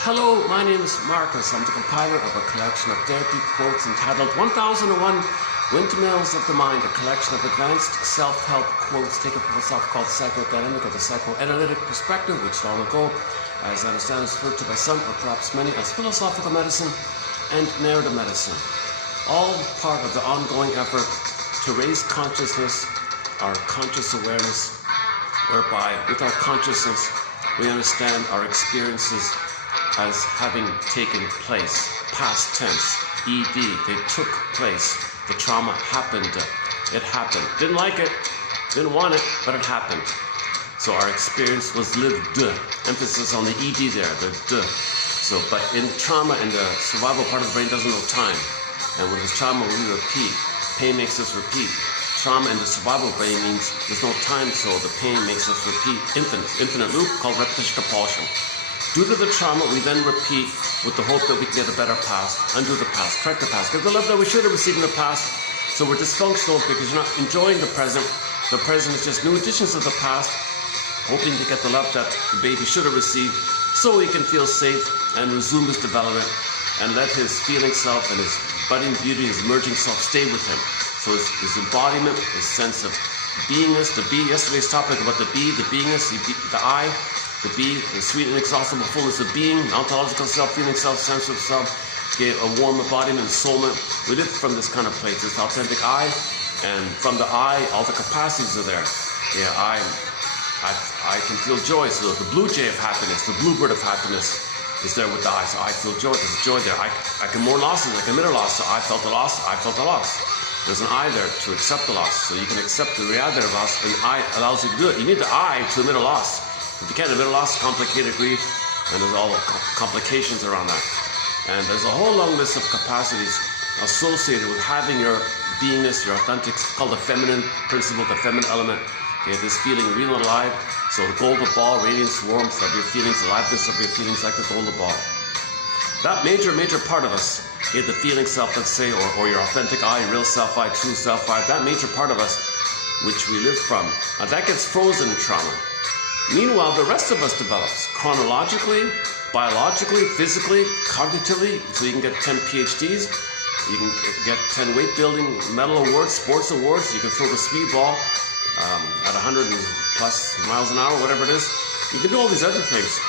Hello, my name is Marcus. I'm the compiler of a collection of therapy quotes entitled 1001 Windmills of the Mind, a collection of advanced self-help quotes taken from a so-called psychodynamic or the psychoanalytic perspective, which long ago, as I understand, is referred to by some or perhaps many as philosophical medicine and narrative medicine. All part of the ongoing effort to raise consciousness, our conscious awareness, whereby with our consciousness we understand our experiences as having taken place. Past tense, ED, they took place. The trauma happened. It happened. Didn't like it, didn't want it, but it happened. So our experience was lived. Emphasis on the ED there, the D. So, but in trauma, in the survival part of the brain doesn't know time. And when there's trauma, we repeat. Pain makes us repeat. Trauma in the survival brain means there's no time, so the pain makes us repeat. Infinite loop called repetition compulsion. Due to the trauma, we then repeat with the hope that we can get a better past, undo the past, correct the past, get the love that we should have received in the past. So we're dysfunctional because you're not enjoying the present. The present is just new additions of the past, hoping to get the love that the baby should have received so he can feel safe and resume his development and let his feeling self and his budding beauty, his emerging self stay with him. So his embodiment, his sense of beingness, the be, yesterday's topic about the be, the beingness, the I, the be, the sweet and inexhaustible fullness of being, ontological self, feeling self, sense of self, a warm embodiment, soulmate. We live from this kind of place, this authentic I, and from the I, all the capacities are there. Yeah, I can feel joy. So the blue jay of happiness, the bluebird of happiness is there with the I. So I feel joy, there's joy there. I can mourn losses, I can admit a loss. So I felt a loss, I felt a loss. There's an I there to accept the loss. So you can accept the reality of loss, and I allows you to do it. You need the I to admit a loss. If you can't admit a loss, complicated grief, and there's all the complications around that. And there's a whole long list of capacities associated with having your beingness, your authentic, it's called the feminine principle, the feminine element. Okay, this feeling real and alive. So the golden ball, radiance, warmth of your feelings, aliveness of your feelings, like the golden ball. That major part of us, okay, the feeling self, let's say, or your authentic I, real self I, true self I, that major part of us, which we live from, that gets frozen in trauma. Meanwhile, the rest of us develops chronologically, biologically, physically, cognitively. So you can get 10 PhDs, you can get 10 weight building medal awards, sports awards, you can throw the speed ball at 100 plus miles an hour, whatever it is. You can do all these other things.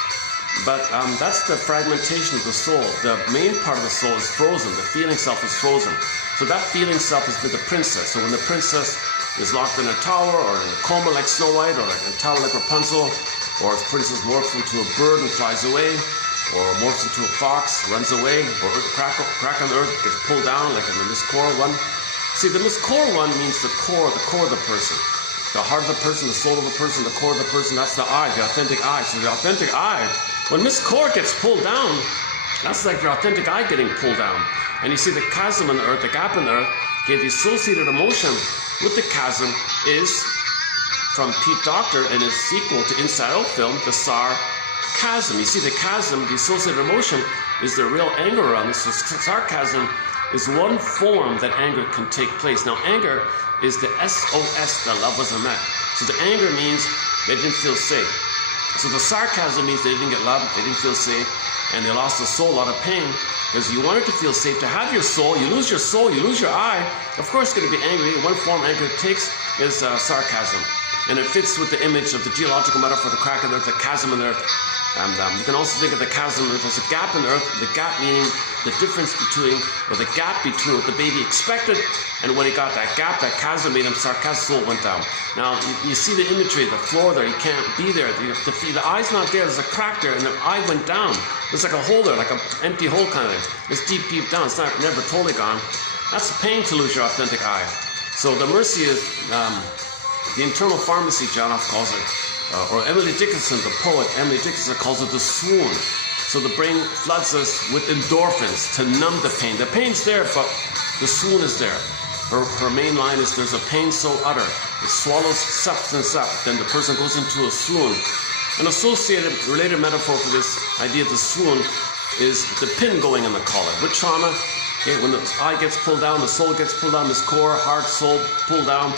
But that's the fragmentation of the soul. The main part of the soul is frozen. The feeling self is frozen. So that feeling self has been the princess. So when the princess is locked in a tower or in a coma like Snow White or like a tower like Rapunzel, or as princess morphs into a bird and flies away, or morphs into a fox, runs away, or crack on the earth, gets pulled down like in the Miss Core one. See, the Miss Core one means the core of the person. The heart of the person, the soul of the person, the core of the person, that's the I, the authentic I. So the authentic I, when Miss Core gets pulled down, that's like your authentic I getting pulled down. And you see the chasm in the earth, the gap in the earth, okay, the associated emotion with the chasm is from Pete Docter in his sequel to Inside Out film, the sarcasm. You see the chasm, the associated emotion, is the real anger around this. So sarcasm is one form that anger can take place. Now anger is the SOS, the love wasn't met. So the anger means they didn't feel safe. So the sarcasm means they didn't get love, they didn't feel safe, and they lost the soul, a lot of pain. Because you wanted to feel safe, to have your soul, you lose your I, of course it's going to be angry. One form anger takes is sarcasm. And it fits with the image of the geological metaphor, the crack in the earth, the chasm in the earth. And you can also think of the chasm as a gap in the earth, the gap meaning the difference between, or the gap between what the baby expected and when he got that gap, that chasm made him sarcastic, soul went down. Now, you see the imagery, the floor there, you can't be there. The eye's not there, there's a crack there, and the eye went down. There's like a hole there, like an empty hole kind of thing. It's deep down, it's not never totally gone. That's the pain to lose your authentic I. So the mercy is the internal pharmacy, John Off calls it. Or Emily Dickinson, the poet, Emily Dickinson calls it the swoon. So the brain floods us with endorphins to numb the pain. The pain's there, but the swoon is there. Her main line is, there's a pain so utter, it swallows substance up, then the person goes into a swoon. An associated, related metaphor for this idea of the swoon is the pin going in the collar. With trauma, okay, when the eye gets pulled down, the soul gets pulled down, this core, heart, soul pulled down,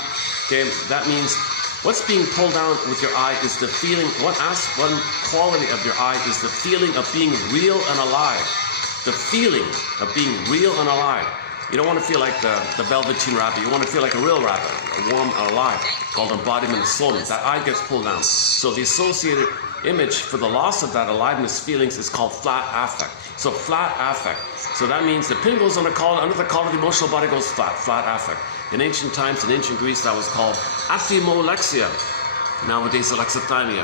okay, that means What's being pulled down with your eye is the feeling, one quality of your eye is the feeling of being real and alive. The feeling of being real and alive. You don't want to feel like the velveteen rabbit. You want to feel like a real rabbit, warm and alive, called embodiment of soul. That eye gets pulled down. So the associated image for the loss of that aliveness feelings is called flat affect. So flat affect. So that means the pin goes under the collar, the emotional body goes flat, flat affect. In ancient times, in ancient Greece, that was called athymolexia. Nowadays, alexithymia.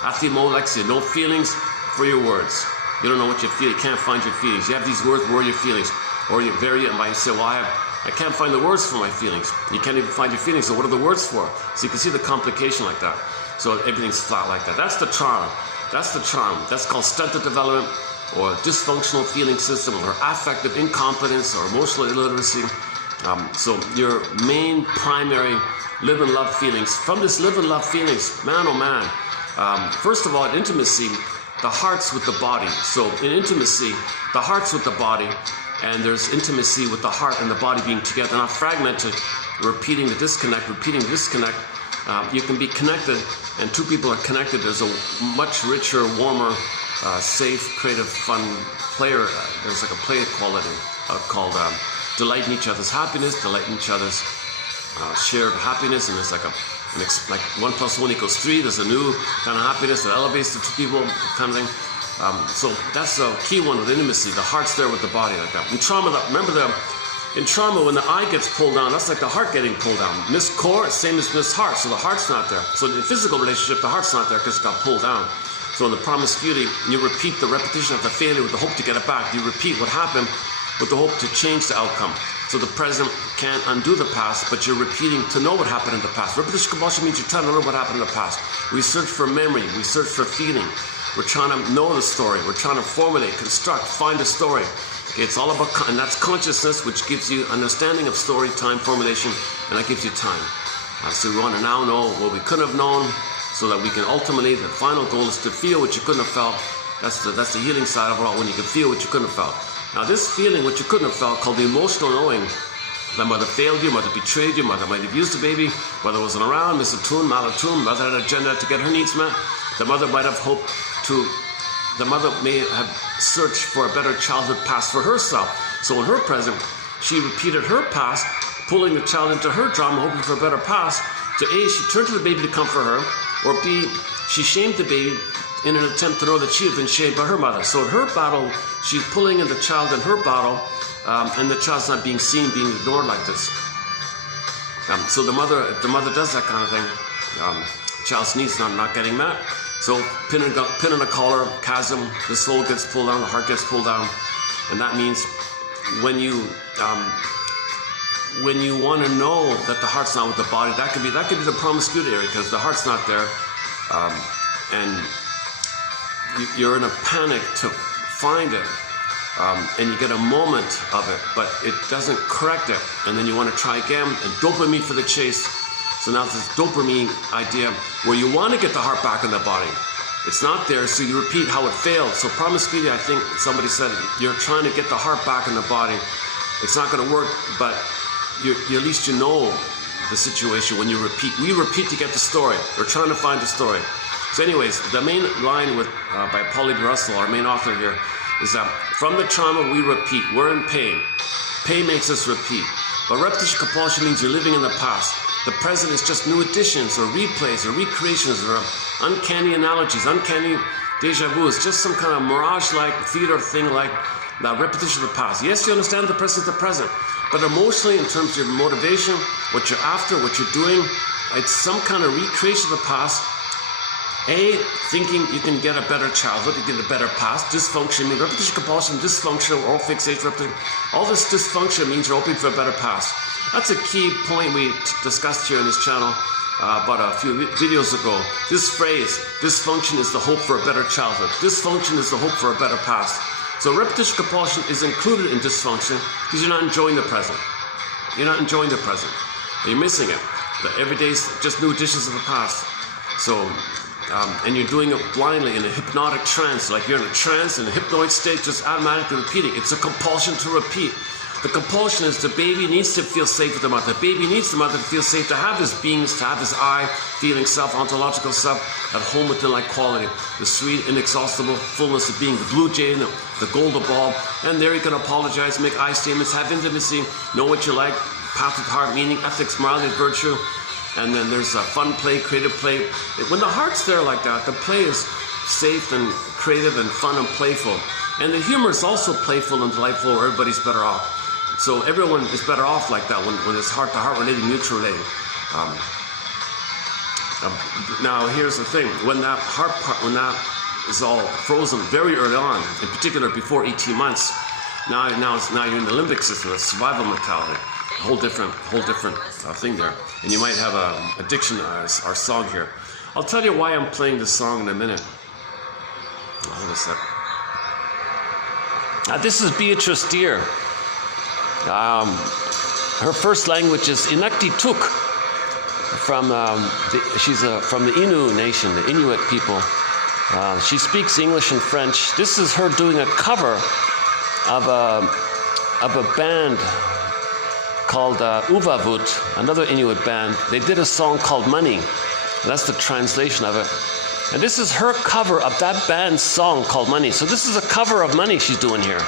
Athymolexia, no feelings for your words. You don't know what you feel, you can't find your feelings. You have these words, where are your feelings? Or you vary it by say, well, I can't find the words for my feelings. You can't even find your feelings, so what are the words for? So you can see the complication like that. So everything's flat like that. That's the charm. That's the charm. That's called stunted development, or dysfunctional feeling system, or affective incompetence, or emotional illiteracy. So your main primary live and love feelings, from this live and love feelings, man oh man, first of all, in intimacy, the heart's with the body. So in intimacy, the heart's with the body, and there's intimacy with the heart and the body being together, not fragmented, repeating the disconnect. You can be connected, and two people are connected. There's a much richer, warmer, safe, creative, fun player. There's like a play quality called delight in each other's happiness, delight in each other's shared happiness, and there's like 1 + 1 = 3. There's a new kind of happiness that elevates the two people, kind of thing. So that's a key one with intimacy. The heart's there with the body like that. In trauma, in trauma, when the eye gets pulled down, that's like the heart getting pulled down. Miss core, same as miss heart, so the heart's not there. So in the physical relationship, the heart's not there because it got pulled down. So in the promiscuity, you repeat the repetition of the failure with the hope to get it back. You repeat what happened with the hope to change the outcome. So the present can't undo the past, but you're repeating to know what happened in the past. Repetition compulsion means you're trying to learn what happened in the past. We search for memory, we search for feeling. We're trying to know the story. We're trying to formulate, construct, find a story. Okay, it's all about, and that's consciousness, which gives you understanding of story, time, formulation, and that gives you time. So we want to now know what we could have known, so that we can ultimately, the final goal is to feel what you couldn't have felt. That's the healing side of it all, when you can feel what you couldn't have felt. Now this feeling, what you couldn't have felt, called the emotional knowing, that mother failed you, mother betrayed you, mother might have used the baby, mother wasn't around, misattuned, malattuned, mother had an agenda to get her needs met, the mother might have hoped to, the mother may have searched for a better childhood past for herself. So in her present, she repeated her past, pulling the child into her drama, hoping for a better past. To A, she turned to the baby to comfort her, or B, she shamed the baby in an attempt to know that she had been shamed by her mother. So in her battle, she's pulling in the child in her battle, and the child's not being seen, being ignored like this. So the mother does that kind of thing. Child's needs not getting met. So pin in a collar, chasm, the soul gets pulled down, the heart gets pulled down, and that means when you want to know that the heart's not with the body, that could be the promiscuity area, because the heart's not there, and you're in a panic to find it, and you get a moment of it, but it doesn't correct it, and then you want to try again, and dopamine for the chase. So now this dopamine idea where you want to get the heart back in the body. It's not there, so you repeat how it failed. So promiscuity, I think somebody said, you're trying to get the heart back in the body. It's not going to work, but at least you know the situation when you repeat. We repeat to get the story. We're trying to find the story. So anyways, the main line by Pauline Russell, our main author here, is that from the trauma we repeat. We're in pain. Pain makes us repeat. But repetition compulsion means you're living in the past. The present is just new additions or replays or recreations or uncanny analogies, uncanny deja vu. It's just some kind of mirage-like theater thing, like the repetition of the past. Yes, you understand the present is the present, but emotionally, in terms of your motivation, what you're after, what you're doing, it's some kind of recreation of the past. A, thinking you can get a better childhood, you get a better past. Dysfunction means repetition, compulsion, dysfunction, or fixation, repetition. All this dysfunction means you're hoping for a better past. That's a key point we discussed here on this channel about a few videos ago. This phrase, dysfunction is the hope for a better childhood. Dysfunction is the hope for a better past. So repetition compulsion is included in dysfunction because you're not enjoying the present. You're not enjoying the present. You're missing it. Every day is just new additions of the past. So, and you're doing it blindly in a hypnotic trance, like you're in a trance in a hypnoid state, just automatically repeating. It's a compulsion to repeat. The compulsion is the baby needs to feel safe with the mother. The baby needs the mother to feel safe, to have his beings, to have his I, feeling self, ontological self, at home within like quality. The sweet, inexhaustible fullness of being, the blue jay, the golden ball. And there you can apologize, make I statements, have intimacy, know what you like, path with heart, meaning, ethics, morality, virtue. And then there's fun play, creative play. When the heart's there like that, the play is safe and creative and fun and playful. And the humor is also playful and delightful, where everybody's better off. So everyone is better off like that when it's heart-to-heart related, mutual related. Now here's the thing: when that heart part, when that is all frozen very early on, in particular before 18 months, now you're in the limbic system, the survival mentality, a whole different thing there. And you might have an addiction, our song here. I'll tell you why I'm playing this song in a minute. Hold a sec. This is Beatrice Deer. Her first language is Inuktitut, she's from the Innu nation, the Inuit people. She speaks English and French. This is her doing a cover of a band called Uvavut, another Inuit band. They did a song called Money. That's the translation of it. And this is her cover of that band's song called Money. So this is a cover of Money she's doing here.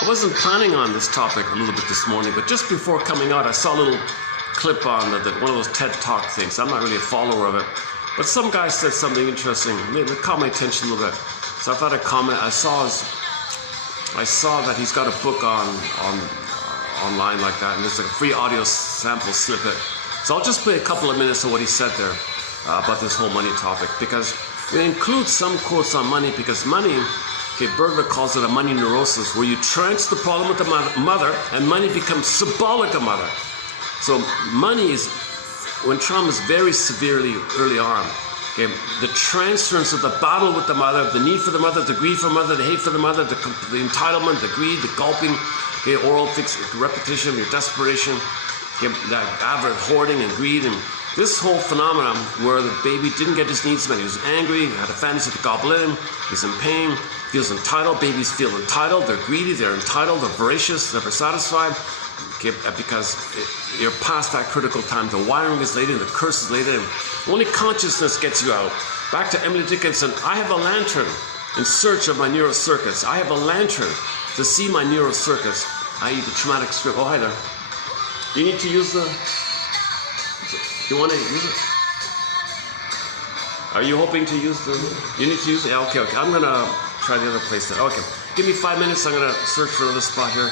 I wasn't planning on this topic a little bit this morning, but just before coming out, I saw a little clip on one of those TED Talk things. I'm not really a follower of it, but some guy said something interesting. It caught my attention a little bit. So I thought I'd comment. I saw that he's got a book online like that, and there's a free audio sample snippet. So I'll just play a couple of minutes of what he said there about this whole money topic, because we include some quotes on money, because money, Berger calls it a money neurosis, where you transfer the problem with the mother, and money becomes symbolic of mother. So money is, when trauma is very severely early on, the transference of the battle with the mother, the need for the mother, the greed for the mother, the hate for the mother, the entitlement, the greed, the gulping, oral repetition, your desperation, that avid hoarding and greed, and this whole phenomenon where the baby didn't get his needs met. He was angry, he had a fantasy to gobble in, he's in pain, feels entitled. Babies feel entitled, they're greedy, they're entitled, they're voracious, never satisfied, because you're past that critical time. The wiring is laid in, the curse is laid in. Only consciousness gets you out. Back to Emily Dickinson, I have a lantern in search of my neural circuits. I have a lantern to see my neural circuits, i.e. the traumatic strip. Oh, hi there. You need to use the... You want to use it? Are you hoping to use the... You need to use it? Yeah, okay. I'm going to try the other place there. Okay. Give me 5 minutes. I'm going to search for another spot here.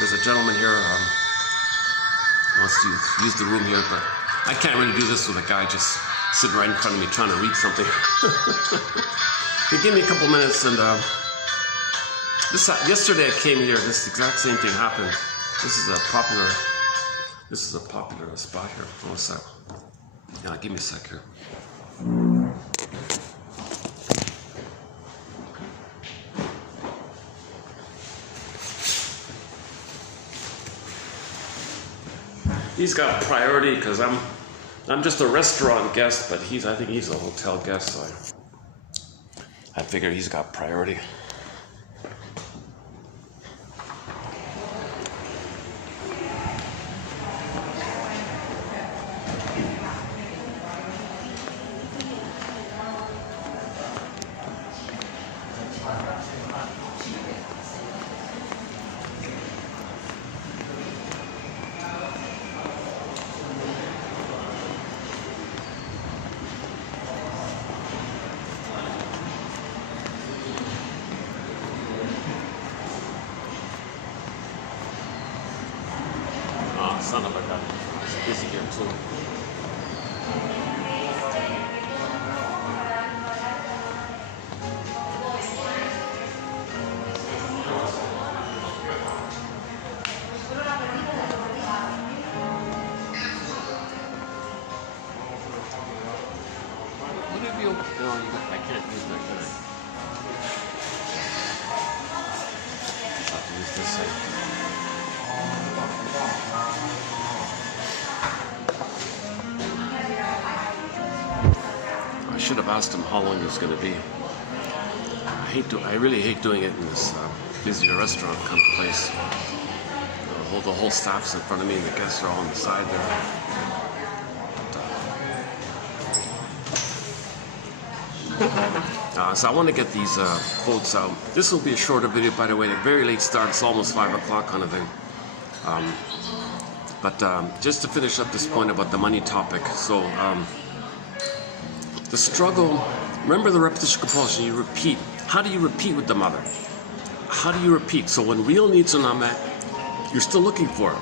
There's a gentleman here who wants to use the room here, but I can't really do this with a guy just sitting right in front of me trying to read something. Give me a couple minutes, and yesterday I came here. This exact same thing happened. This is a popular spot here. Hold a sec. Yeah, give me a sec here. He's got priority because I'm just a restaurant guest, but I think he's a hotel guest, so I figure he's got priority. Son of a gun. It's busy here too. Would it be okay? No, I can't use that good. I'll have to use this side. should have asked him how long it was going to be. I really hate doing it in this busier restaurant kind of place. The whole staff's in front of me and the guests are all on the side there. So I want to get these quotes out. This will be a shorter video, by the way. A very late start. It's almost 5 o'clock kind of thing. But just to finish up this point about the money topic. So the struggle. Remember the repetition compulsion. You repeat. How do you repeat with the mother? How do you repeat? So when real needs are not met, you're still looking for it.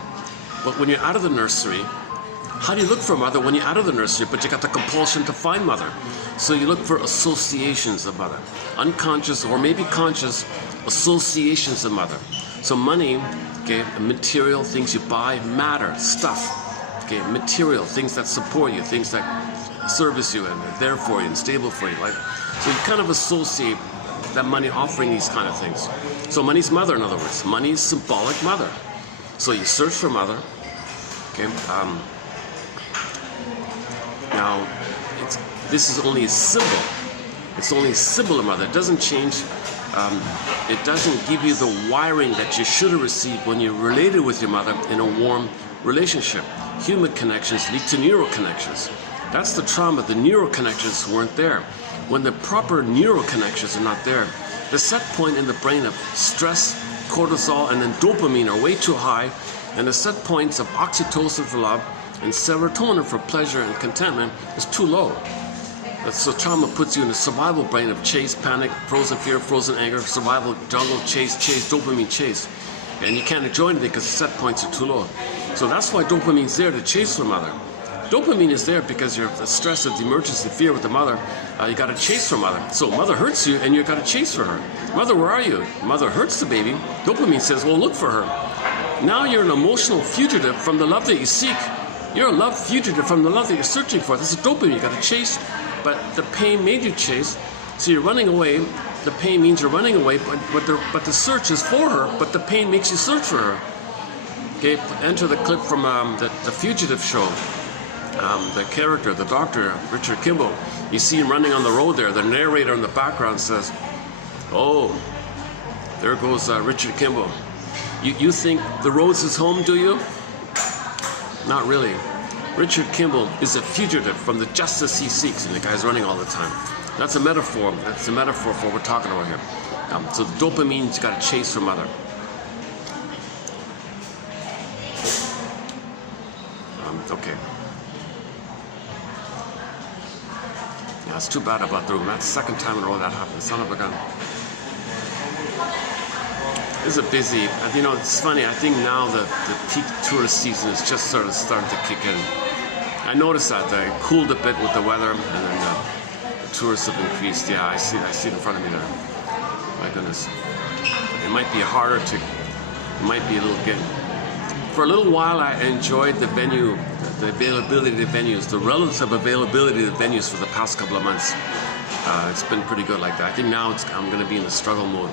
But when you're out of the nursery, how do you look for mother when you're out of the nursery, but you got the compulsion to find mother? So you look for associations of mother, unconscious or maybe conscious associations of mother. So money, okay, material things you buy, matter, stuff, okay, material things that support you, things that service you and are there for you and stable for you. Like, so you kind of associate that money offering these kind of things. So money's mother, in other words, money's symbolic mother. So you search for mother, okay. Now, this is only a symbol. It's only a symbol of mother. It doesn't change. It doesn't give you the wiring that you should have received when you're related with your mother in a warm relationship. Human connections lead to neural connections. That's the trauma. The neural connections weren't there. When the proper neural connections are not there, the set point in the brain of stress, cortisol, and then dopamine are way too high, and the set points of oxytocin for love and serotonin for pleasure and contentment is too low. So trauma puts you in the survival brain of chase, panic, frozen fear, frozen anger, survival, jungle, chase, dopamine, chase. And you can't enjoy anything because the set points are too low. So that's why dopamine's there to chase for mother. Dopamine is there because you're the stress of the emergency fear with the mother. You got to chase for mother. So mother hurts you and you got to chase for her. Mother, where are you? Mother hurts the baby. Dopamine says, well, look for her. Now you're an emotional fugitive from the love that you seek. You're a love fugitive from the love that you're searching for. This is dopamine. You got to chase, but the pain made you chase. So you're running away. The pain means you're running away, but the search is for her. But the pain makes you search for her. Okay, enter the clip from the Fugitive show. The character, the doctor, Richard Kimball. You see him running on the road there. The narrator in the background says, "Oh, there goes Richard Kimball. You think the road's his home, do you?" Not really. Richard Kimball is a fugitive from the justice he seeks, and the guy's running all the time. That's a metaphor. That's a metaphor for what we're talking about here. So the dopamine's got to chase for mother. Okay. Yeah, it's too bad about the room. That's the second time in a row that happened. Son of a gun. This is a busy, you know, it's funny, I think now the peak tourist season is just sort of starting to kick in. I noticed that it cooled a bit with the weather, and then the tourists have increased. Yeah, I see it in front of me there. My goodness. It might be harder to, it might be a little bit. For a little while, I enjoyed the venue, the availability of the venues, the relative availability of the venues for the past couple of months. It's been pretty good like that. I think now I'm going to be in the struggle mode.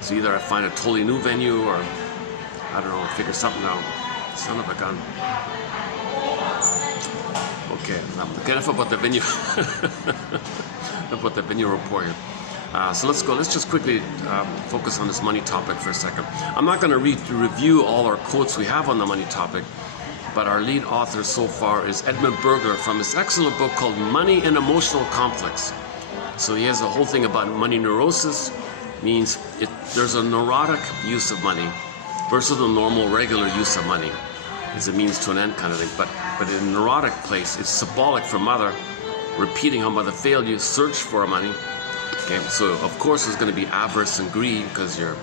So either I find a totally new venue or, I don't know, figure something out. Son of a gun. Okay, enough about the venue. About the venue report here. So let's go. Let's just quickly focus on this money topic for a second. I'm not going to review all our quotes we have on the money topic, but our lead author so far is Edmund Berger from his excellent book called Money and Emotional Conflicts. So he has a whole thing about money neurosis. Means there's a neurotic use of money versus the normal, regular use of money. It's a means to an end kind of thing. But in a neurotic place, it's symbolic for mother, repeating how mother failed you, search for money. Okay, so of course there's going to be avarice and greed because you're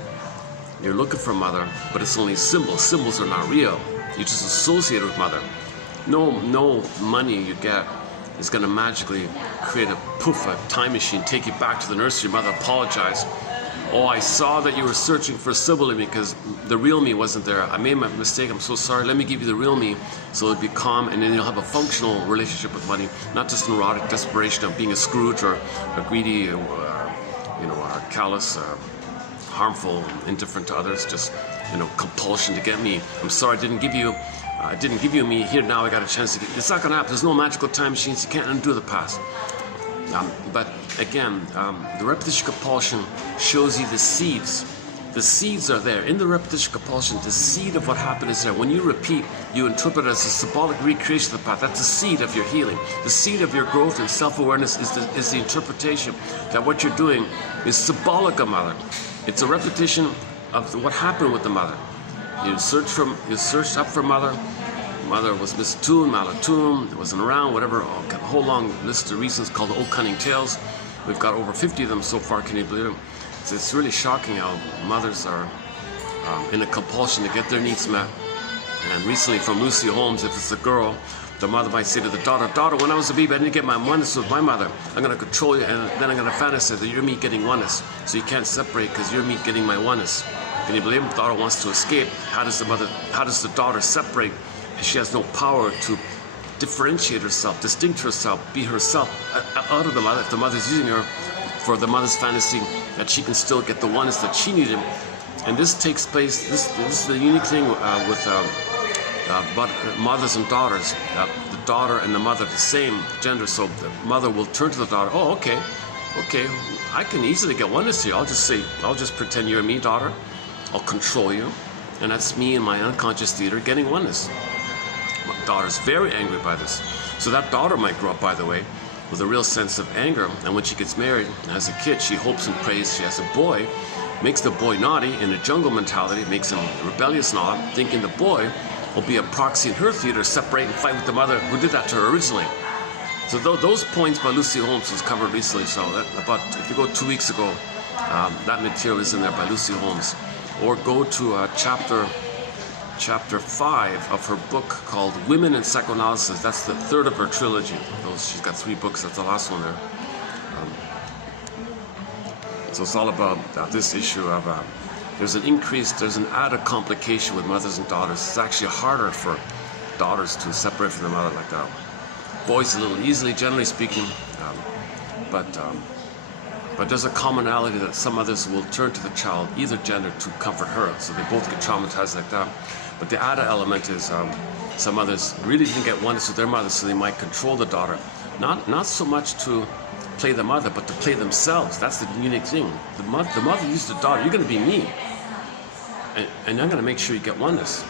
looking for mother, but it's only symbols. Symbols are not real. You just associate it with mother. No money you get is going to magically create a poof, a time machine, take you back to the nursery. Mother apologize. Oh, I saw that you were searching for symbol because the real me wasn't there. I made my mistake. I'm so sorry. Let me give you the real me so it'll be calm, and then you'll have a functional relationship with money, not just neurotic desperation of being a Scrooge or a greedy, or callous, harmful, indifferent to others. Just compulsion to get me. I'm sorry, I didn't give you me. Here now, I got a chance to get. It's not gonna happen. There's no magical time machines. You can't undo the past. But again, the repetition compulsion shows you the seeds. The seeds are there. In the repetition compulsion, the seed of what happened is there. When you repeat, you interpret it as a symbolic recreation of the path. That's the seed of your healing. The seed of your growth and self-awareness is the interpretation that what you're doing is symbolic of mother. It's a repetition of what happened with the mother. You searched up for mother. Mother was mistuned, malatuned, wasn't around, whatever. A whole long list of reasons called the Old Cunning Tales. We've got over 50 of them so far. Can you believe it? It's really shocking how mothers are in a compulsion to get their needs met. And recently from Lucy Holmes, if it's a girl, the mother might say to the daughter, when I was a baby, I didn't get my oneness with my mother. I'm going to control you, and then I'm going to fantasize that you're me getting oneness. So you can't separate because you're me getting my oneness. Can you believe it? The daughter wants to escape. How does the daughter separate? She has no power to differentiate herself, distinct herself, be herself out of the mother. If the mother's using her for the mother's fantasy, that she can still get the oneness that she needed. And this takes place, this is the unique thing with mothers and daughters. The daughter and the mother, the same gender, so the mother will turn to the daughter, oh, okay, I can easily get oneness here. I'll just pretend you're me, daughter. I'll control you. And that's me in my unconscious theater getting oneness. My daughter's very angry by this. So that daughter might grow up, by the way, with a real sense of anger. And when she gets married, as a kid, she hopes and prays she has a boy, makes the boy naughty in a jungle mentality, makes him rebellious and all, thinking the boy will be a proxy in her theater, separate and fight with the mother who did that to her originally. So those points by Lucy Holmes was covered recently. So if you go 2 weeks ago, that material is in there by Lucy Holmes. Or go to chapter 5 of her book called Women in Psychoanalysis. That's the third of her trilogy. She's got 3 books. That's the last one there. So it's all about this issue of there's an added complication with mothers and daughters. It's actually harder for daughters to separate from the mother like that. Boys a little easily, generally speaking, but there's a commonality that some mothers will turn to the child, either gender, to comfort her. So they both get traumatized like that. But the added element is some mothers really didn't get oneness with their mother, so they might control the daughter. Not so much to play the mother, but to play themselves. That's the unique thing. The mother used the daughter. You're going to be me, and I'm going to make sure you get oneness.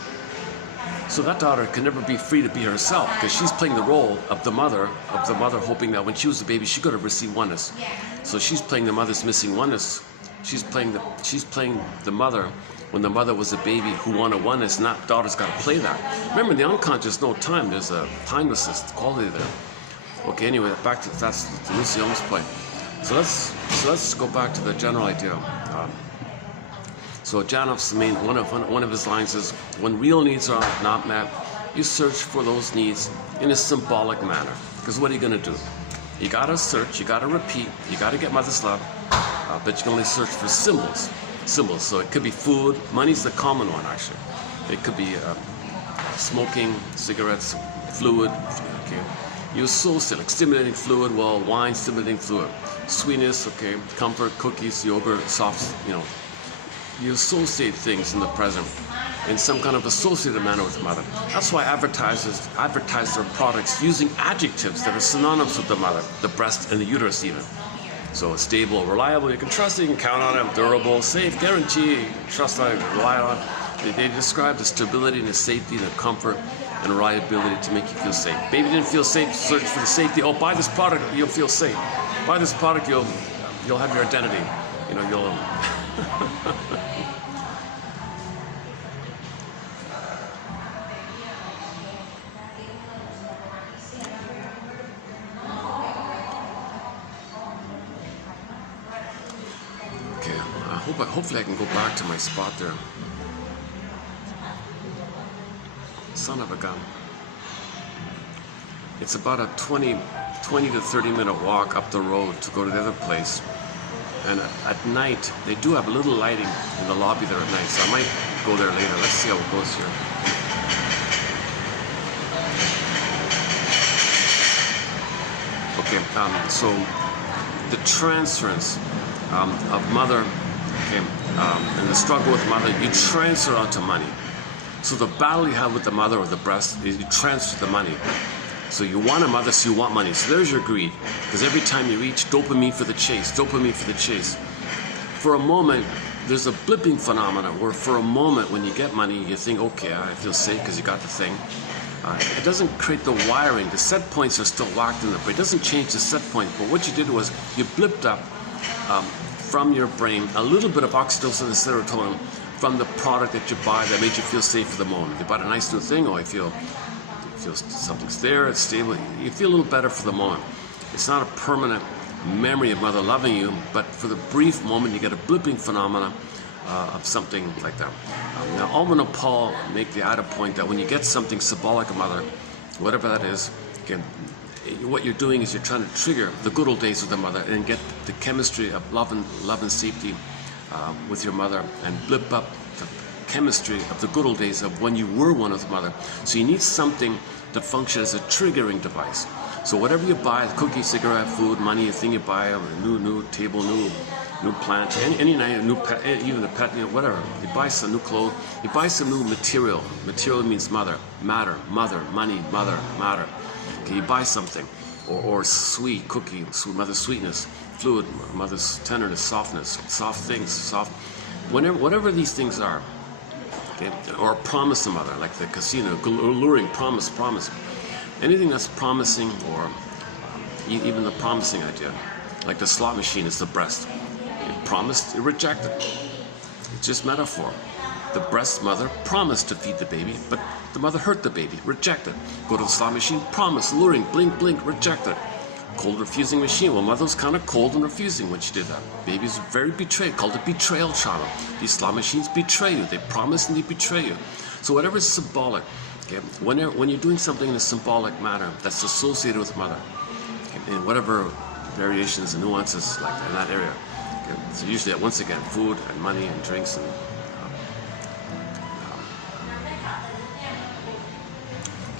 So that daughter can never be free to be herself because she's playing the role of the mother, hoping that when she was a baby, she could have received oneness. So she's playing the mother's missing oneness. She's playing the mother when the mother was a baby who wanted oneness, and that daughter's got to play that. Remember, in the unconscious, no time. There's a timelessness quality there. Okay, anyway, back to that's the Lucy Holmes point. So let's go back to the general idea. So Janoff's one of his lines is, when real needs are not met, you search for those needs in a symbolic manner. Because what are you going to do? You got to search, you got to repeat, you got to get mother's love, but you can only search for symbols. So it could be food. Money's the common one, actually. It could be smoking, cigarettes, fluid. Okay. You associate, like stimulating fluid, well, wine, stimulating fluid. Sweetness, okay, comfort, cookies, yogurt, soft, You associate things in the present in some kind of associated manner with the mother. That's why advertisers advertise their products using adjectives that are synonymous with the mother, the breast, and the uterus even. So it's stable, reliable, you can trust it, you can count on it, durable, safe, guarantee, you can trust on it, rely on it. They describe the stability and the safety and the comfort and reliability to make you feel safe. Baby didn't feel safe, search for the safety. Oh, buy this product, you'll feel safe. Buy this product, you'll have your identity. You'll hopefully I can go back to my spot there. Son of a gun. It's about a 20 to 30 minute walk up the road to go to the other place. And at night, they do have a little lighting in the lobby there at night, so I might go there later. Let's see how it goes here. Okay, so the transference of mother, and the struggle with mother, you transfer onto money. So the battle you have with the mother or the breast is you transfer the money. So you want a mother, so you want money. So there's your greed. Because every time you reach, dopamine for the chase, dopamine for the chase. For a moment, there's a blipping phenomena where for a moment when you get money, you think, okay, I feel safe because you got the thing. It doesn't create the wiring. The set points are still locked in the brain. It doesn't change the set point. But what you did was you blipped up from your brain a little bit of oxytocin and serotonin from the product that you buy that made you feel safe for the moment. You bought a nice new thing, or you feel something's there, it's stable. You feel a little better for the moment. It's not a permanent memory of mother loving you, but for the brief moment you get a blipping phenomena of something like that. Now, Alman and Paul make the added point that when you get something symbolic of mother, whatever that is, again, what you're doing is you're trying to trigger the good old days with the mother and get the chemistry of love and safety with your mother and blip up the chemistry of the good old days of when you were one with mother. So you need something to function as a triggering device. So whatever you buy, cookie, cigarette, food, money, a thing you buy, a new table, new plant, any night, a new pet, even a pet, whatever. You buy some new clothes, you buy some new material. Material means mother, matter, mother, money, mother, matter. Okay, you buy something, or sweet cookie, mother's sweetness, fluid, mother's tenderness, softness, soft things, soft, whatever these things are. Okay, or promise of mother, like the casino, alluring, promise. Anything that's promising, or even the promising idea, like the slot machine is the breast. You promised, you rejected. It's just metaphor. The breast mother promised to feed the baby, but the mother hurt the baby, rejected. Go to the slot machine, promise, luring, blink, blink, rejected. Cold refusing machine. Well, mother was kind of cold and refusing when she did that. Baby's very betrayed, called a betrayal trauma. These slot machines betray you. They promise and they betray you. So whatever is symbolic, okay, when you're doing something in a symbolic manner that's associated with mother, okay, in whatever variations and nuances like that, in that area, okay, so usually once again food and money and drinks and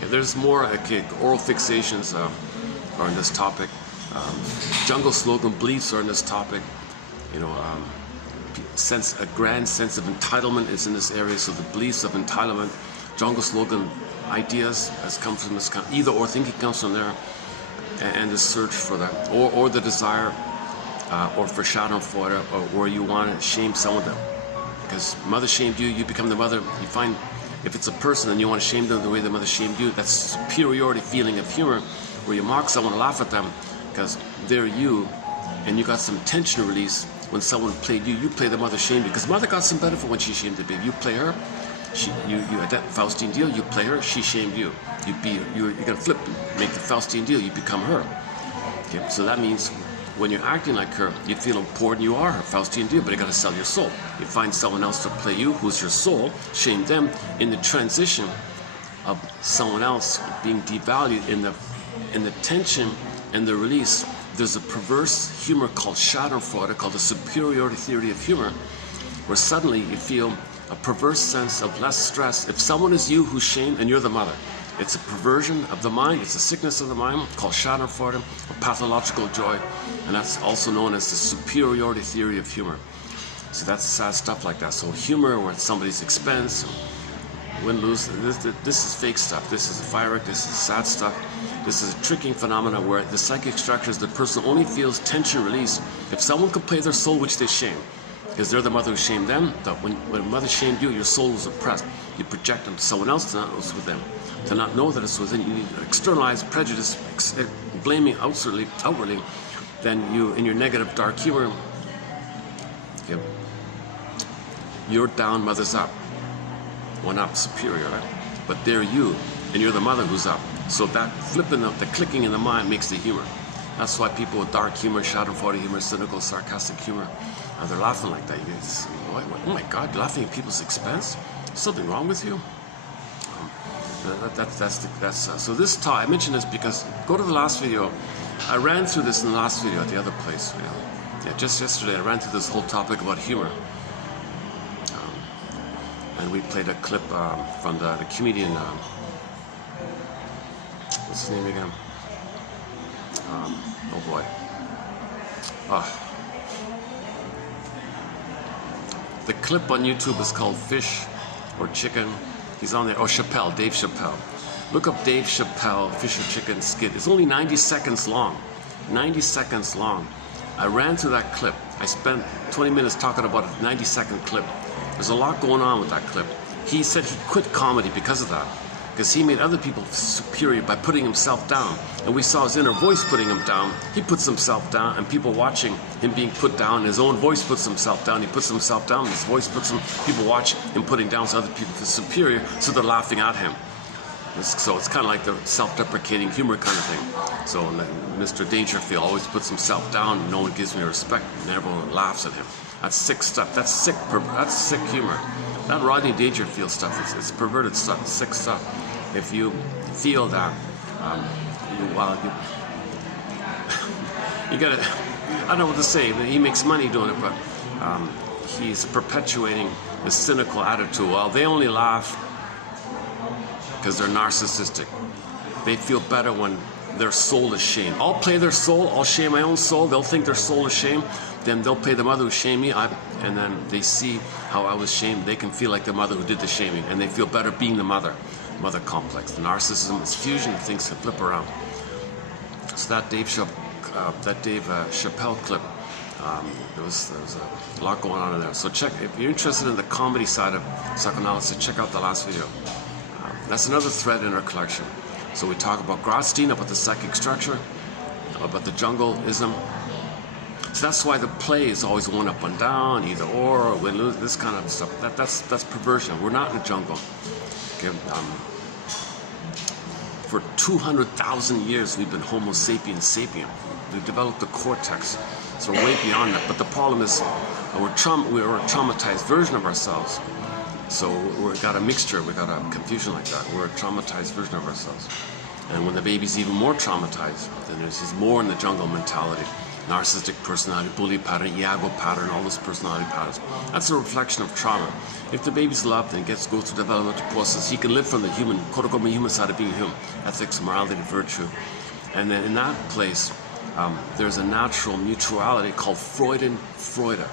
there's more oral fixations are in this topic. Jungle slogan beliefs are in this topic. A grand sense of entitlement is in this area. So the beliefs of entitlement, jungle slogan ideas has come from this kind. Either or thinking comes from there, and the search for that, or the desire, or for shadow for it, or where you want to shame someone because mother shamed you, you become the mother. You find. If it's a person and you want to shame them the way the mother shamed you, that's superiority feeling of humor, where you mock someone, laugh at them, because they're you, and you got some tension release when someone played you. You play the mother shamed you, because mother got some benefit when she shamed the baby. You play her, you at that Faustian deal, you play her, she shamed you. You're gonna flip, make the Faustian deal, you become her. Okay, so that means when you're acting like her, you feel important, you are her Faustian deal, but you gotta sell your soul. You find someone else to play you, who's your soul, shame them. In the transition of someone else being devalued, in the tension and the release, there's a perverse humor called Schadenfreude, called the superiority theory of humor, where suddenly you feel a perverse sense of less stress. If someone is you who's shamed and you're the mother, it's a perversion of the mind, it's a sickness of the mind called Schadenfreude, or pathological joy, and that's also known as the superiority theory of humor. So that's sad stuff like that. So humor, where it's somebody's expense, win-lose, this is fake stuff. This is a firework, this is sad stuff. This is a tricking phenomena where the psychic structures, the person only feels tension release if someone could play their soul, which they shame. Because they're the mother who shamed them. When mother shamed you, your soul was oppressed. You project them to someone else to not know it's with them. To not know that it's within you, externalize prejudice, blaming outwardly, then you, in your negative dark humor, you're down, mother's up. One up, superior, right? But they're you, and you're the mother who's up. So that flipping up, the clicking in the mind makes the humor. That's why people with dark humor, Schadenfreude humor, cynical, sarcastic humor, they're laughing like that. You guys, oh my God, you're laughing at people's expense? Something wrong with you? So this talk, I mentioned this because, go to the last video. I ran through this in the last video at the other place. Yeah, just yesterday I ran through this whole topic about humor. And we played a clip from the comedian, what's his name again? Oh boy. The clip on YouTube is called Fish or Chicken. He's on there. Oh, Chappelle, Dave Chappelle. Look up Dave Chappelle, Fish or Chicken skit. It's only 90 seconds long. 90 seconds long. I ran through that clip. I spent 20 minutes talking about a 90-second clip. There's a lot going on with that clip. He said he quit comedy because of that, because he made other people superior by putting himself down. And we saw his inner voice putting him down. He puts himself down, and people watching him being put down. His own voice puts himself down. He puts himself down. His voice puts him. People watch him putting down, so other people feel superior, so they're laughing at him. So it's kind of like the self-deprecating humor kind of thing. So Mr. Dangerfield always puts himself down, and no one gives me respect, and everyone laughs at him. That's sick stuff. That's sick. That's sick humor. That Rodney Dangerfield stuff, it's perverted stuff, sick stuff. If you feel that, you gotta, I don't know what to say, but he makes money doing it, but he's perpetuating this cynical attitude. Well, they only laugh because they're narcissistic. They feel better when their soul is shamed. I'll play their soul, I'll shame my own soul, they'll think their soul is shamed, then they'll play the mother who shamed me, and then they see how I was shamed. They can feel like the mother who did the shaming, and they feel better being the mother complex. The narcissism is fusion, things can flip around. So that Dave Chappelle clip, there was a lot going on in there. So check, if you're interested in the comedy side of psychoanalysis, check out the last video. That's another thread in our collection. So we talk about Grotstein, about the psychic structure, about the jungle-ism. So that's why the play is always one up and down, either or win-lose, this kind of stuff. That's perversion. We're not in a jungle. Okay? For 200,000 years, we've been Homo sapiens sapien. We've developed the cortex, so we're way beyond that. But the problem is, we're a traumatized version of ourselves. So we've got a mixture, we've got a confusion like that. We're a traumatized version of ourselves. And when the baby's even more traumatized, then there's more in the jungle mentality. Narcissistic personality, bully pattern, Iago pattern, all those personality patterns. That's a reflection of trauma. If the baby's loved and goes through developmental process, he can live from the human, quote-unquote, human side of being human. Ethics, morality, virtue. And then in that place, there's a natural mutuality called Freudian Freude.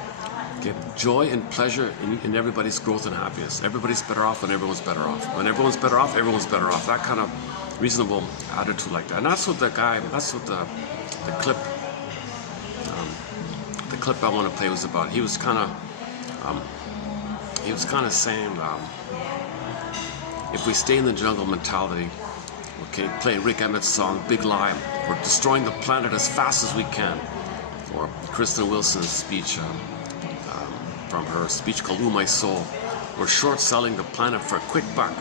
Okay. Joy and pleasure in everybody's growth and happiness. Everybody's better off when everyone's better off. When everyone's better off, everyone's better off. That kind of reasonable attitude like that. And that's what the clip I want to play was about. He was kind of saying, if we stay in the jungle mentality, okay, playing Rick Emmett's song, Big Lie, we're destroying the planet as fast as we can. Or Kristen Wilson's speech, from her speech called Ooh My Soul. We're short-selling the planet for a quick buck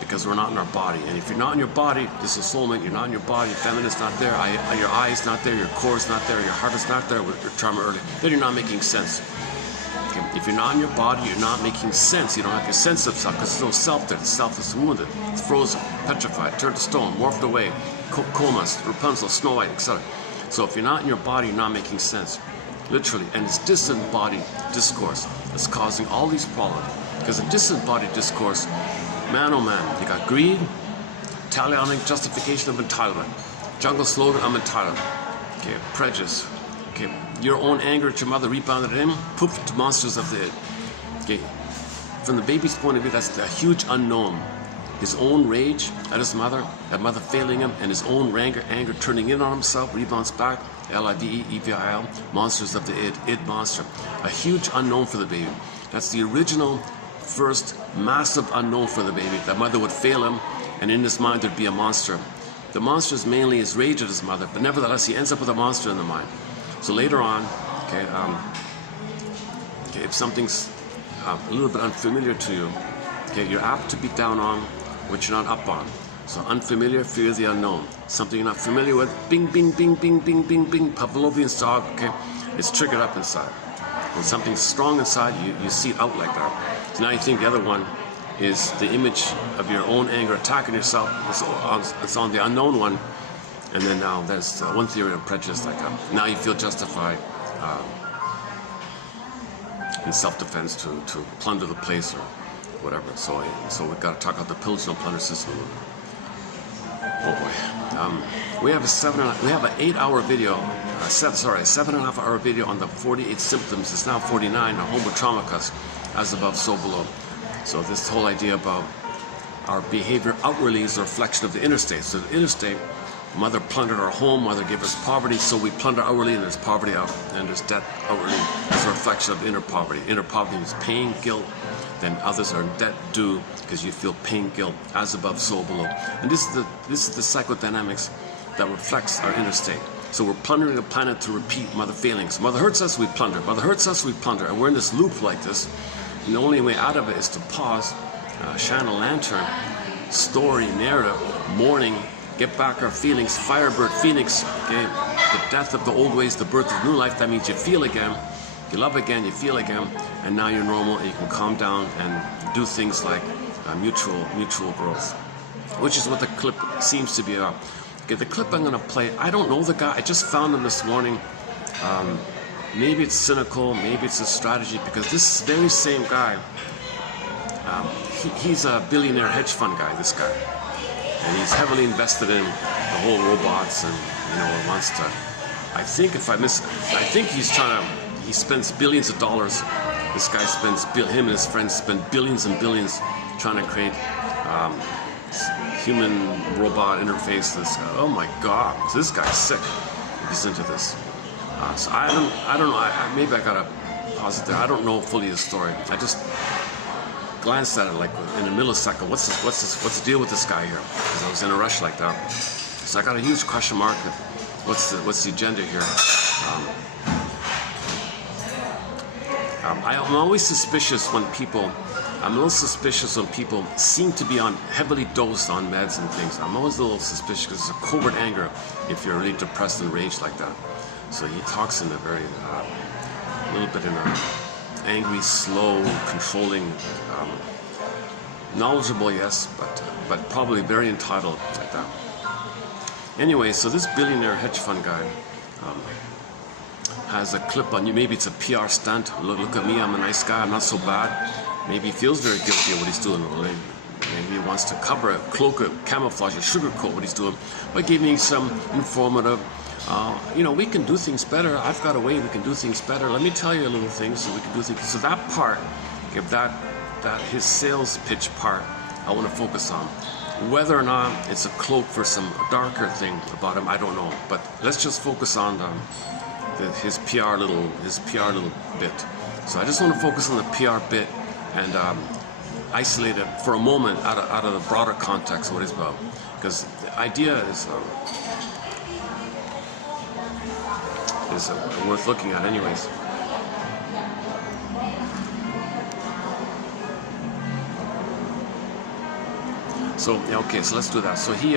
because we're not in our body. And if you're not in your body, this is soulmate, you're not in your body, feminist's not there, your eye is not there, your core is not there, your heart is not there, with your trauma early, then you're not making sense. Okay? If you're not in your body, you're not making sense. You don't have your sense of self, because there's no self there. The self is wounded, it's frozen, petrified, turned to stone, morphed away, comas, Rapunzel, Snow White, etc. So if you're not in your body, you're not making sense. Literally, and it's disembodied discourse that's causing all these problems. Because in disembodied discourse, man oh man, you got greed, Italianic justification of entitlement, jungle slogan, I'm entitled, okay, prejudice, okay, your own anger at your mother rebounded at him, poof, to monsters of the id. Okay, from the baby's point of view, that's a huge unknown. His own rage at his mother, that mother failing him, and his own anger turning in on himself, rebounds back, L-I-V-E-E-V-I-L, monsters of the id monster. A huge unknown for the baby. That's the original, first, massive unknown for the baby. That mother would fail him, and in his mind there'd be a monster. The monster is mainly his rage at his mother, but nevertheless he ends up with a monster in the mind. So later on, okay, if something's a little bit unfamiliar to you, okay, you're apt to be down on what you're not up on. So unfamiliar, fear the unknown. Something you're not familiar with, bing, bing, bing, bing, bing, bing, bing, Pavlovian dog, okay? It's triggered up inside. When something's strong inside, you see it out like that. So now you think the other one is the image of your own anger attacking yourself. It's on the unknown one. And then now there's one theory of prejudice like that. Now you feel justified in self-defense to plunder the place or whatever. So we've got to talk about the pillage and plunder system. Oh boy. We have an 8-hour video, 7.5 hour video on the 48 symptoms. It's now 49, a homo traumacus, as above, so below. So this whole idea about our behavior outwardly is a reflection of the inner state. So the inner state, mother plundered our home, mother gave us poverty, so we plunder outwardly, and there's poverty out, and there's debt outwardly. It's a reflection of inner poverty. Inner poverty means pain, guilt, then others are in debt due because you feel pain, guilt, as above, so below. And this is the psychodynamics that reflects our inner state. So we're plundering the planet to repeat mother failings. Mother hurts us, we plunder. Mother hurts us, we plunder. And we're in this loop like this. And the only way out of it is to pause, shine a lantern, story, narrative, mourning, get back our feelings, firebird, phoenix, okay? The death of the old ways, the birth of new life. That means you feel again, you love again, you feel again, and now you're normal and you can calm down and do things like mutual growth, which is what the clip seems to be about. Okay, the clip I'm going to play, I don't know the guy, I just found him this morning. Maybe it's cynical, maybe it's a strategy, because this very same guy, he's a billionaire hedge fund guy, this guy. And he's heavily invested in the whole robots and, wants to, I think he spends billions of dollars. This guy him and his friends spend billions and billions trying to create human robot interface. Oh my God, so this guy's sick if he's into this. So I don't know, maybe I gotta pause it there. I don't know fully the story. I just glanced at it like in a millisecond. What's the deal with this guy here? Because I was in a rush like that. So I got a huge question mark. What's the agenda here? I'm always suspicious when I'm a little suspicious when people seem to be heavily dosed on meds and things. I'm always a little suspicious because it's a covert anger if you're really depressed and raged like that. So he talks in a very, a little bit in a angry, slow, controlling, knowledgeable, yes, but probably very entitled like that. Anyway, so this billionaire hedge fund guy has a clip on you. Maybe it's a PR stunt. Look at me, I'm a nice guy, I'm not so bad. Maybe he feels very guilty of what he's doing. Maybe he wants to cover it, cloak it, camouflage it, sugarcoat what he's doing by giving some informative, we can do things better. I've got a way we can do things better. Let me tell you a little thing so we can do things. So that part, if that his sales pitch part, I want to focus on. Whether or not it's a cloak for some darker thing about him, I don't know. But let's just focus on his PR little bit. So I just want to focus on the PR bit and isolate it for a moment out of the broader context of what it's about. Because the idea is worth looking at anyways. So, yeah, okay, so let's do that. So he,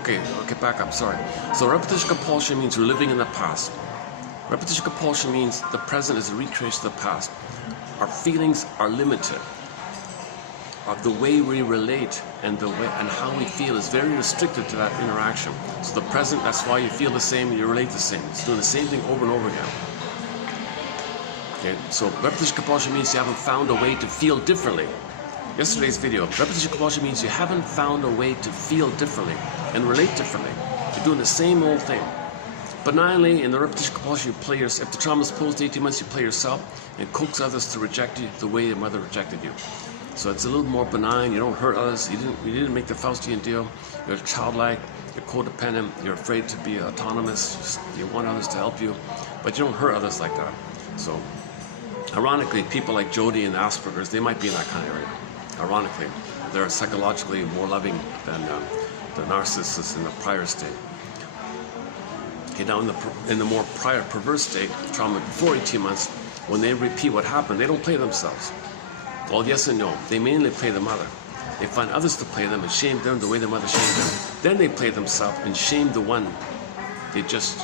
okay, back up, sorry. So repetition compulsion means we're living in the past. Repetition compulsion means the present is a recreation of the past. Our feelings are limited. The way we relate and how we feel is very restricted to that interaction. So the present, that's why you feel the same, you relate the same. It's doing the same thing over and over again. Okay, so repetition compulsion means you haven't found a way to feel differently. Yesterday's video, repetition compulsion means you haven't found a way to feel differently and relate differently. You're doing the same old thing. Benignly, in the repetition compulsion, you play yourself. If the trauma is post 18 months, you play yourself and coax others to reject you the way your mother rejected you. So it's a little more benign. You don't hurt others. You didn't make the Faustian deal. You're childlike. You're codependent. You're afraid to be autonomous. You want others to help you, but you don't hurt others like that. So, ironically, people like Jody and Asperger's, they might be in that kind of area. Ironically, they're psychologically more loving than the narcissists in the prior state. Okay, now in the more prior perverse state, trauma before 18 months, when they repeat what happened, they don't play themselves. All yes and no. They mainly play the mother. They find others to play them and shame them the way the mother shamed them. Then they play themselves and shame the one. They just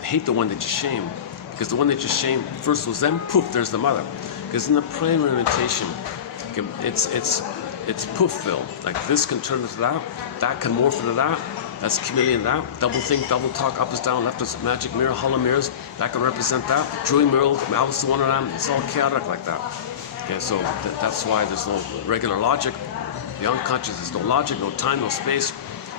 hate the one they just shamed. Because the one they just shamed first was them, poof, there's the mother. Because in the primary imitation, it's poof-filled. Like this can turn into that can morph into that, that's chameleon that, double think, double talk, up is down, left is magic mirror, hollow mirrors, that can represent that, drawing mirror, Alice is one of them, it's all chaotic like that. Okay, so that's why there's no regular logic. The unconscious, there's no logic, no time, no space.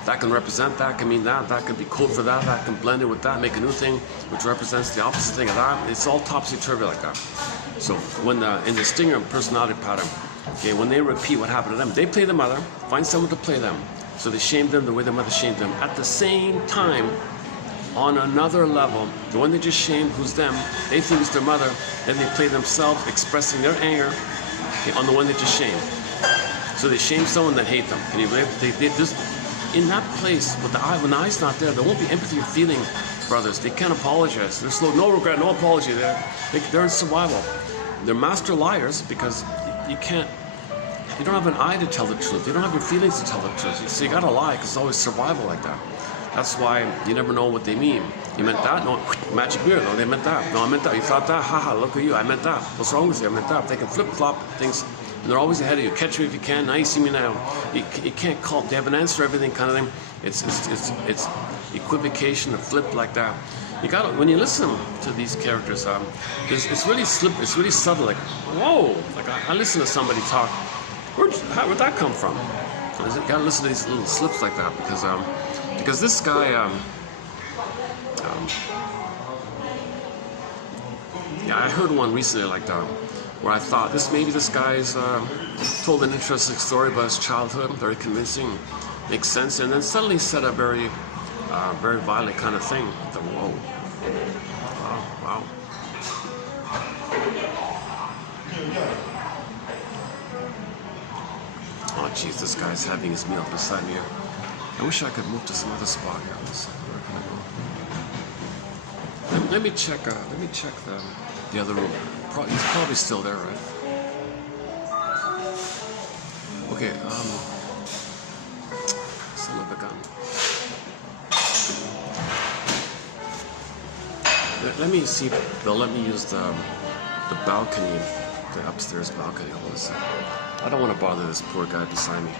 That can represent that, can mean that can be code for that can blend it with that, make a new thing, which represents the opposite thing of that. It's all topsy-turvy like that. So when in the stinger personality pattern, Okay, when they repeat what happened to them, they play the mother, find someone to play them. So they shame them the way the mother shamed them. At the same time, on another level, the one they just shamed, who's them, they think it's their mother, then they play themselves expressing their anger, okay, on the one they just shamed. So they shame someone that hate them. Can you believe? They just, in that place, with the eye, when the eye's not there, there won't be empathy or feeling for others. They can't apologize. There's no regret, no apology there. They're in survival. They're master liars because you don't have an eye to tell the truth. You don't have your feelings to tell the truth. So you gotta lie because it's always survival like that. That's why you never know what they mean. You meant that? No, magic mirror. No, they meant that. No, I meant that. You thought that? Haha, look at you. I meant that. What's wrong with you? I meant that. They can flip-flop things, and they're always ahead of you. Catch me if you can. Now you see me now. You can't call. They have an answer for everything kind of thing. It's equivocation, a flip like that. You got when you listen to these characters, it's really it's really subtle. Like, whoa! Like I listen to somebody talk. Where'd that come from? You gotta listen to these little slips like that because this guy, yeah, I heard one recently like that, where I thought maybe this guy's told an interesting story about his childhood, very convincing, makes sense, and then suddenly said a very violent kind of thing. I thought, whoa, wow. Oh, jeez, this guy's having his meal beside me here. I wish I could move to some other spot here. Where can I go? Let me check the other room. He's probably still there, right? Okay. Son of a gun. Let me see if they'll let me use the balcony, the upstairs balcony. Hold on a second. I don't want to bother this poor guy beside me.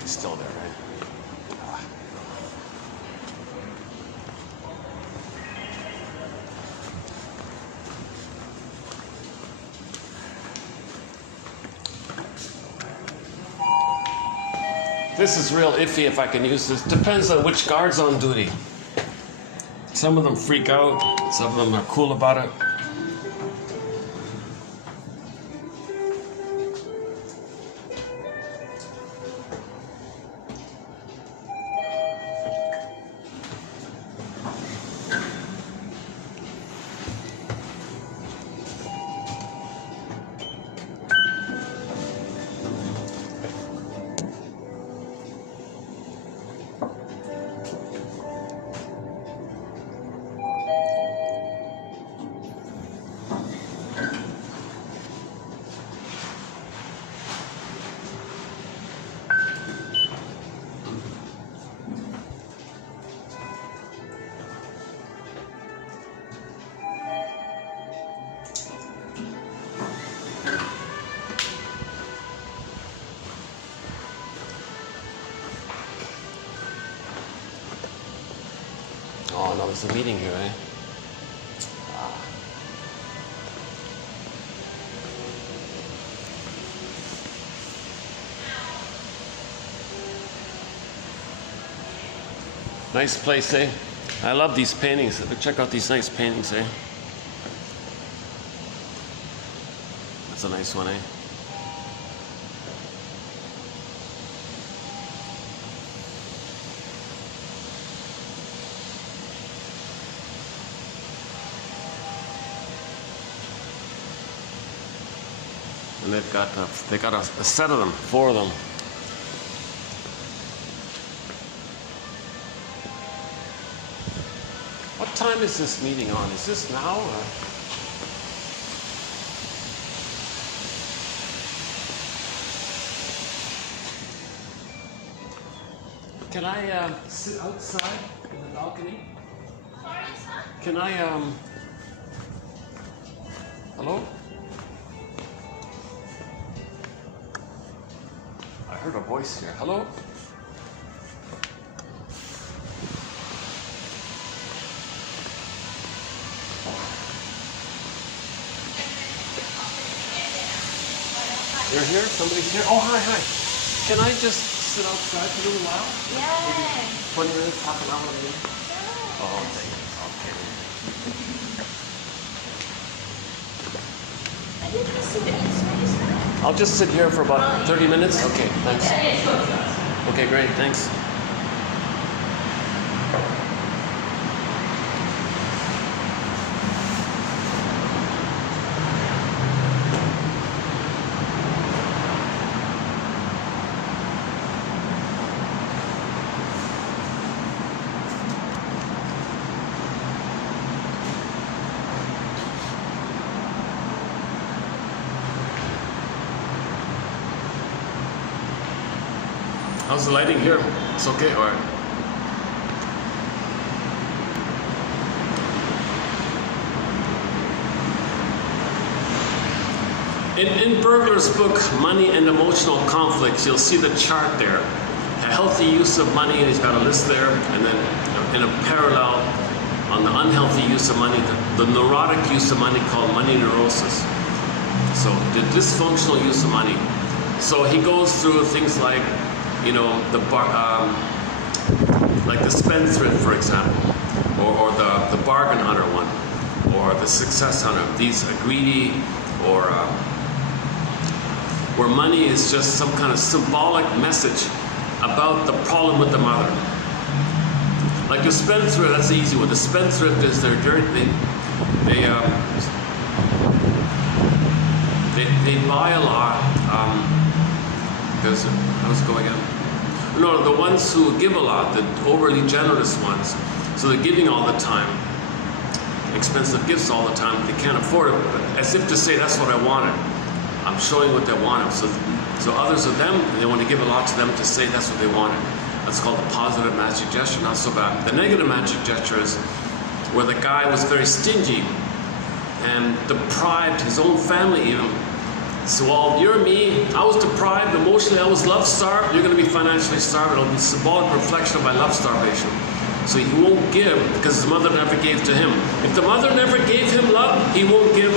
He's still there, right? This is real iffy if I can use this. Depends on which guard's on duty. Some of them freak out, some of them are cool about it. Oh no, there's a meeting here, eh? Nice place, eh? I love these paintings. Check out these nice paintings, eh? That's a nice one, eh? And they got a set of them, 4 of them. What time is this meeting on? Is this now or? Can I sit outside in the balcony? Sorry, son? Can I, hello? I heard a voice here. Hello? You're here? Somebody's here? Oh, hi, hi. Can I just sit outside for a little while? Yeah. 20 minutes, half an hour, maybe? Sure. Oh, thank you. Okay. I didn't see the X-rays. I'll just sit here for about 30 minutes. Okay, thanks. Okay, great, thanks. How's the lighting here? It's okay, all right. In Bergler's book, Money and Emotional Conflicts, you'll see the chart there. A healthy use of money, and he's got a list there, and then in a parallel on the unhealthy use of money, the neurotic use of money called money neurosis. So the dysfunctional use of money. So he goes through things like, you know, like the spendthrift, for example, or the bargain hunter one, or the success hunter. These are greedy, or where money is just some kind of symbolic message about the problem with the mother. Like the spendthrift, that's the easy one. The spendthrift is they're dirty. They buy a lot. How's it going again? No, the ones who give a lot, the overly generous ones. So they're giving all the time, expensive gifts all the time. They can't afford it, but as if to say, that's what I wanted. I'm showing what they wanted. So others of them, they want to give a lot to them to say that's what they wanted. That's called the positive magic gesture, not so bad. The negative magic gesture is where the guy was very stingy and deprived his own family even. So, well, you're me, I was deprived emotionally, I was love-starved, you're going to be financially starved. It'll be a symbolic reflection of my love starvation. So he won't give because his mother never gave to him. If the mother never gave him love, he won't give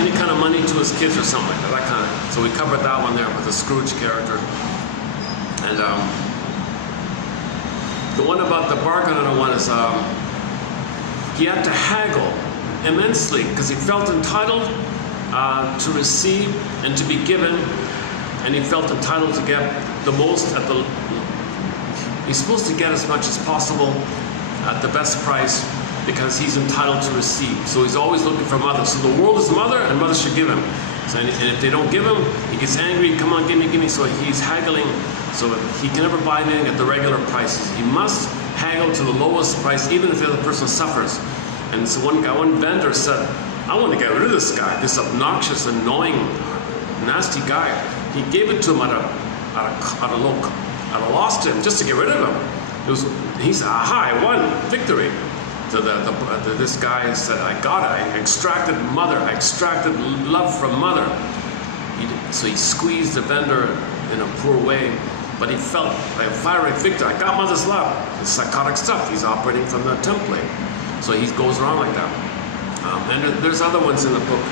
any kind of money to his kids or something like that, kind of. So we covered that one there with the Scrooge character. And the one about the bargain one is he had to haggle immensely because he felt entitled to receive and to be given, and he felt entitled to get the most at the. He's supposed to get as much as possible at the best price because he's entitled to receive. So he's always looking for mother. So the world is mother, and mother should give him. So, and if they don't give him, he gets angry. Come on, give me, give me. So he's haggling. So he can never buy anything at the regular prices. He must haggle to the lowest price, even if the other person suffers. And so one vendor said, I want to get rid of this guy, this obnoxious, annoying, nasty guy. He gave it to him at a loss to him, just to get rid of him. He said, aha, I won, victory. So this guy said, I got it, I extracted mother, I extracted love from mother. So he squeezed the vendor in a poor way, but he felt like a fiery victor. I got mother's love. It's psychotic stuff. He's operating from the template. So he goes around like that. And there's other ones in the book.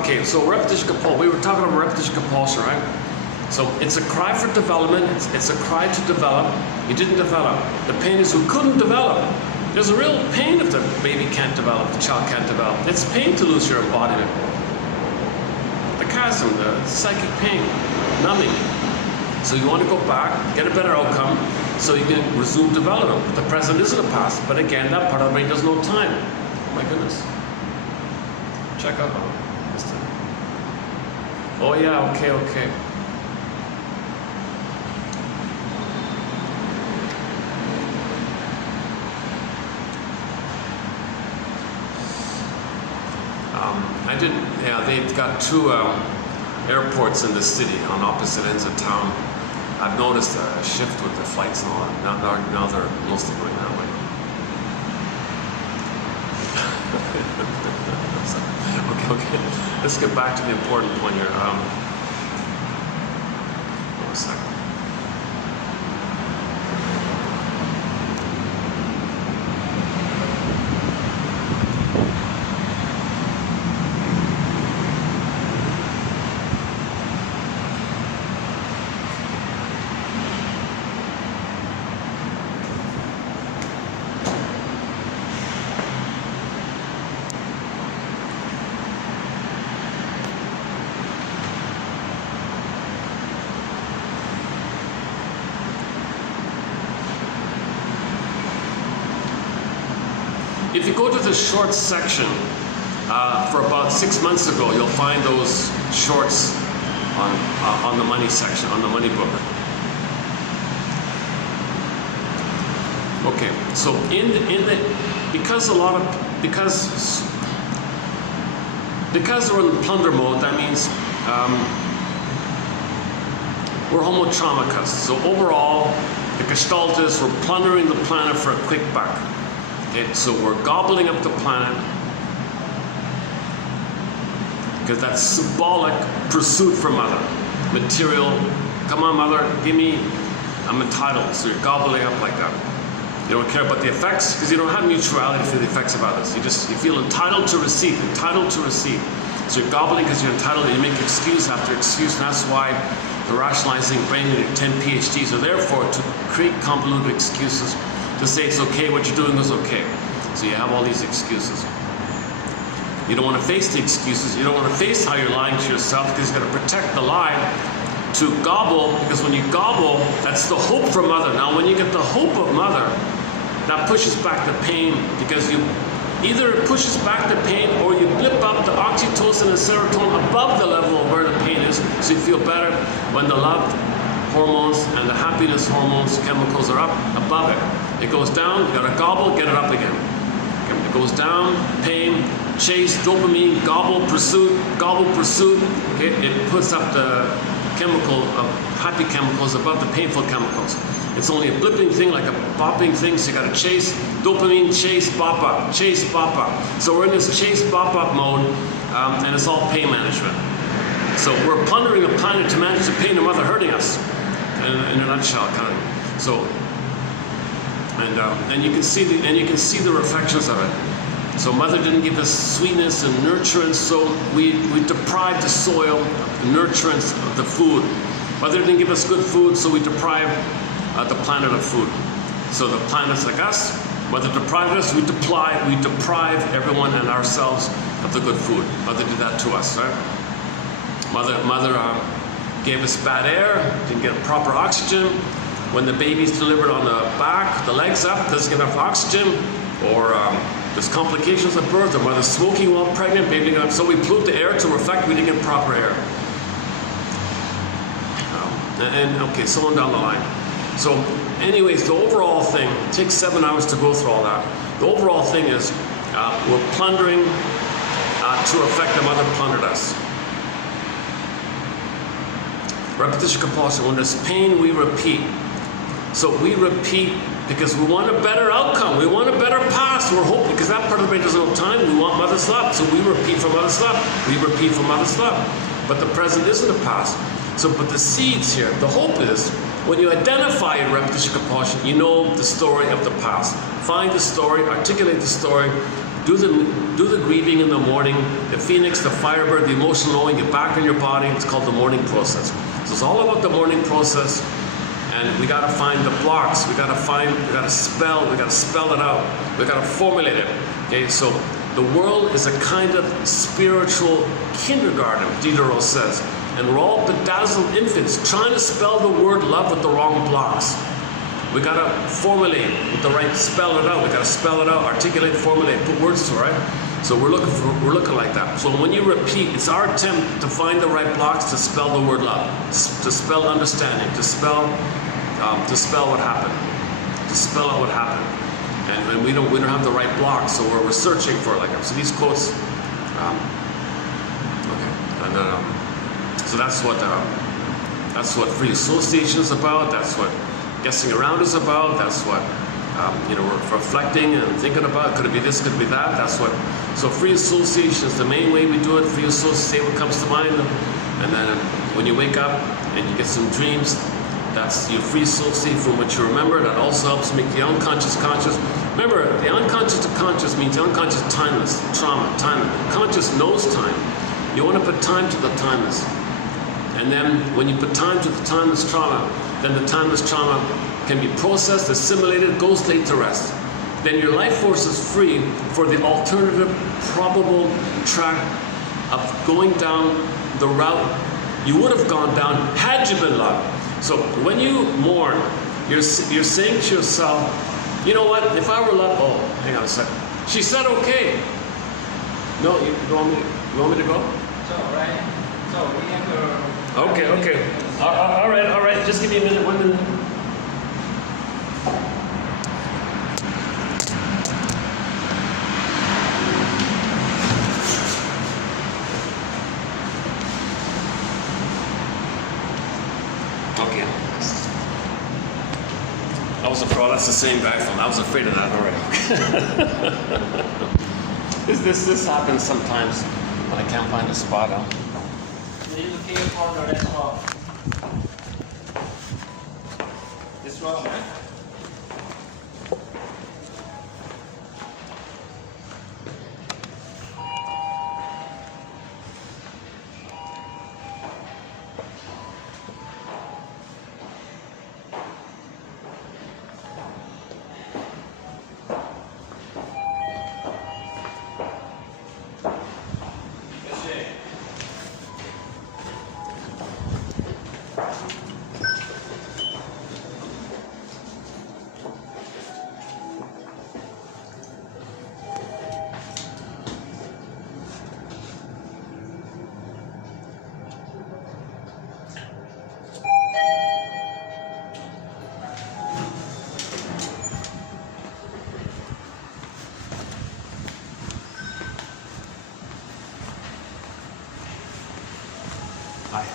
Okay, so repetition compulsion. We were talking about repetition compulsion, right? So it's a cry for development. It's a cry to develop. You didn't develop. The pain is who couldn't develop. There's a real pain if the baby can't develop, the child can't develop. It's pain to lose your embodiment. The chasm, the psychic pain, numbing. So you want to go back, get a better outcome, so you can resume development. The present isn't a past, but again, that part of the brain doesn't know time. My goodness. Check out. Oh yeah, okay. got two airports in the city on opposite ends of town. I've noticed a shift with the flights and all that. Now they're mostly going that way. Okay. Let's get back to the important point here. Hold on a second. If you go to the shorts section, for about 6 months ago, you'll find those shorts on the money section, on the money book. Okay, so because we're in plunder mode, that means we're homo traumicus. So overall, the gestalt is we're plundering the planet for a quick buck. Okay, so we're gobbling up the planet because that's symbolic pursuit for mother. Material, come on mother, give me, I'm entitled. So you're gobbling up like that. You don't care about the effects because you don't have mutuality for the effects of others. You feel entitled to receive, entitled to receive. So you're gobbling because you're entitled and you make excuse after excuse, and that's why the rationalizing brain and 10 PhDs are there for, to create convoluted excuses. To say it's okay, what you're doing is okay. So you have all these excuses. You don't want to face the excuses. You don't want to face how you're lying to yourself because you've got to protect the lie. To gobble, because when you gobble, that's the hope for mother. Now when you get the hope of mother, that pushes back the pain because either it pushes back the pain or you blip up the oxytocin and serotonin above the level of where the pain is, so you feel better when the love hormones and the happiness hormones, chemicals are up above it. It goes down, you gotta gobble, get it up again. It goes down, pain, chase, dopamine, gobble, pursuit, okay? It puts up the chemical, happy chemicals above the painful chemicals. It's only a blipping thing, like a bopping thing, so you gotta chase, dopamine, chase, bop up, chase, bop up. So we're in this chase, bop up mode, and it's all pain management. So we're plundering a planet to manage the pain of mother hurting us, in a nutshell, kind of. So, and you can see the reflections of it. So mother didn't give us sweetness and nurturance, so we deprived the soil of the nurturance of the food. Mother didn't give us good food, so we deprived the planet of food. So the planet's like us. Mother deprived us, we deprive everyone and ourselves of the good food. Mother did that to us, right? Mother gave us bad air, didn't get proper oxygen. When the baby's delivered on the back, the legs up, doesn't get enough oxygen, or there's complications at birth, or mother's smoking while pregnant, baby got up. So we pollute the air to reflect we didn't get proper air. Okay, so on down the line. So anyways, the overall thing, it takes 7 hours to go through all that. The overall thing is we're plundering to affect the mother plundered us. Repetition compulsion. When there's pain, we repeat. So we repeat because we want a better outcome. We want a better past. We're hoping, because that part of the brain doesn't have time, we want mother's love. So we repeat for mother's love. We repeat for mother's love. But the present isn't the past. So, but the seeds here, the hope is, when you identify a repetition compulsion, you know the story of the past. Find the story, articulate the story, do the grieving in the morning, the phoenix, the firebird, the emotional knowing, get back in your body. It's called the morning process. So it's all about the morning process, and we gotta find the blocks. We gotta spell it out. We gotta formulate it. Okay, so the world is a kind of spiritual kindergarten, Diderot says. And we're all bedazzled infants trying to spell the word love with the wrong blocks. We gotta formulate with the right, spell it out. We gotta spell it out, articulate, formulate, put words to it, right? So we're looking like that. So when you repeat, it's our attempt to find the right blocks to spell the word love, to spell understanding, to spell what happened, to spell out what happened. And we don't have the right blocks, so we're searching for it like that. So these quotes. Okay. And so that's what free association is about. That's what guessing around is about. That's what we're reflecting and thinking about. Could it be this? Could it be that? That's what. So free association is the main way we do it. Free associate what comes to mind, and then when you wake up and you get some dreams, that's you free associate from what you remember. That also helps make the unconscious conscious. Remember, the unconscious to conscious means the unconscious timeless, trauma, timeless. Conscious knows time. You want to put time to the timeless. And then when you put time to the timeless trauma, then the timeless trauma can be processed, assimilated, goes laid to rest. Then your life force is free for the alternative, probable track of going down the route you would have gone down had you been loved. So when you mourn, you're saying to yourself, you know what, if I were loved, oh, hang on a second. She said okay. No, you want me to go? So, right? So we have to... Okay. All right. Just give me a minute, 1 minute. Okay. I was afraid that's the same guy from. I was afraid of that already. This happens sometimes when I can't find a spot. You need to care for the rest of this one, right? Hi.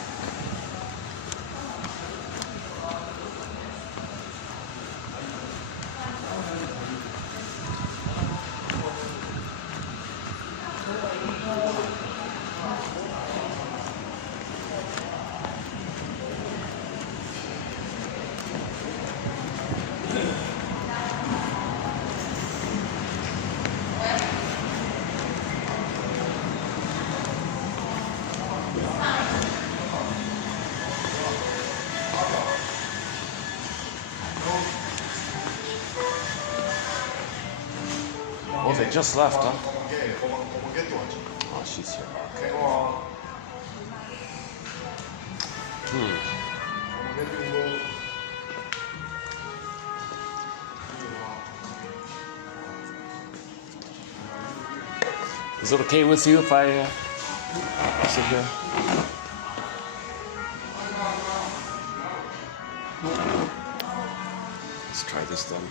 Oh, they just left, huh? Oh, she's here. Is it okay with you if I sit here? Let's try this then.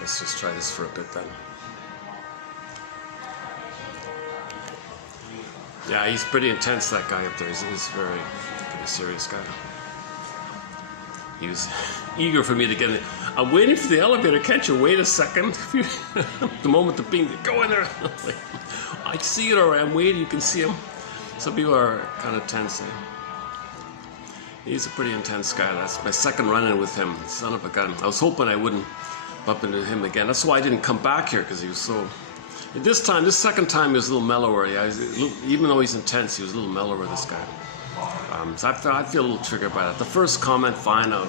Let's just try this for a bit then. Yeah, he's pretty intense, that guy up there. He's pretty serious guy. He was eager for me to get in. I'm waiting for the elevator. Can't you wait a second? The moment the ping, go in there. I see it already. I'm waiting. You can see him. Some people are kind of tense. He's a pretty intense guy. That's my second run-in with him. Son of a gun. I was hoping I wouldn't bump into him again. That's why I didn't come back here, because he was so... This second time, he was a little mellower. Yeah, even though he's intense, he was a little mellower, this guy. So I feel a little triggered by that. The first comment, fine, I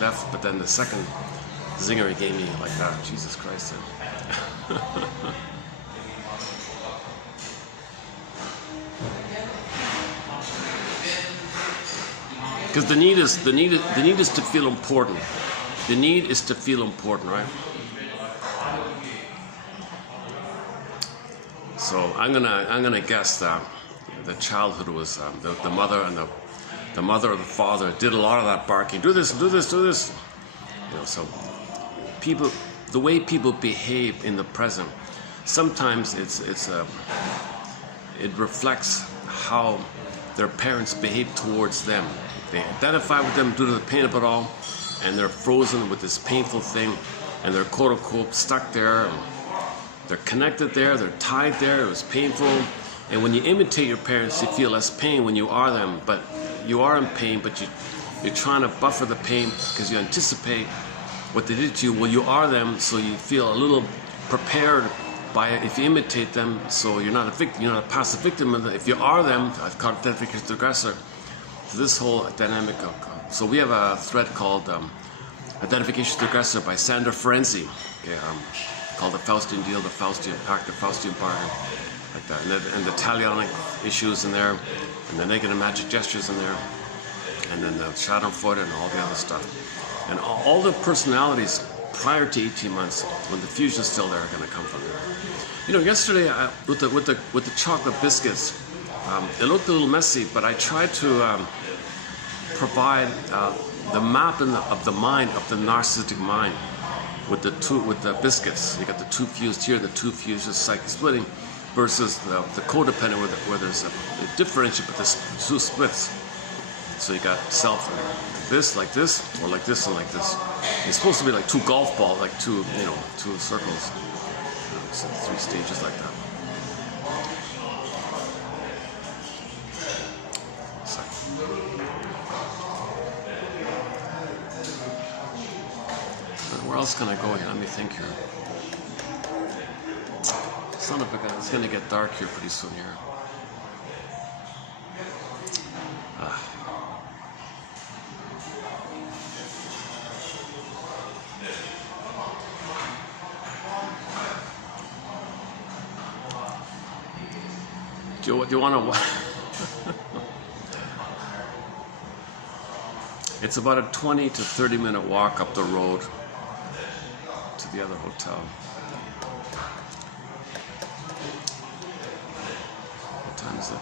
left, but then the second zinger he gave me like that, Jesus Christ. Because the need is to feel important. The need is to feel important, right? So I'm gonna guess that the childhood was the mother and the mother or the father did a lot of that barking. Do this, do this, do this. You know, so people, the way people behave in the present, sometimes it reflects how their parents behave towards them. They identify with them due to the pain of it all, and they're frozen with this painful thing, and they're quote unquote stuck there. They're connected there, they're tied there, it was painful. And when you imitate your parents, you feel less pain when you are them, but you are in pain, but you're trying to buffer the pain because you anticipate what they did to you. Well, you are them, so you feel a little prepared by it if you imitate them, so you're not a victim, you're not a passive victim. If you are them, I've called identification to aggressor. So this whole dynamic of, so we have a thread called Identification to Aggressor by Sandra Ferenczi, okay, called the Faustian Deal, the Faustian Pact, the Faustian Bargain, like that. And the Talionic issues in there, and the negative magic gestures in there, and then the Schadenfreude and all the other stuff. And all the personalities prior to 18 months, when the fusion's still there, are going to come from there. You know, yesterday with the chocolate biscuits, it looked a little messy, but I tried to provide the map of the mind, of the narcissistic mind, with the biscuits. You got the two fused here, the two fused just psychic splitting, versus the codependent where there's a differentiate, but there's two splits. So you got self like this, or like this and like this. It's supposed to be like two golf balls, like two circles. So 3 stages like that. So. Where else can I go here? Let me think here. Son of a gun, it's going to get dark here pretty soon here. Do you want to? It's about a 20 to 30 minute walk up the road to the other hotel. What time is it?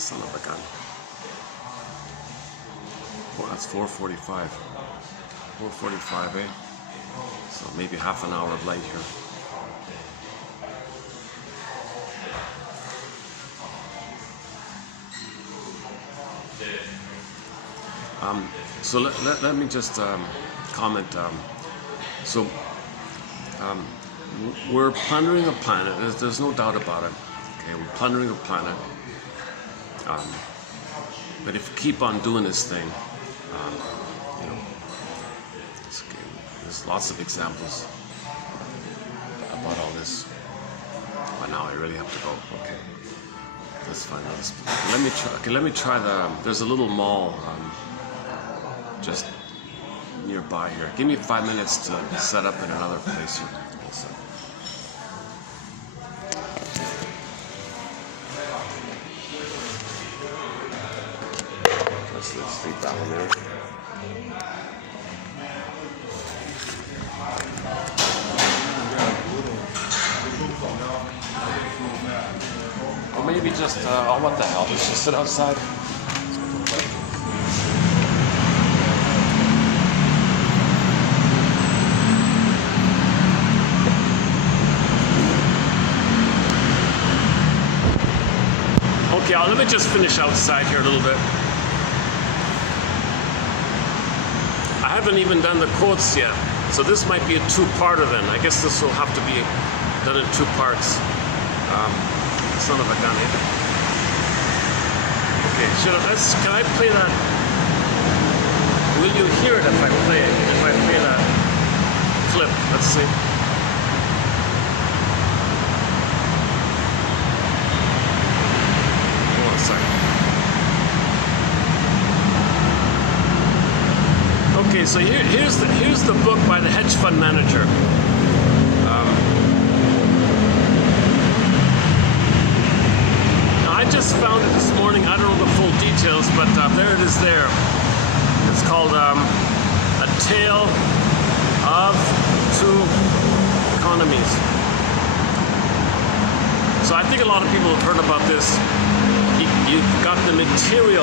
Son of a gun. Well, that's 4:45. 4:45, eh? So maybe half an hour of light here. So let me just comment. We're plundering a planet. There's no doubt about it. Okay, we're plundering a planet. But if we keep on doing this thing, it's okay. There's lots of examples about all this. But now I really have to go. Okay, let's find out. Let me try. Okay, let me try the. There's a little mall. Just nearby here. Give me 5 minutes to set up in another place here. Also. Let's sleep down there. Or maybe just, oh, what the hell? Let's just sit outside. Okay, let me just finish outside here a little bit. I haven't even done the quotes yet, so this might be a two-parter then. I guess this will have to be done in 2 parts. Son of a gun. Okay, can I play that? Will you hear it if I play that clip? Let's see. Okay, so here's the book by the hedge fund manager. Now I just found it this morning. I don't know the full details, but there it is. There, it's called A Tale of Two Economies. So I think a lot of people have heard about this. You've got the material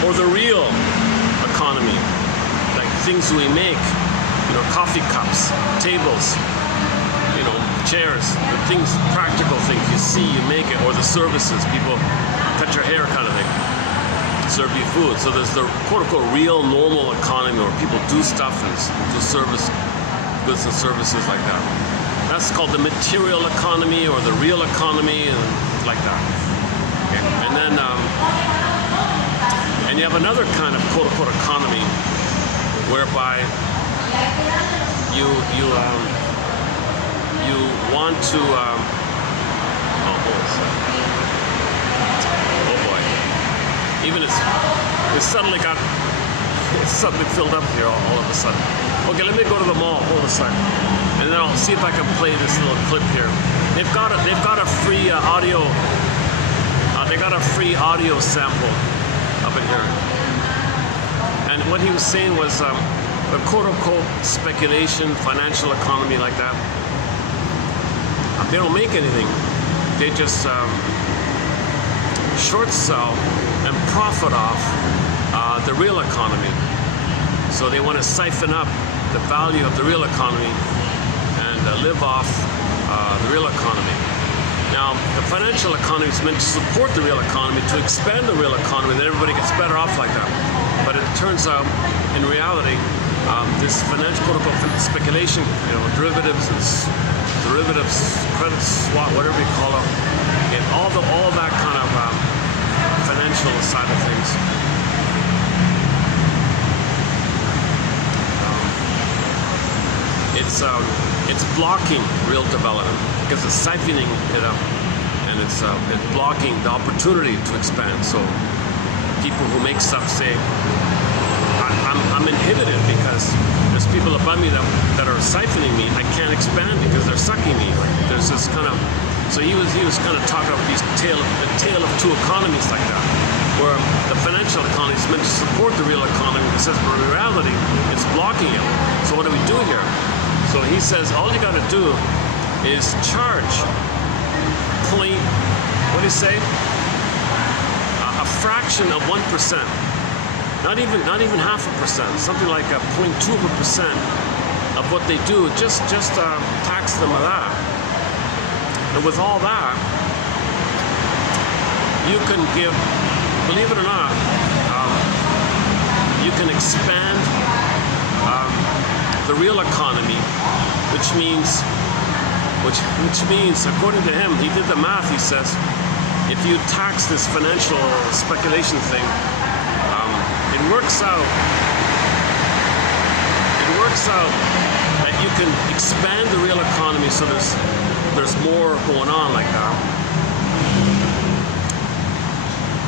or the real economy, like things we make, coffee cups, tables, chairs, the things, practical things you see, you make it, or the services, people cut your hair kind of thing, serve you food. So there's the quote-unquote real normal economy where people do stuff and do goods and services like that. That's called the material economy or the real economy and like that. Okay. And then and you have another kind of quote-unquote economy whereby you want to oh boy, even it's suddenly filled up here all of a sudden. Okay, let me go to the mall. Hold a second, and then I'll see if I can play this little clip here. They've got a free audio. They got a free audio sample up in here, and what he was saying was the quote-unquote speculation, financial economy like that. They don't make anything. They just short sell and profit off the real economy. So they want to siphon up the value of the real economy and live off the real economy. Now, the financial economy is meant to support the real economy, to expand the real economy, then everybody gets better off like that. But it turns out, in reality, this financial quote-unquote speculation, derivatives, credit swap, whatever you call them, and all that kind of financial side of things. It's blocking real development because it's siphoning it up, and it's blocking the opportunity to expand. So people who make stuff say, I'm inhibited because there's people above me that are siphoning me. I can't expand because they're sucking me. Like there's this kind of, so he was kind of talking about the tale of two economies like that, where the financial economy is meant to support the real economy. It says, but in reality, it's blocking it. So what do we do here? So he says, all you got to do is charge point, what do you say? A fraction of 1%. Not even 0.5%, something like 0.2% of what they do. Just tax them with that. And with all that, you can give, believe it or not, you can expand the real economy, which means, according to him, he did the math. He says, if you tax this financial speculation thing, it works out that you can expand the real economy, so there's more going on like that.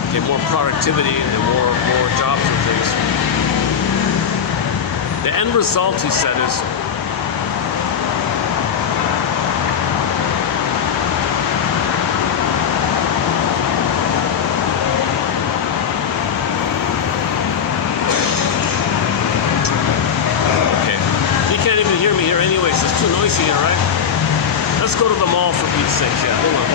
Okay, more productivity and more jobs and things. The end result, he said, is noisy here, right? Let's go to the mall for Pete's sake. Yeah, hold on.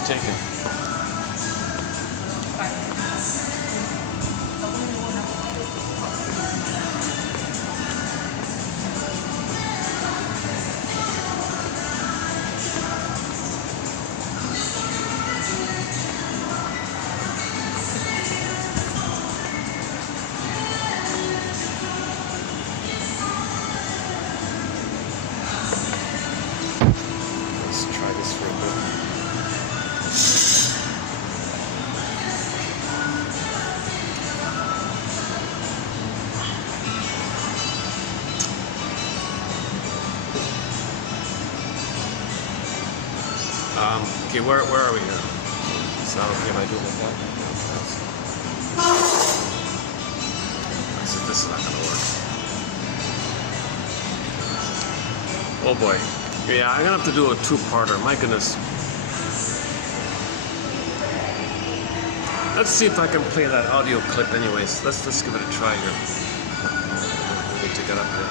was taken. Let's try this for a bit. Okay, where are we here? Is that okay if I do it like that? I said this is not gonna work. Oh boy. Yeah, I'm gonna have to do a two-parter. My goodness. Let's see if I can play that audio clip anyways. Let's give it a try here. Let me take it up here.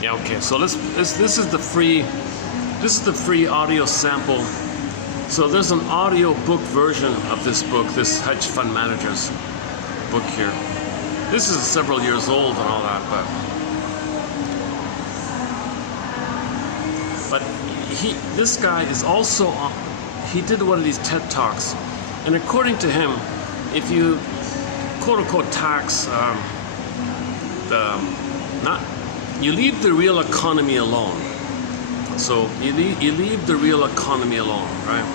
Yeah, okay, so this is the free audio sample. So there's an audio book version of this book, this hedge fund manager's book here. This is several years old and all that, but this guy is also, he did one of these TED Talks, and according to him, if you quote unquote tax you leave the real economy alone. So you leave the real economy alone, right?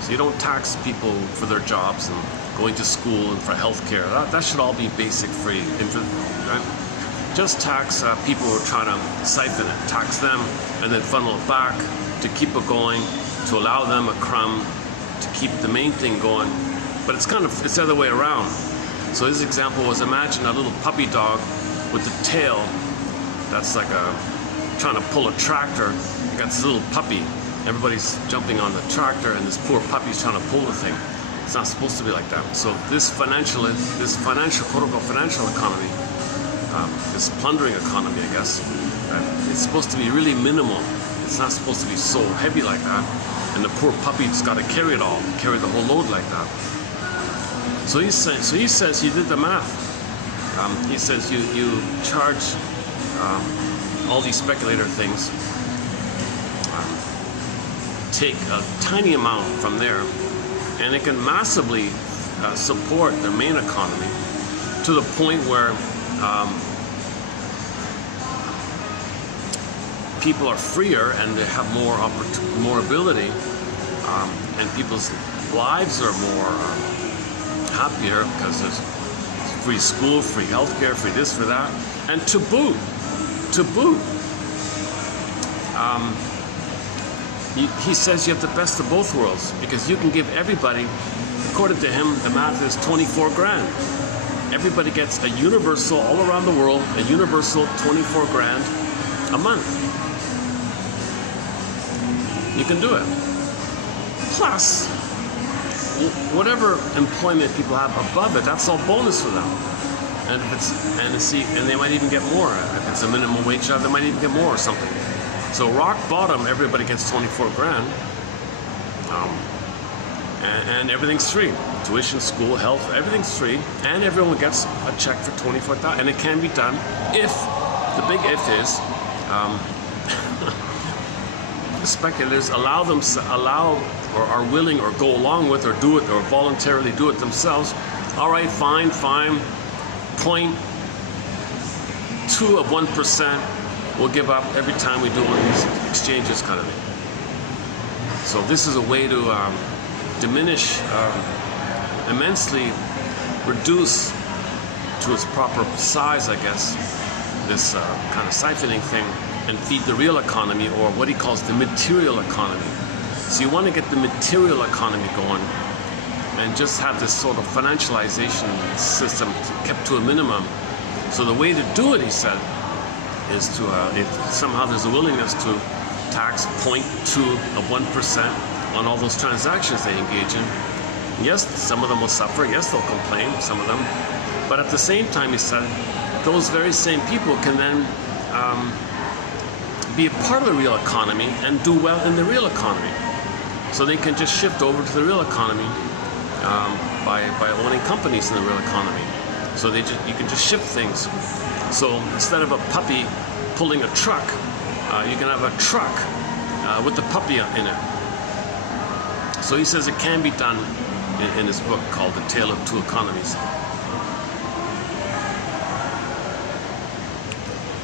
So you don't tax people for their jobs and going to school and for healthcare. That should all be basic free, right? Just tax people who are trying to siphon it. Tax them and then funnel it back to keep it going, to allow them a crumb, to keep the main thing going. But it's the other way around. So his example was, imagine a little puppy dog with the tail that's like trying to pull a tractor. You got this little puppy, everybody's jumping on the tractor, and this poor puppy's trying to pull the thing. It's not supposed to be like that. So this financial quote-unquote financial economy, this plundering economy, I guess, it's supposed to be really minimal. It's not supposed to be so heavy like that, and the poor puppy's got to carry it all, carry the whole load like that. So he says you did the math. He says you charge all these speculator things, take a tiny amount from there, and it can massively support the main economy to the point where people are freer and they have more ability, and people's lives are more happier because there's free school, free healthcare, free this, for that, and to boot, he says you have the best of both worlds, because you can give everybody, according to him, the math is 24 grand. Everybody gets a universal, all around the world, a universal 24 grand a month. You can do it. Plus, whatever employment people have above it, that's all bonus for them. And they might even get more. If it's a minimum wage job, they might even get more or something. So rock bottom, everybody gets 24 grand, and everything's free. Tuition, school, health, everything's free, and everyone gets a check for 24,000. And it can be done if the big if is the speculators allow or are willing or go along with or do it or voluntarily do it themselves. All right, fine, 0.2 of 1% we'll give up every time we do one of these exchanges, kind of thing. So this is a way to diminish, immensely reduce to its proper size, I guess, this kind of siphoning thing, and feed the real economy, or what he calls the material economy. So you want to get the material economy going and just have this sort of financialization system kept to a minimum. So the way to do it, he said, is to, if somehow there's a willingness to tax 0.2 of 1% on all those transactions they engage in. Yes, some of them will suffer. Yes, they'll complain, some of them. But at the same time, he said, those very same people can then be a part of the real economy and do well in the real economy. So they can just shift over to the real economy by owning companies in the real economy. So you can just shift things. So instead of a puppy pulling a truck, you can have a truck with the puppy in it. So he says it can be done in his book called The Tale of Two Economies.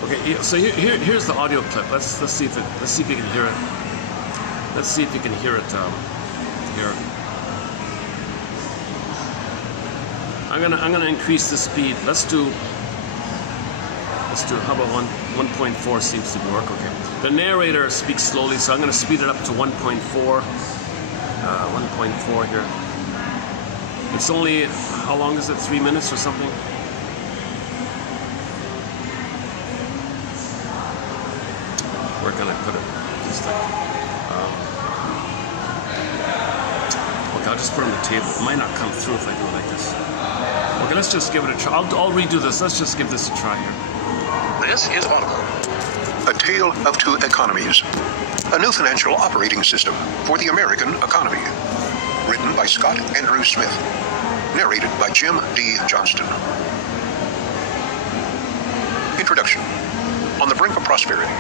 Okay, so here's the audio clip. Let's see if you can hear it. Let's see if you can hear it here. I'm gonna increase the speed. Let's do how about 1.4 seems to work. Okay. The narrator speaks slowly, so I'm gonna speed it up to 1.4. 1.4 here. It's only, how long is it? 3 minutes or something? Where can I put it? Just like, okay, I'll just put it on the table. It might not come through if I do it like this. Okay, let's just give it a try. I'll redo this. Let's just give this a try here. This is Audible. A Tale of Two Economies. A new financial operating system for the American economy. Written by Scott Andrew Smith. Narrated by Jim D. Johnston. Introduction. On the brink of prosperity.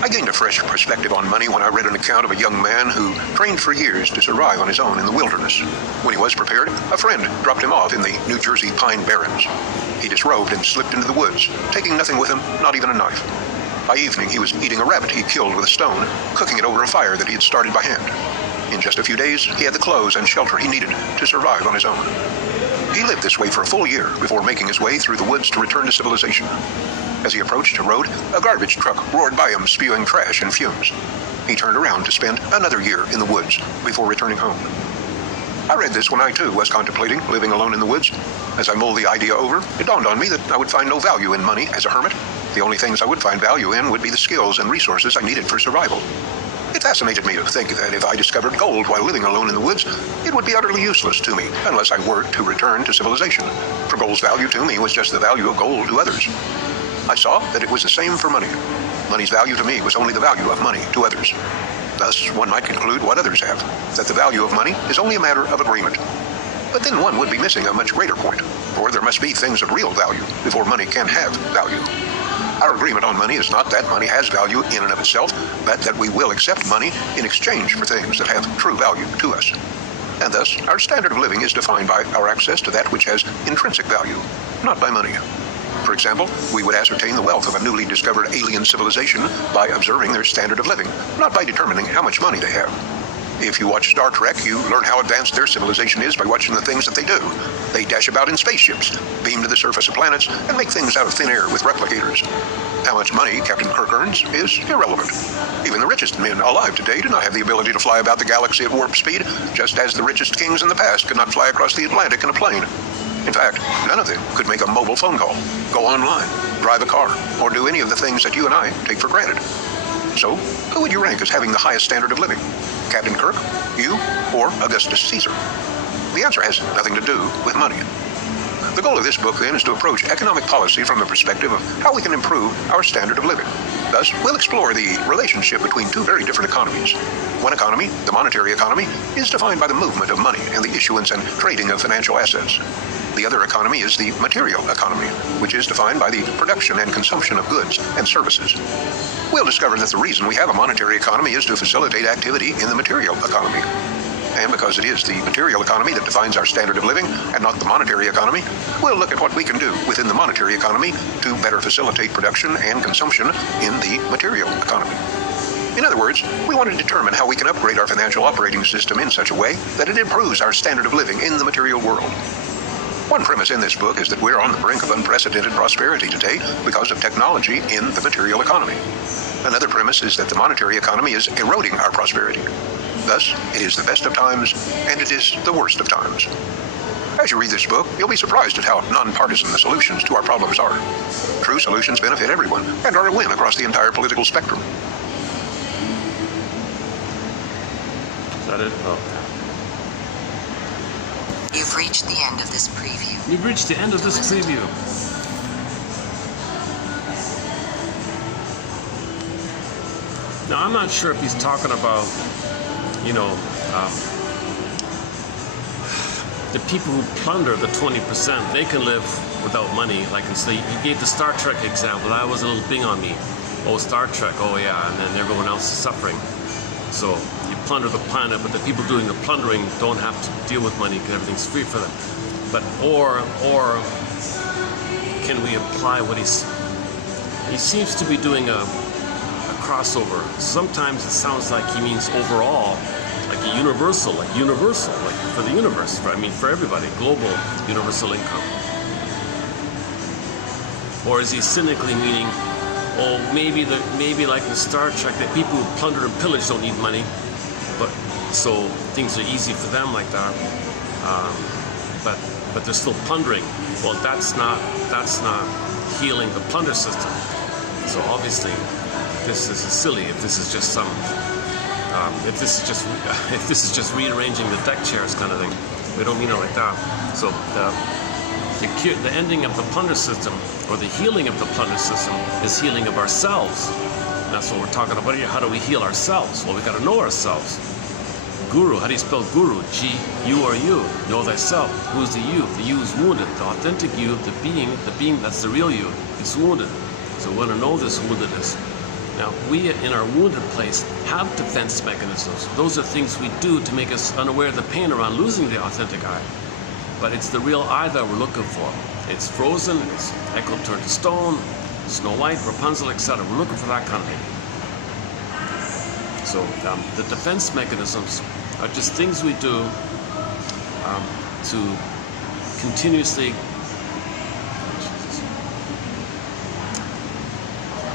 I gained a fresh perspective on money when I read an account of a young man who trained for years to survive on his own in the wilderness. When he was prepared, a friend dropped him off in the New Jersey Pine Barrens. He disrobed and slipped into the woods, taking nothing with him, not even a knife. By evening, he was eating a rabbit he killed with a stone, cooking it over a fire that he had started by hand. In just a few days, he had the clothes and shelter he needed to survive on his own. He lived this way for a full year before making his way through the woods to return to civilization. As he approached a road, a garbage truck roared by him, spewing trash and fumes. He turned around to spend another year in the woods before returning home. I read this when I, too, was contemplating living alone in the woods. As I mulled the idea over, it dawned on me that I would find no value in money as a hermit. The only things I would find value in would be the skills and resources I needed for survival. It fascinated me to think that if I discovered gold while living alone in the woods, it would be utterly useless to me unless I worked to return to civilization. For gold's value to me was just the value of gold to others. I saw that it was the same for money. Money's value to me was only the value of money to others. Thus, one might conclude what others have, that the value of money is only a matter of agreement. But then one would be missing a much greater point, for there must be things of real value before money can have value. Our agreement on money is not that money has value in and of itself, but that we will accept money in exchange for things that have true value to us. And thus, our standard of living is defined by our access to that which has intrinsic value, not by money. For example, we would ascertain the wealth of a newly discovered alien civilization by observing their standard of living, not by determining how much money they have. If you watch Star Trek, you learn how advanced their civilization is by watching the things that they do. They dash about in spaceships, beam to the surface of planets, and make things out of thin air with replicators. How much money Captain Kirk earns is irrelevant. Even the richest men alive today do not have the ability to fly about the galaxy at warp speed, just as the richest kings in the past could not fly across the Atlantic in a plane. In fact, none of them could make a mobile phone call, go online, drive a car, or do any of the things that you and I take for granted. So, who would you rank as having the highest standard of living? Captain Kirk, you, or Augustus Caesar? The answer has nothing to do with money. The goal of this book, then, is to approach economic policy from the perspective of how we can improve our standard of living. Thus, we'll explore the relationship between two very different economies. One economy, the monetary economy, is defined by the movement of money and the issuance and trading of financial assets. The other economy is the material economy, which is defined by the production and consumption of goods and services. We'll discover that the reason we have a monetary economy is to facilitate activity in the material economy. And because it is the material economy that defines our standard of living and not the monetary economy, we'll look at what we can do within the monetary economy to better facilitate production and consumption in the material economy. In other words, we want to determine how we can upgrade our financial operating system in such a way that it improves our standard of living in the material world. One premise in this book is that we're on the brink of unprecedented prosperity today because of technology in the material economy. Another premise is that the monetary economy is eroding our prosperity. Thus, it is the best of times and it is the worst of times. As you read this book, you'll be surprised at how nonpartisan the solutions to our problems are. True solutions benefit everyone and are a win across the entire political spectrum. Is that it? Oh. You've reached the end of this preview. You've reached the end of this preview. Now, I'm not sure if he's talking about, you know, the people who plunder the 20%, they can live without money. Like, so you gave the Star Trek example. That was a little thing on me. Oh, Star Trek, oh yeah, and then everyone else is suffering. So you plunder the planet, but the people doing the plundering don't have to deal with money because everything's free for them. But, or can we apply what he seems to be doing a crossover. Sometimes it sounds like he means overall, like a universal, like for the universe, for everybody, global universal income. Or is he cynically meaning, oh, maybe like in Star Trek, that people who plunder and pillage don't need money, but so things are easy for them like that. But they're still plundering. Well, that's not healing the plunder system. So obviously, this is silly. If this is just if this is just rearranging the deck chairs kind of thing, we don't mean it like that. So the ending of the plunder system, or the healing of the plunder system, is healing of ourselves. And that's what we're talking about here. How do we heal ourselves? Well, we got to know ourselves. Guru, how do you spell guru? G-U-R-U. Know thyself. Who's the you? The you is wounded. The authentic you, the being that's the real you, is wounded. So we want to know this woundedness. Now, we in our wounded place have defense mechanisms. Those are things we do to make us unaware of the pain around losing the authentic I. But it's the real I that we're looking for. It's frozen, it's Echo turned to stone, Snow White, Rapunzel, etc. We're looking for that kind of thing. So the defense mechanisms are just things we do to continuously.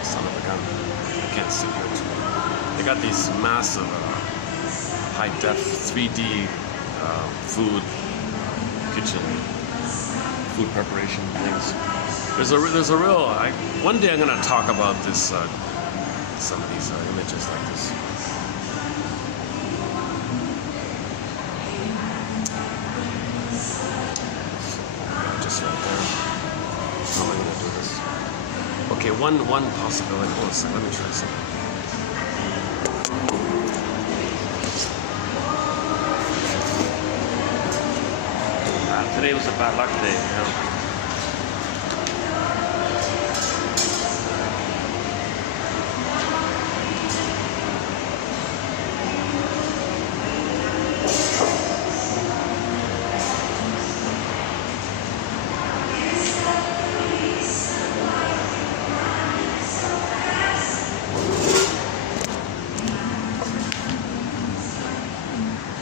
Son of a gun. I can't sit here too long. They got these massive high-def 3D food kitchen, food preparation things. There's a real. One day I'm going to talk about this. Some of these images like this. Just right there. How am I going to do this? Okay, one possibility. Hold on a second. Let me try something. Today was a bad luck day, you know.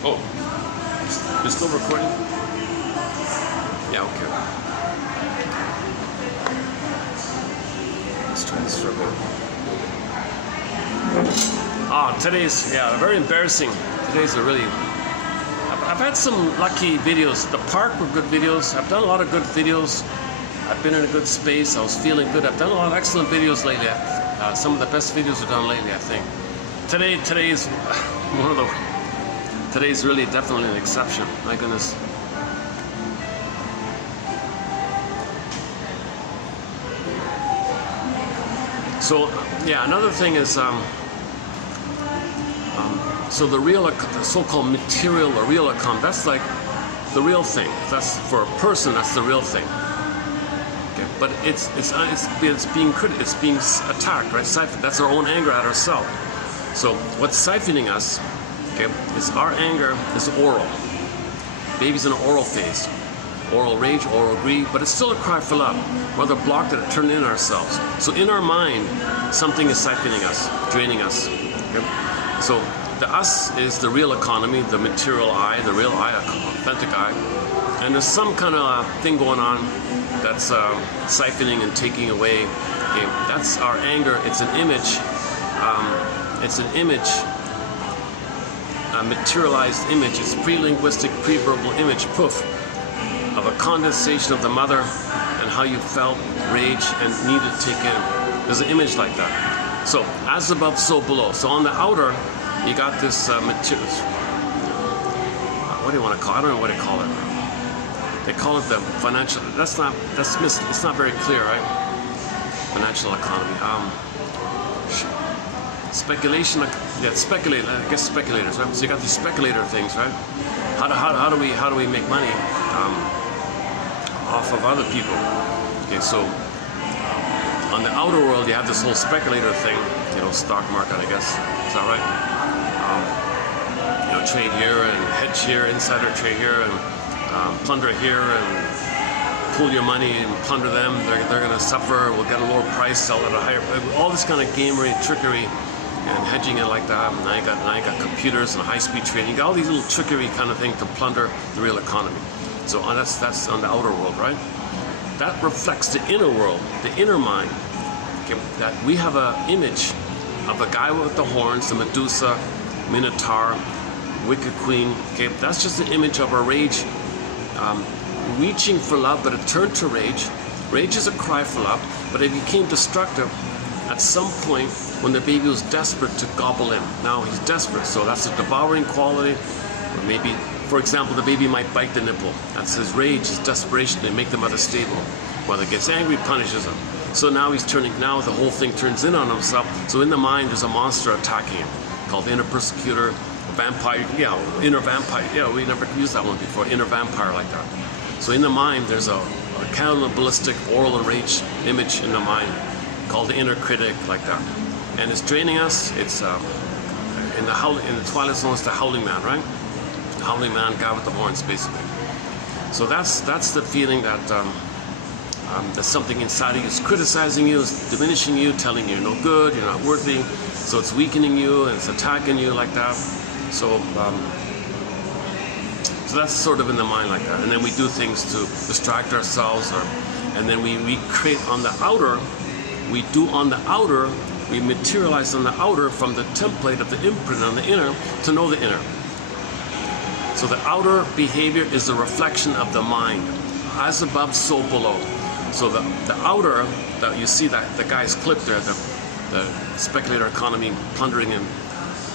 Oh, you're still recording? Yeah, okay. Let's try this for a bit. Today's, very embarrassing. Today's a really, I've had some lucky videos. The park were good videos. I've done a lot of good videos. I've been in a good space. I was feeling good. I've done a lot of excellent videos lately. Some of the best videos are done lately, I think. Today's one of the, today's really definitely an exception. My goodness. So yeah, another thing is so the so-called material or real economy, that's like the real thing. That's for a person. That's the real thing. Okay, but it's being attacked, right? That's our own anger at ourselves. So what's siphoning us, okay, is our anger is oral. Baby's in an oral phase. Oral rage, oral greed, but it's still a cry for love. Whether blocked it, turned in ourselves. So in our mind, something is siphoning us, draining us. Okay? So the us is the real economy, the material I, the real I, authentic I. And there's some kind of thing going on that's siphoning and taking away. Okay? That's our anger. It's an image. A materialized image. It's pre-linguistic, pre-verbal image, poof, condensation of the mother and how you felt rage and needed to take in. There's an image like that. So as above, so below. So on the outer, you got this material. What do you want to call it? I don't know what they call it. They call it the financial. It's not very clear, right? Financial economy. Speculation. Yeah, speculate. I guess speculators, right? So you got these speculator things, right? How do we make money off of other people? Okay, so on the outer world, you have this whole speculator thing. You know, stock market, I guess. Is that right? You know, trade here and hedge here, insider trade here, and plunder here, and pool your money and plunder them. They're going to suffer. We'll get a lower price, sell at a higher price. All this kind of gamery, trickery, and hedging it like that. And now you got computers and high-speed trading. You got all these little trickery kind of thing to plunder the real economy. So that's on the outer world, right? That reflects the inner world, the inner mind. Okay, that we have an image of a guy with the horns, the Medusa, Minotaur, Wicked Queen. Okay, that's just an image of a rage, reaching for love, but it turned to rage. Rage is a cry for love, but it became destructive at some point when the baby was desperate to gobble him. Now he's desperate, so that's a devouring quality. Or maybe, for example, the baby might bite the nipple. That's his rage, his desperation to make the mother stable. While he gets angry, punishes him. So now now the whole thing turns in on himself. So in the mind, there's a monster attacking him called the inner persecutor, vampire. Yeah, inner vampire. Yeah, we never used that one before. Inner vampire like that. So in the mind, there's a cannibalistic oral and rage image in the mind called the inner critic, like that. And it's draining us. It's in the Twilight Zone, it's the howling man, right? The howling man, guy with the horns, basically. So that's the feeling that there's something inside of you is criticizing you, is diminishing you, telling you you're no good, you're not worthy. So it's weakening you and it's attacking you like that. So that's sort of in the mind like that. And then we do things to distract ourselves, and then we create on the outer. We materialize on the outer from the template of the imprint on the inner to know the inner. So the outer behavior is a reflection of the mind. As above, so below. So the outer, that you see that the guy's clip there, the speculator economy plundering and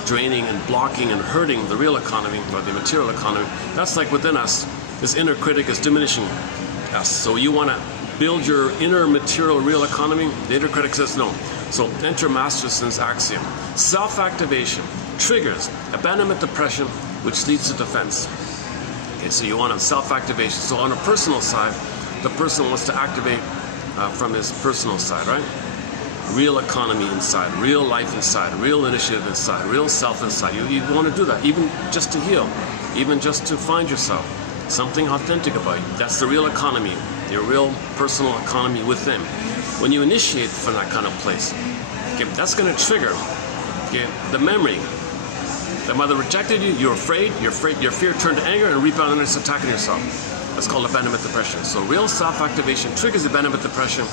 draining and blocking and hurting the real economy, or the material economy, that's like within us. This inner critic is diminishing us. So you want to build your inner material real economy. The inner critic says no. So enter Masterson's axiom. Self-activation triggers abandonment depression, which leads to defense. Okay, so you want a self-activation. So on a personal side, the person wants to activate from his personal side, right? Real economy inside, real life inside, real initiative inside, real self inside. You want to do that, even just to heal, even just to find yourself, something authentic about you. That's the real economy, your real personal economy within. When you initiate from that kind of place, okay, that's going to trigger, okay, the memory. The mother rejected you, you're afraid, your fear turned to anger and rebound and it's attacking yourself. That's called abandonment depression. So real self-activation triggers abandonment depression,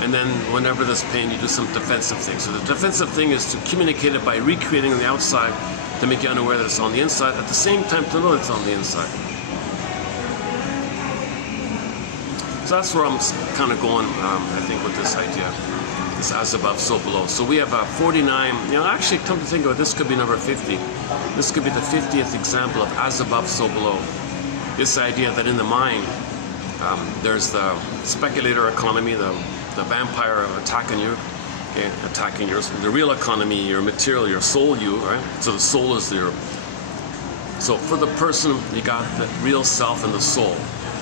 and then whenever there's pain, you do some defensive things. So the defensive thing is to communicate it by recreating on the outside to make you unaware that it's on the inside, at the same time to know it's on the inside. So that's where I'm kind of going, I think, with this idea. This as above, so below. So we have 49, actually, come to think of it, this could be number 50. This could be the 50th example of as above, so below. This idea that in the mind, there's the speculator economy, the vampire attacking you, okay, attacking the real economy, your material, your soul, you, right? So the soul is your. So for the person, you got the real self and the soul.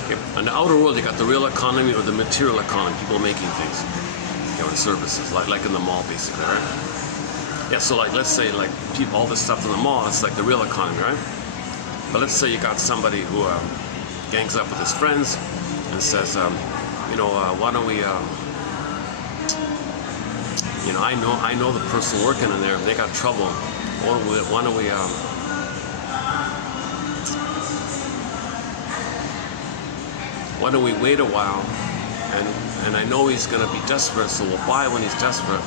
Okay. In the outer world, you got the real economy or the material economy, people making things, and services, like in the mall, basically, right? Yeah. So like, let's say like people, all this stuff in the mall, it's like the real economy, right? But let's say you got somebody who gangs up with his friends and says, why don't we, I know the person working in there, they got trouble. Why don't we wait a while, and I know he's going to be desperate, so we'll buy when he's desperate.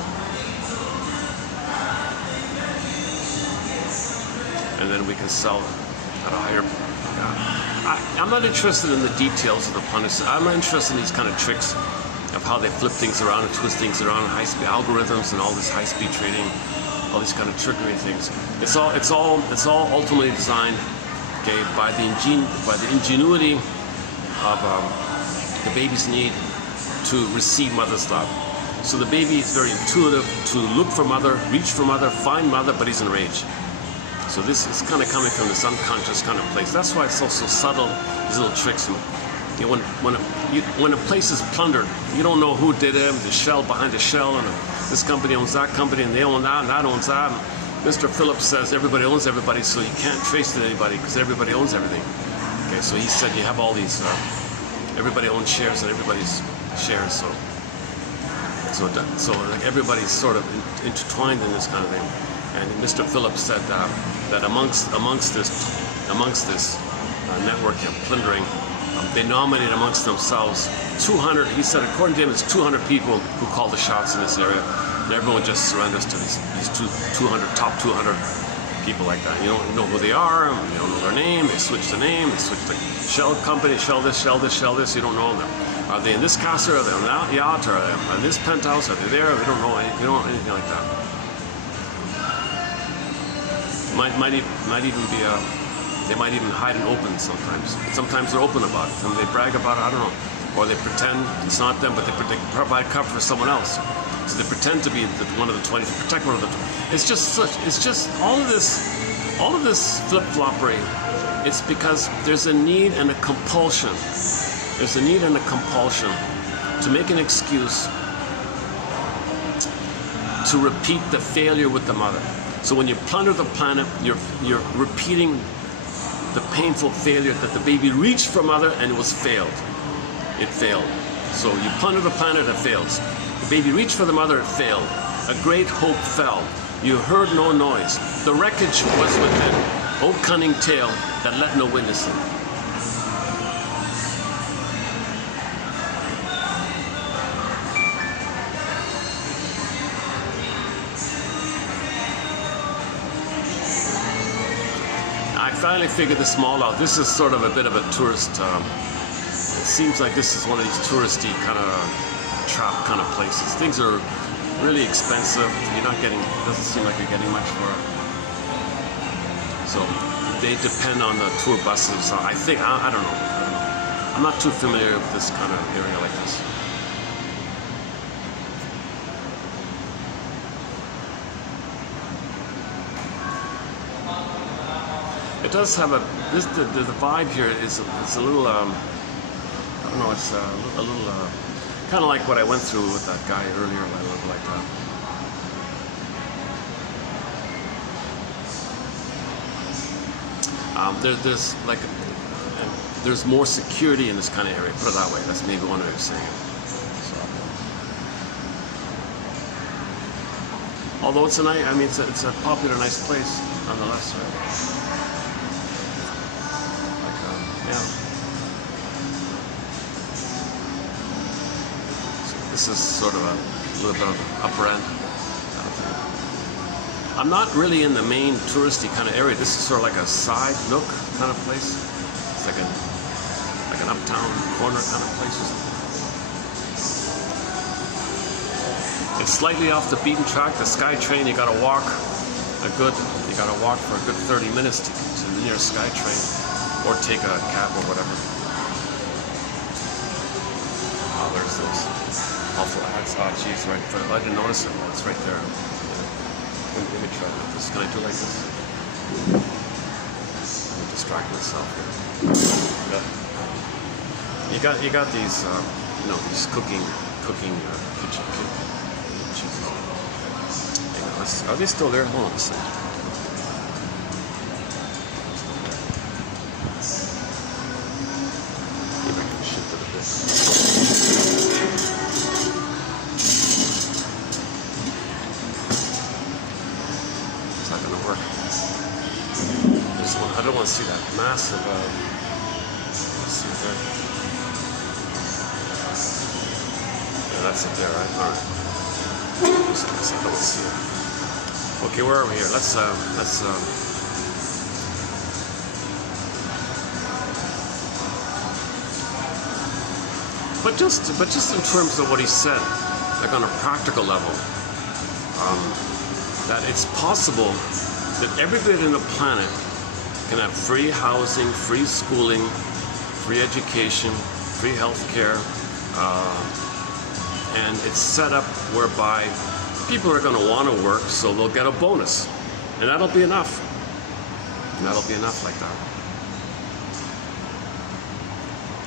And then we can sell it at a higher I'm not interested in the details of the punish. I'm not interested in these kind of tricks of how they flip things around and twist things around, high-speed algorithms and all this high-speed trading, all these kind of trickery things. It's all ultimately designed, okay, by the ingenuity of the baby's need to receive mother's love. So the baby is very intuitive to look for mother, reach for mother, find mother, but he's in rage. So this is kind of coming from this unconscious kind of place. That's why it's also subtle, these little tricks. You know, when a place is plundered, you don't know who did it. The shell behind the shell, and this company owns that company, and they own that, and that owns that. And Mr. Phillips says everybody owns everybody, so you can't trace it to anybody because everybody owns everything. Okay, so he said you have all these, everybody owns shares in everybody's shares, so like everybody's sort of intertwined in this kind of thing. And Mr. Phillips said that amongst this network of plundering, they nominated amongst themselves 200. He said, according to him, it's 200 people who call the shots in this area, and everyone just surrenders to these top 200 people like that. You don't know who they are. You don't know their name. They switch the name. They switch the shell company. Shell this. Shell this. Shell this. You don't know them. Are they in this castle? Are they on that yacht? Or are they in this penthouse? Are they there? We don't know anything. We don't know anything like that. Might even be they might even hide and open sometimes. Sometimes they're open about it, and they brag about it. I don't know, or they pretend it's not them, but they provide cover for someone else. So they pretend to be one of the 20, protect one of the 20. It's just all of this flip-floppery. It's because there's a need and a compulsion. There's a need and a compulsion to make an excuse to repeat the failure with the mother. So when you plunder the planet, you're repeating the painful failure that the baby reached for mother and it was failed. It failed. So you plunder the planet, it fails. The baby reached for the mother, it failed. A great hope fell. You heard no noise. The wreckage was within. O cunning tale that let no witness in. I finally figured this mall out. This is sort of a bit of a tourist. It seems like this is one of these touristy kind of trap kind of places. Things are really expensive. You're not getting. Doesn't seem like you're getting much for it. So they depend on the tour buses. I think I don't know. I'm not too familiar with this kind of area like this. It does have the vibe here is it's a little I don't know, it's a little kind of like what I went through with that guy earlier, a little like that. There's more security in this kind of area. Put it that way. That's maybe one way of saying it. So, although it's a nice, I mean, it's a popular, nice place nonetheless. Right? Yeah. So this is sort of a little bit of upper end. I'm not really in the main touristy kind of area. This is sort of like a side nook kind of place. It's like an uptown corner kind of place or something. It's slightly off the beaten track. The SkyTrain, you gotta walk for a good 30 minutes to the nearest SkyTrain, or take a cab or whatever. Oh, there's those awful ads. Oh, geez, right. I didn't notice it. It's right there. Let me try this. Can I do like this? Let me distract myself here. Yeah. You got these these cooking kitchen. Are they still there? Hold on a second. Maybe I can shift it a bit. It's not going to work. This one, I don't want to see that massive. Let's see it there. Yeah, that's it there, right? All right. Just I don't see it. Okay, where are we here? Let's But just in terms of what he said, like on a practical level, that it's possible that everybody on the planet can have free housing, free schooling, free education, free health care, and it's set up whereby people are going to want to work, so they'll get a bonus, and that'll be enough. And that'll be enough like that.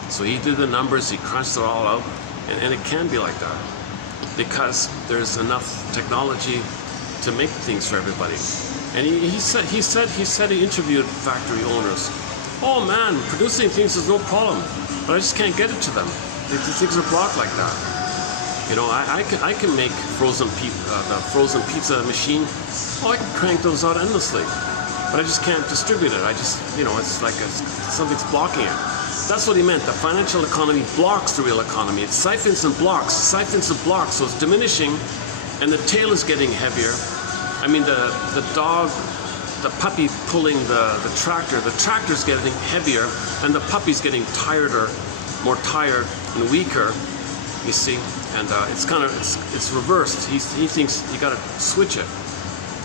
So he did the numbers, he crunched it all out, and it can be like that because there's enough technology to make things for everybody. And he said he interviewed factory owners. Oh man, producing things is no problem, but I just can't get it to them. The things are blocked like that. You know, I can make the frozen pizza machine. Oh, I can crank those out endlessly, but I just can't distribute it. I just, you know, it's like something's blocking it. That's what he meant. The financial economy blocks the real economy. It siphons and blocks, so it's diminishing, and the tail is getting heavier. I mean, the dog, the puppy pulling the tractor's getting heavier, and the puppy's getting more tired and weaker, you see. And it's reversed. He thinks you got to switch it.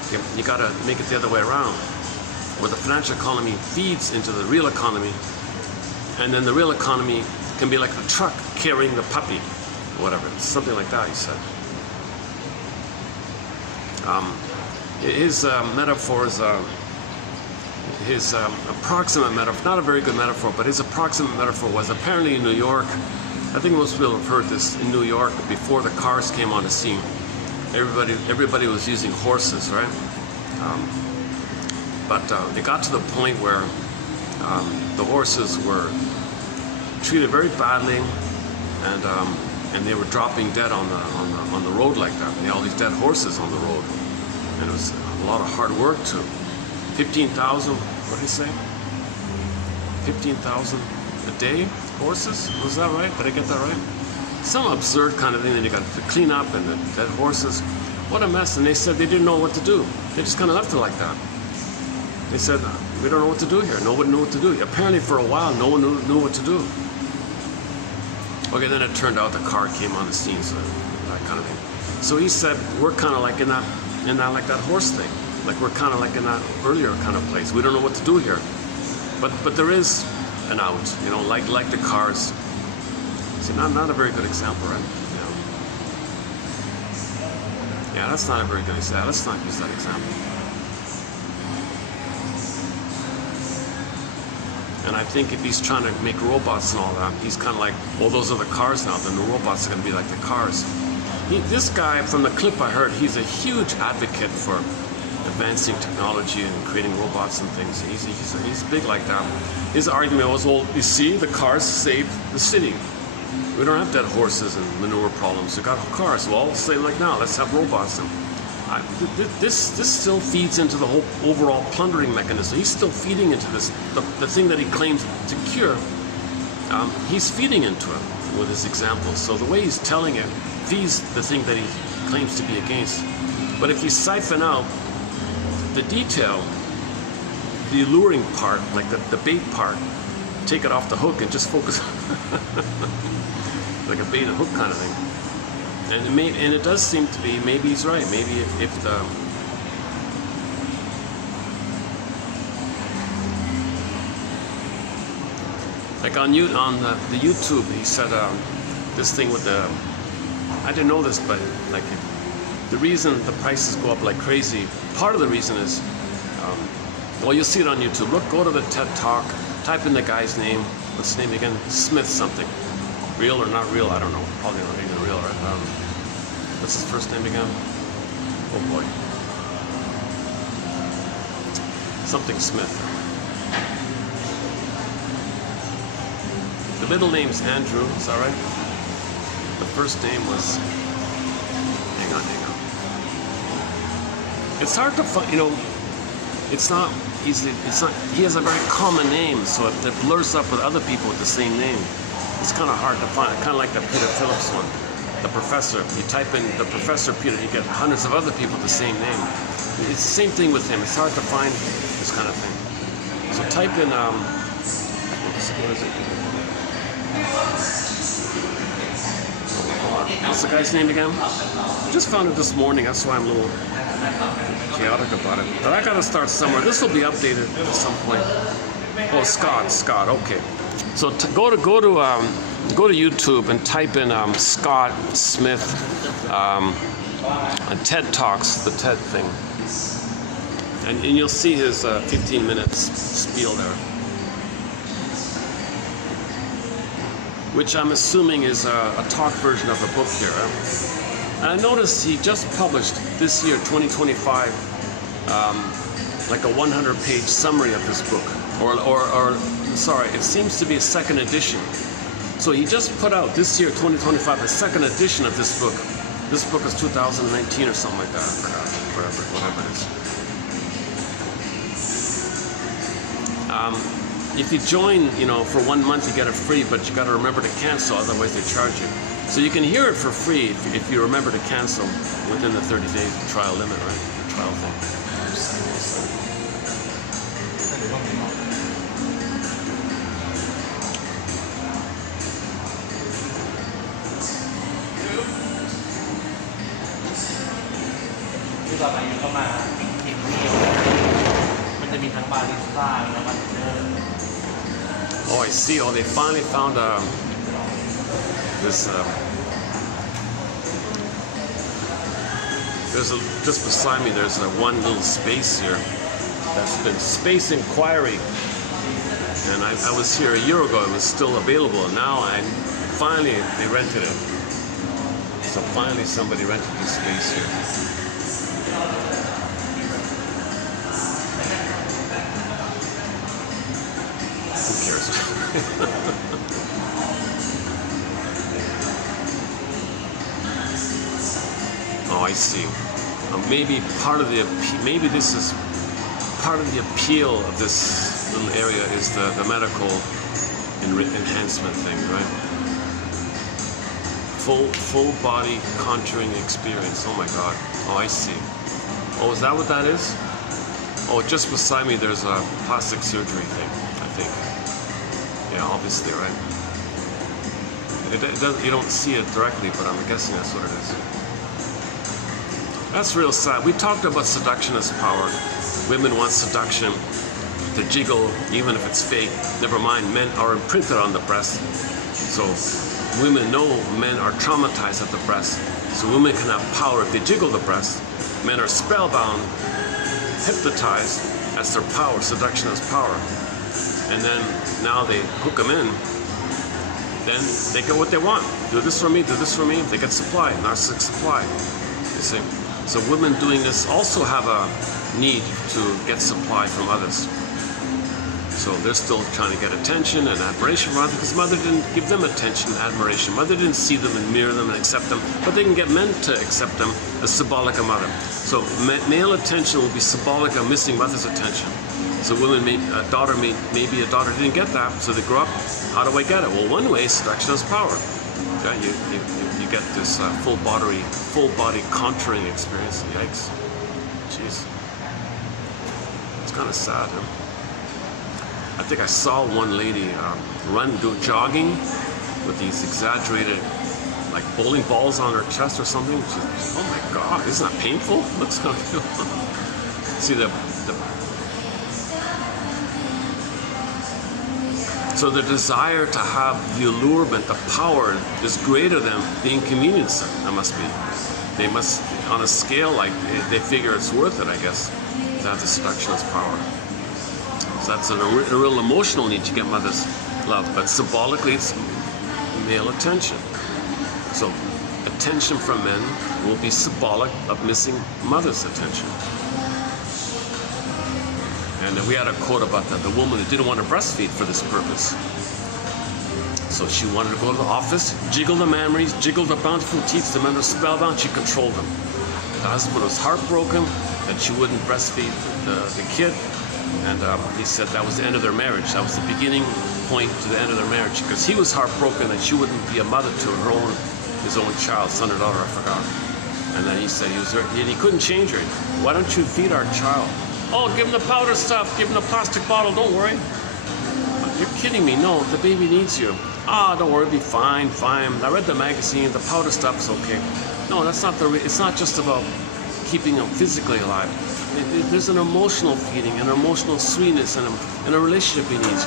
Okay? You got to make it the other way around, where the financial economy feeds into the real economy, and then the real economy can be like the truck carrying the puppy, or whatever. Something like that, he said. His metaphors, his approximate metaphor, not a very good metaphor, but his approximate metaphor was apparently in New York. I think most people have heard this. In New York, before the cars came on the scene, everybody was using horses, right? But it got to the point where the horses were treated very badly, and they were dropping dead on the road like that. And they had all these dead horses on the road, and it was a lot of hard work too. 15,000. What did he say? 15,000 a day horses? Was that right? Did I get that right? Some absurd kind of thing that you got to clean up, and the dead horses. What a mess! And they said they didn't know what to do. They just kind of left it like that. They said, we don't know what to do here. Nobody knew what to do. Apparently for a while, no one knew what to do. Okay, then it turned out the car came on the scene, so that kind of thing. So he said, we're kind of like in that like that horse thing. Like we're kind of like in that earlier kind of place. We don't know what to do here. But there is an out, you know, like the cars. See, not a very good example, right? You know. Yeah, that's not a very good example. Let's not use that example. And I think if he's trying to make robots and all that, he's kind of like, well, those are the cars now, then the robots are going to be like the cars. This guy, from the clip I heard, he's a huge advocate for advancing technology and creating robots and things. He's big like that. His argument was, well, you see, the cars saved the city. We don't have dead horses and manure problems. We got cars. Well, let's say like now, let's have robots. And this still feeds into the whole overall plundering mechanism. He's still feeding into this, the thing that he claims to cure. He's feeding into it with his examples. So the way he's telling it feeds the thing that he claims to be against. But if you siphon out the detail, the alluring part, like the bait part, take it off the hook and just focus like a bait and hook kind of thing. And it does seem to be, maybe he's right. Maybe if the like on the YouTube, he said this thing with the, I didn't know this, but like the reason the prices go up like crazy, part of the reason is, well, you'll see it on YouTube. Go to the TED Talk, type in the guy's name. What's his name again? Smith something. Real or not real? I don't know. Probably not even real, right? What's his first name again? Oh boy. Something Smith. The middle name's Andrew, is that right? The first name was, hang on. It's hard to find, you know, it's not easy, he has a very common name, so it blurs up with other people with the same name. It's kind of hard to find, kind of like the Peter Phillips one, the professor. You type in the Professor Peter, you get hundreds of other people with the same name. It's the same thing with him. It's hard to find this kind of thing. So type in, what is it? What's the guy's name again? I just found it this morning. That's why I'm a little chaotic about it. But I gotta start somewhere. This will be updated at some point. Oh, Scott. Okay. So go to YouTube and type in Scott Smith TED Talks, the TED thing, and you'll see his 15 minutes spiel there, which I'm assuming is a talk version of the book here. And I noticed he just published this year, 2025, like a 100-page summary of this book, or sorry, it seems to be a second edition. So he just put out this year, 2025, a second edition of this book. This book is 2019 or something like that. I forgot, whatever it is. If you join, for 1 month, you get it free, but you got to remember to cancel, otherwise they charge you. So you can hear it for free if you remember to cancel within the 30-day trial limit, right? The trial thing. Oh, I see. Oh, they finally found this. Just beside me. There's one little space here that's been space inquiry, and I was here a year ago. It was still available, and now they rented it. So finally, somebody rented this space here. Who cares? Oh, I see. Maybe this is part of the appeal of this little area is the medical enhancement thing, right? Full body contouring experience. Oh my God. Oh, I see. Oh, is that what that is? Oh, just beside me there's a plastic surgery thing, I think. Yeah, obviously, right? You don't see it directly, but I'm guessing that's what it is. That's real sad. We talked about seduction as power. Women want seduction, to jiggle, even if it's fake. Never mind, men are imprinted on the breast. So women know men are traumatized at the breast. So women can have power if they jiggle the breast. Men are spellbound, hypnotized. That's their power. Seduction as power. And then now they hook them in. Then they get what they want. Do this for me, do this for me. They get supply, narcissistic supply. You see? So women doing this also have a need to get supply from others. So they're still trying to get attention and admiration from others because mother didn't give them attention and admiration. Mother didn't see them and mirror them and accept them, but they can get men to accept them as symbolic of mother. So male attention will be symbolic of missing mother's attention. So women, maybe a daughter didn't get that, so they grow up, how do I get it? Well, one way is seduction has power. Okay? You get this full body contouring experience. Yikes. Jeez. It's kind of sad, huh? I think I saw one lady do jogging with these exaggerated, like bowling balls on her chest or something. She's, oh my God, isn't that painful? Looks kind of. See So the desire to have the allurement, the power, is greater than the inconvenience. That must be. They must, on a scale like they figure it's worth it, I guess, to have the seductionist power. So that's a real emotional need to get mother's love, but symbolically it's male attention. So attention from men will be symbolic of missing mother's attention. And we had a quote about that, the woman who didn't want to breastfeed for this purpose. So she wanted to go to the office, jiggle the memories, jiggle the bountiful teeth, the men were spellbound, she controlled them. The husband was heartbroken that she wouldn't breastfeed the kid. And he said that was the end of their marriage. That was the beginning point to the end of their marriage. Because he was heartbroken that she wouldn't be a mother to his own child, son or daughter, I forgot. And then he said he couldn't change her. Why don't you feed our child? Oh, give him the powder stuff, give him the plastic bottle, don't worry. You're kidding me. No, the baby needs you. Don't worry, it'll be fine, fine. I read the magazine, the powder stuff's okay. No, that's not it's not just about keeping them physically alive. There's an emotional feeding, an emotional sweetness, and a relationship he needs.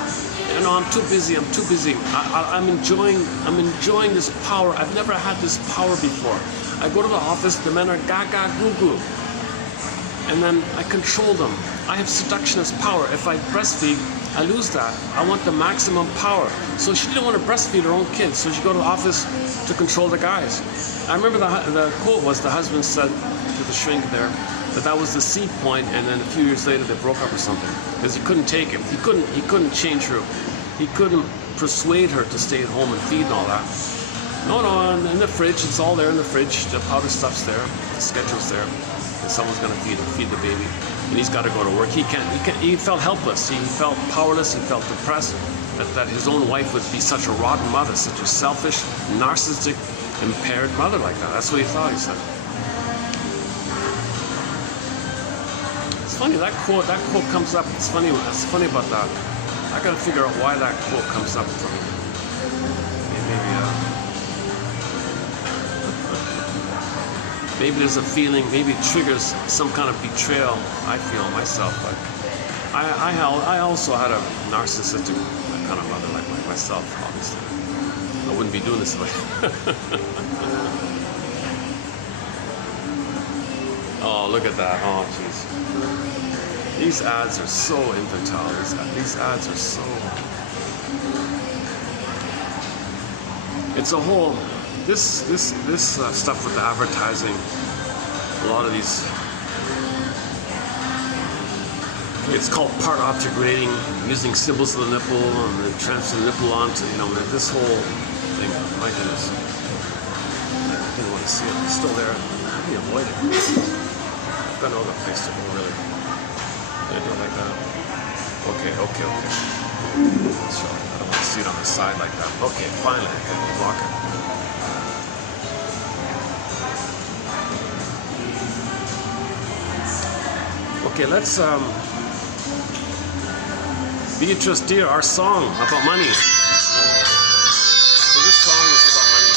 You know, I'm too busy. I'm enjoying this power. I've never had this power before. I go to the office, the men are gaga goo goo. And then I control them. I have seduction as power. If I breastfeed, I lose that. I want the maximum power. So she didn't want to breastfeed her own kids, so she go to the office to control the guys. I remember the quote was the husband said to the shrink there that was the seed point, and then a few years later they broke up or something because he couldn't take it. He couldn't change her. He couldn't persuade her to stay at home and feed and all that. No, in the fridge, it's all there in the fridge. The powder stuff's there, the schedule's there, and someone's gonna feed the baby, and he's got to go to work. He felt helpless. He felt powerless. He felt depressed that his own wife would be such a rotten mother, such a selfish, narcissistic, impaired mother like that. That's what he thought. He said. It's funny that quote comes up. It's funny about that. I gotta figure out why that quote comes up for me. Maybe there's a feeling. Maybe it triggers some kind of betrayal. I feel myself. Like I also had a narcissistic kind of mother like myself. Obviously, I wouldn't be doing this way. Oh, look at that. Oh, jeez. These ads are so infantile. These ads are so... It's a whole... This stuff with the advertising, a lot of these... It's called part object rating, using symbols of the nipple and then transfer the nipple onto, this whole thing. My goodness. I didn't want to see it. It's still there. How do you avoid it? I've got no other place to go, really. Anything like that. Okay. So I don't want to see it on the side like that. Okay, finally I can block it. Okay, let's Beatrice Dear, our song about money. So this song is about money.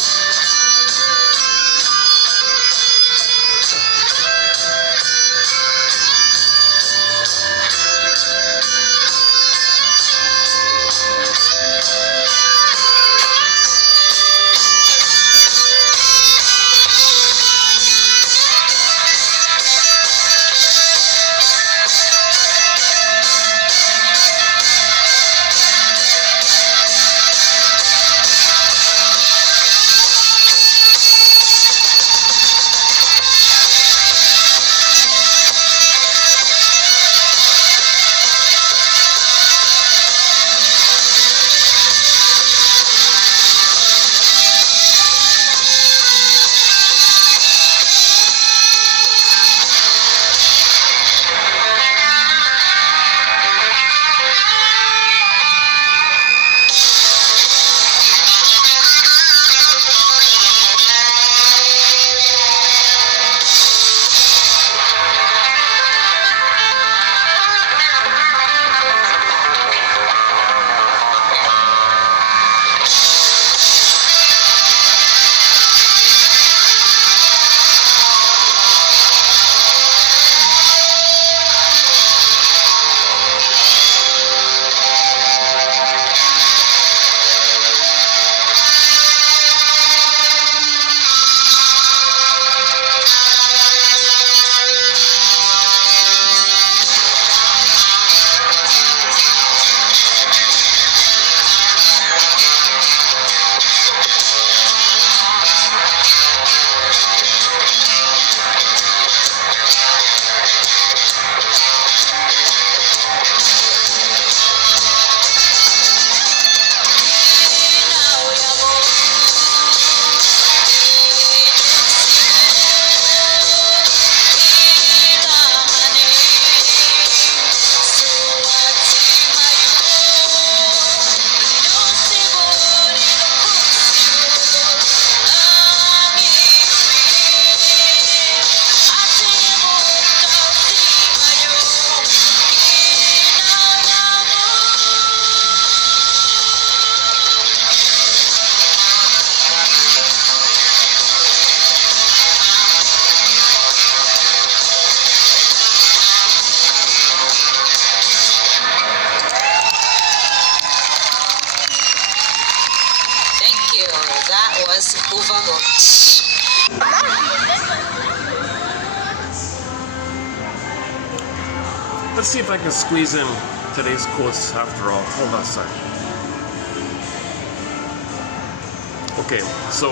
favor. Let's see if I can squeeze in today's quotes after all. Hold on a sec. Okay, so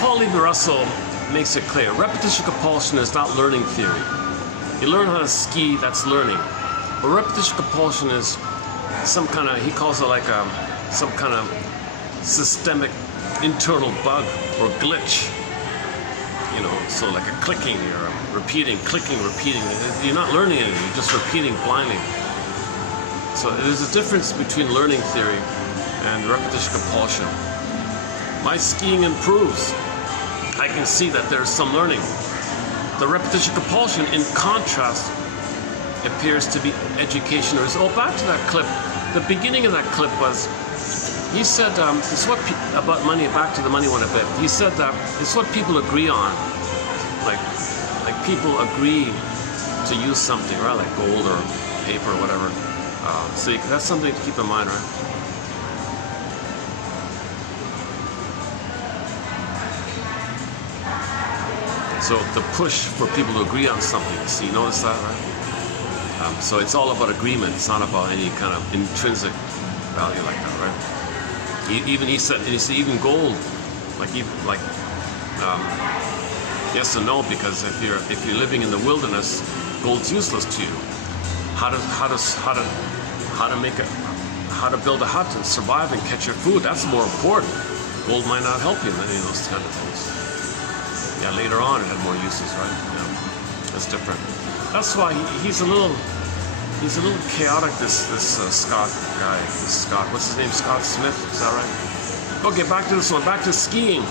Paul Levi Russell makes it clear. Repetition compulsion is not learning theory. You learn how to ski, that's learning. But repetition compulsion is some kind of, he calls it like some kind of systemic internal bug or glitch. You know, so like a clicking, you're repeating, clicking, repeating. You're not learning anything, you're just repeating blindly. So there's a difference between learning theory and repetition compulsion. My skiing improves. I can see that there's some learning. The repetition compulsion, in contrast, appears to be education. Oh, back to that clip. The beginning of that clip was, he said, it's what about money, back to the money one a bit. He said that it's what people agree on. Like people agree to use something, right? Like gold or paper or whatever. So that's something to keep in mind, right? So the push for people to agree on something, you notice that, right? So it's all about agreement. It's not about any kind of intrinsic value like that, right? Even he said even gold, yes and no, because if you're living in the wilderness, gold's useless to you. How to build a hut and survive and catch your food, that's more important. Gold might not help you in any of those kind of things. Yeah, later on it had more uses, right? Yeah, that's different. That's why he's a little chaotic. This Scott guy. What's his name? Scott Smith. Is that right? Okay, back to this one. Back to skiing.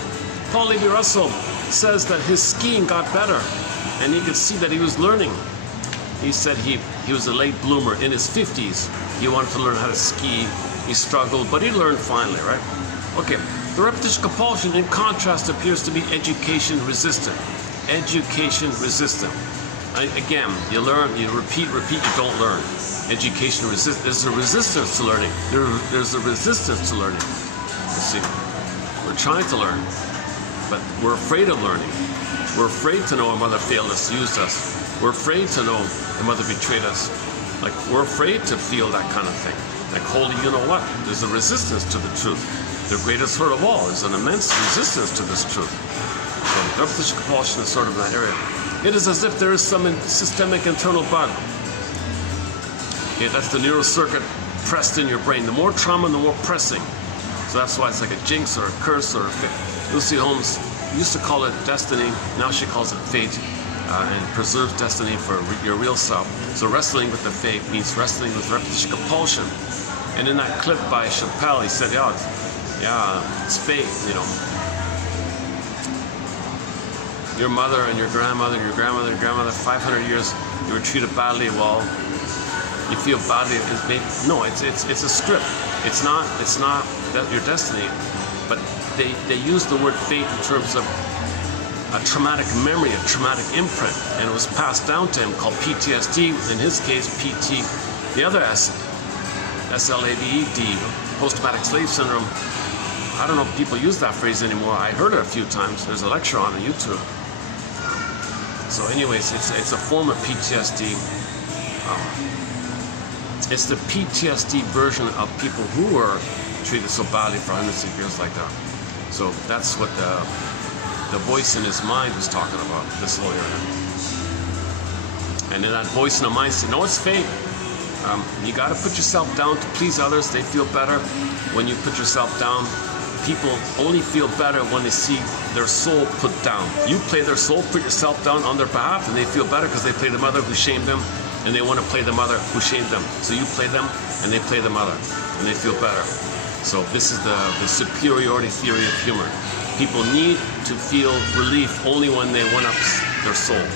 Paul Levi Russell says that his skiing got better, and you could see that he was learning. He said he was a late bloomer. In his 50s, he wanted to learn how to ski. He struggled, but he learned finally, right? Okay. The repetition compulsion, in contrast, appears to be education resistant. Education resistant. Again, you learn, you repeat, you don't learn. Education resistant. There's a resistance to learning. There's a resistance to learning. You see, we're trying to learn, but we're afraid of learning. We're afraid to know our mother failed us, used us. We're afraid to know our mother betrayed us. Like, we're afraid to feel that kind of thing. Like, holy, you know what? There's a resistance to the truth. The greatest hurt of all is an immense resistance to this truth. So repetition compulsion is sort of in that area. It is as if there is some systemic internal bug. Okay, that's the neural circuit pressed in your brain. The more trauma, the more pressing. So that's why it's like a jinx or a curse or a fate. Lucy Holmes used to call it destiny. Now she calls it fate, and preserves destiny for your real self. So wrestling with the fate means wrestling with repetition compulsion. And in that clip by Chappelle, he said, yeah, it's fate, you know. Your mother and your grandmother, 500 years, you were treated badly. Well, you feel badly. No, it's a script. It's not your destiny. But they use the word fate in terms of a traumatic memory, a traumatic imprint, and it was passed down to him called PTSD. In his case, PT, the other S, SLAVED, post-traumatic slave syndrome. I don't know if people use that phrase anymore. I heard it a few times. There's a lecture on YouTube. So anyways, it's a form of PTSD. It's the PTSD version of people who were treated so badly for hundreds of years like that. So that's what the voice in his mind was talking about, this lawyer. And in that voice in the mind said, no, it's fate. You got to put yourself down to please others. They feel better when you put yourself down. People only feel better when they see their soul put down. You play their soul, put yourself down on their behalf, and they feel better because they play the mother who shamed them, and they want to play the mother who shamed them. So you play them, and they play the mother, and they feel better. So this is the superiority theory of humor. People need to feel relief only when they one-up their soul.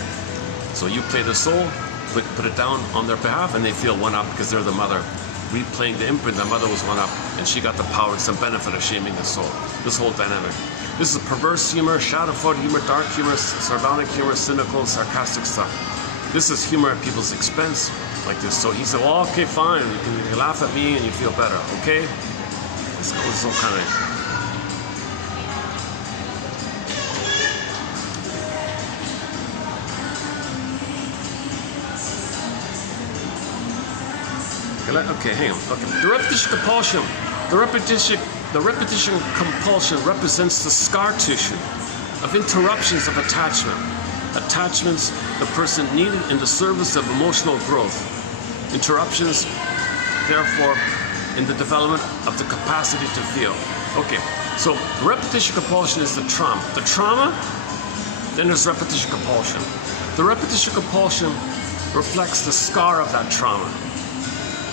So you play their soul, put it down on their behalf, and they feel one-up because they're the mother. Replaying the imprint, the mother was one-up, and she got the power and some benefit of shaming the soul. This whole dynamic. This is perverse humor, shadow-footed humor, dark humor, sardonic humor, cynical, sarcastic stuff. This is humor at people's expense, like this. So he said, well, okay, fine, you can laugh at me and you feel better, okay? This all kind of... Okay, hang on. Okay. The repetition compulsion. The repetition compulsion represents the scar tissue of interruptions of attachment. Attachments the person needed in the service of emotional growth. Interruptions, therefore, in the development of the capacity to feel. Okay, so repetition compulsion is the trauma. The trauma, then there's repetition compulsion. The repetition compulsion reflects the scar of that trauma.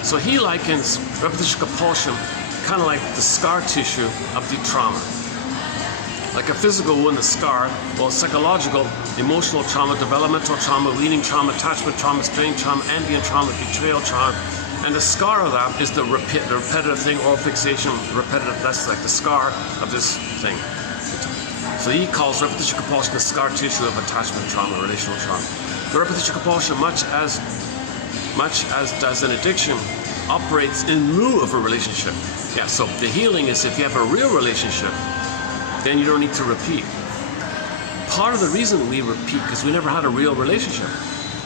So he likens repetition compulsion kind of like the scar tissue of the trauma. Like a physical wound, a scar, well, psychological, emotional trauma, developmental trauma, leading trauma, attachment trauma, strain trauma, ambient trauma, betrayal trauma. And the scar of that is the repetitive thing, oral fixation, repetitive, that's like the scar of this thing. So he calls repetition compulsion the scar tissue of attachment trauma, relational trauma. The repetition compulsion, much as does an addiction, operates in lieu of a relationship. Yeah, so the healing is if you have a real relationship, then you don't need to repeat. Part of the reason we repeat, because we never had a real relationship.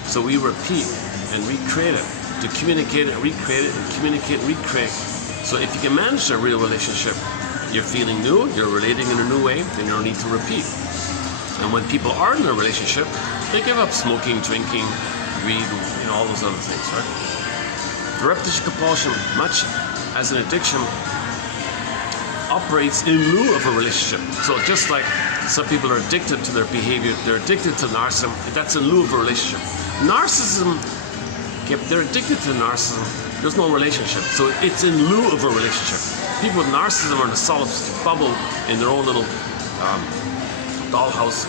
So we repeat and recreate it, to communicate it, recreate it, and communicate and recreate. So if you can manage a real relationship, you're feeling new, you're relating in a new way, then you don't need to repeat. And when people are in a relationship, they give up smoking, drinking, greed, and all those other things, right? The repetition compulsion, much as an addiction, operates in lieu of a relationship. So just like some people are addicted to their behavior, they're addicted to narcissism, that's in lieu of a relationship. Narcissism, if they're addicted to narcissism, there's no relationship. So it's in lieu of a relationship. People with narcissism are in a solid bubble in their own little dollhouse.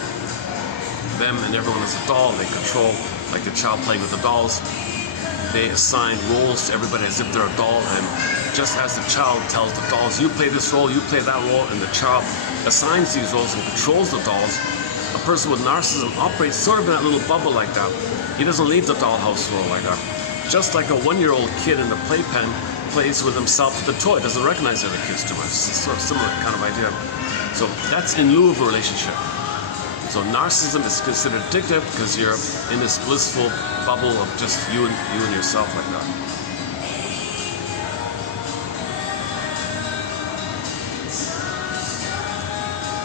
Them and everyone is a doll. They control, like the child playing with the dolls. They assign roles to everybody as if they're a doll, and just as the child tells the dolls, you play this role, you play that role, and the child assigns these roles and controls the dolls, a person with narcissism operates sort of in that little bubble like that. He doesn't leave the dollhouse role like that. Just like a 1-year-old kid in the playpen plays with himself with the toy, doesn't recognize the other kids too much. It's a sort of similar kind of idea. So that's in lieu of a relationship. So narcissism is considered addictive because you're in this blissful bubble of just you and yourself like that.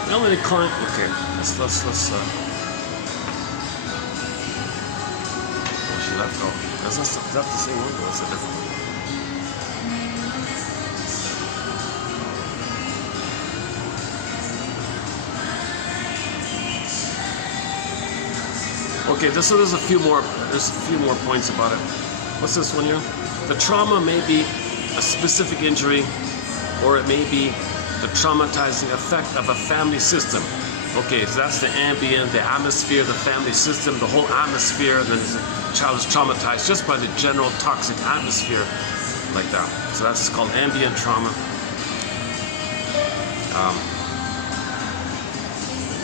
The only client, okay, let's oh, she left, oh, is that the same one or is it a different one? Okay, so there's a few more points about it. What's this one here? The trauma may be a specific injury, or it may be the traumatizing effect of a family system. Okay, so that's the ambient, the atmosphere, the family system, the whole atmosphere, and then the child is traumatized just by the general toxic atmosphere like that. So that's called ambient trauma.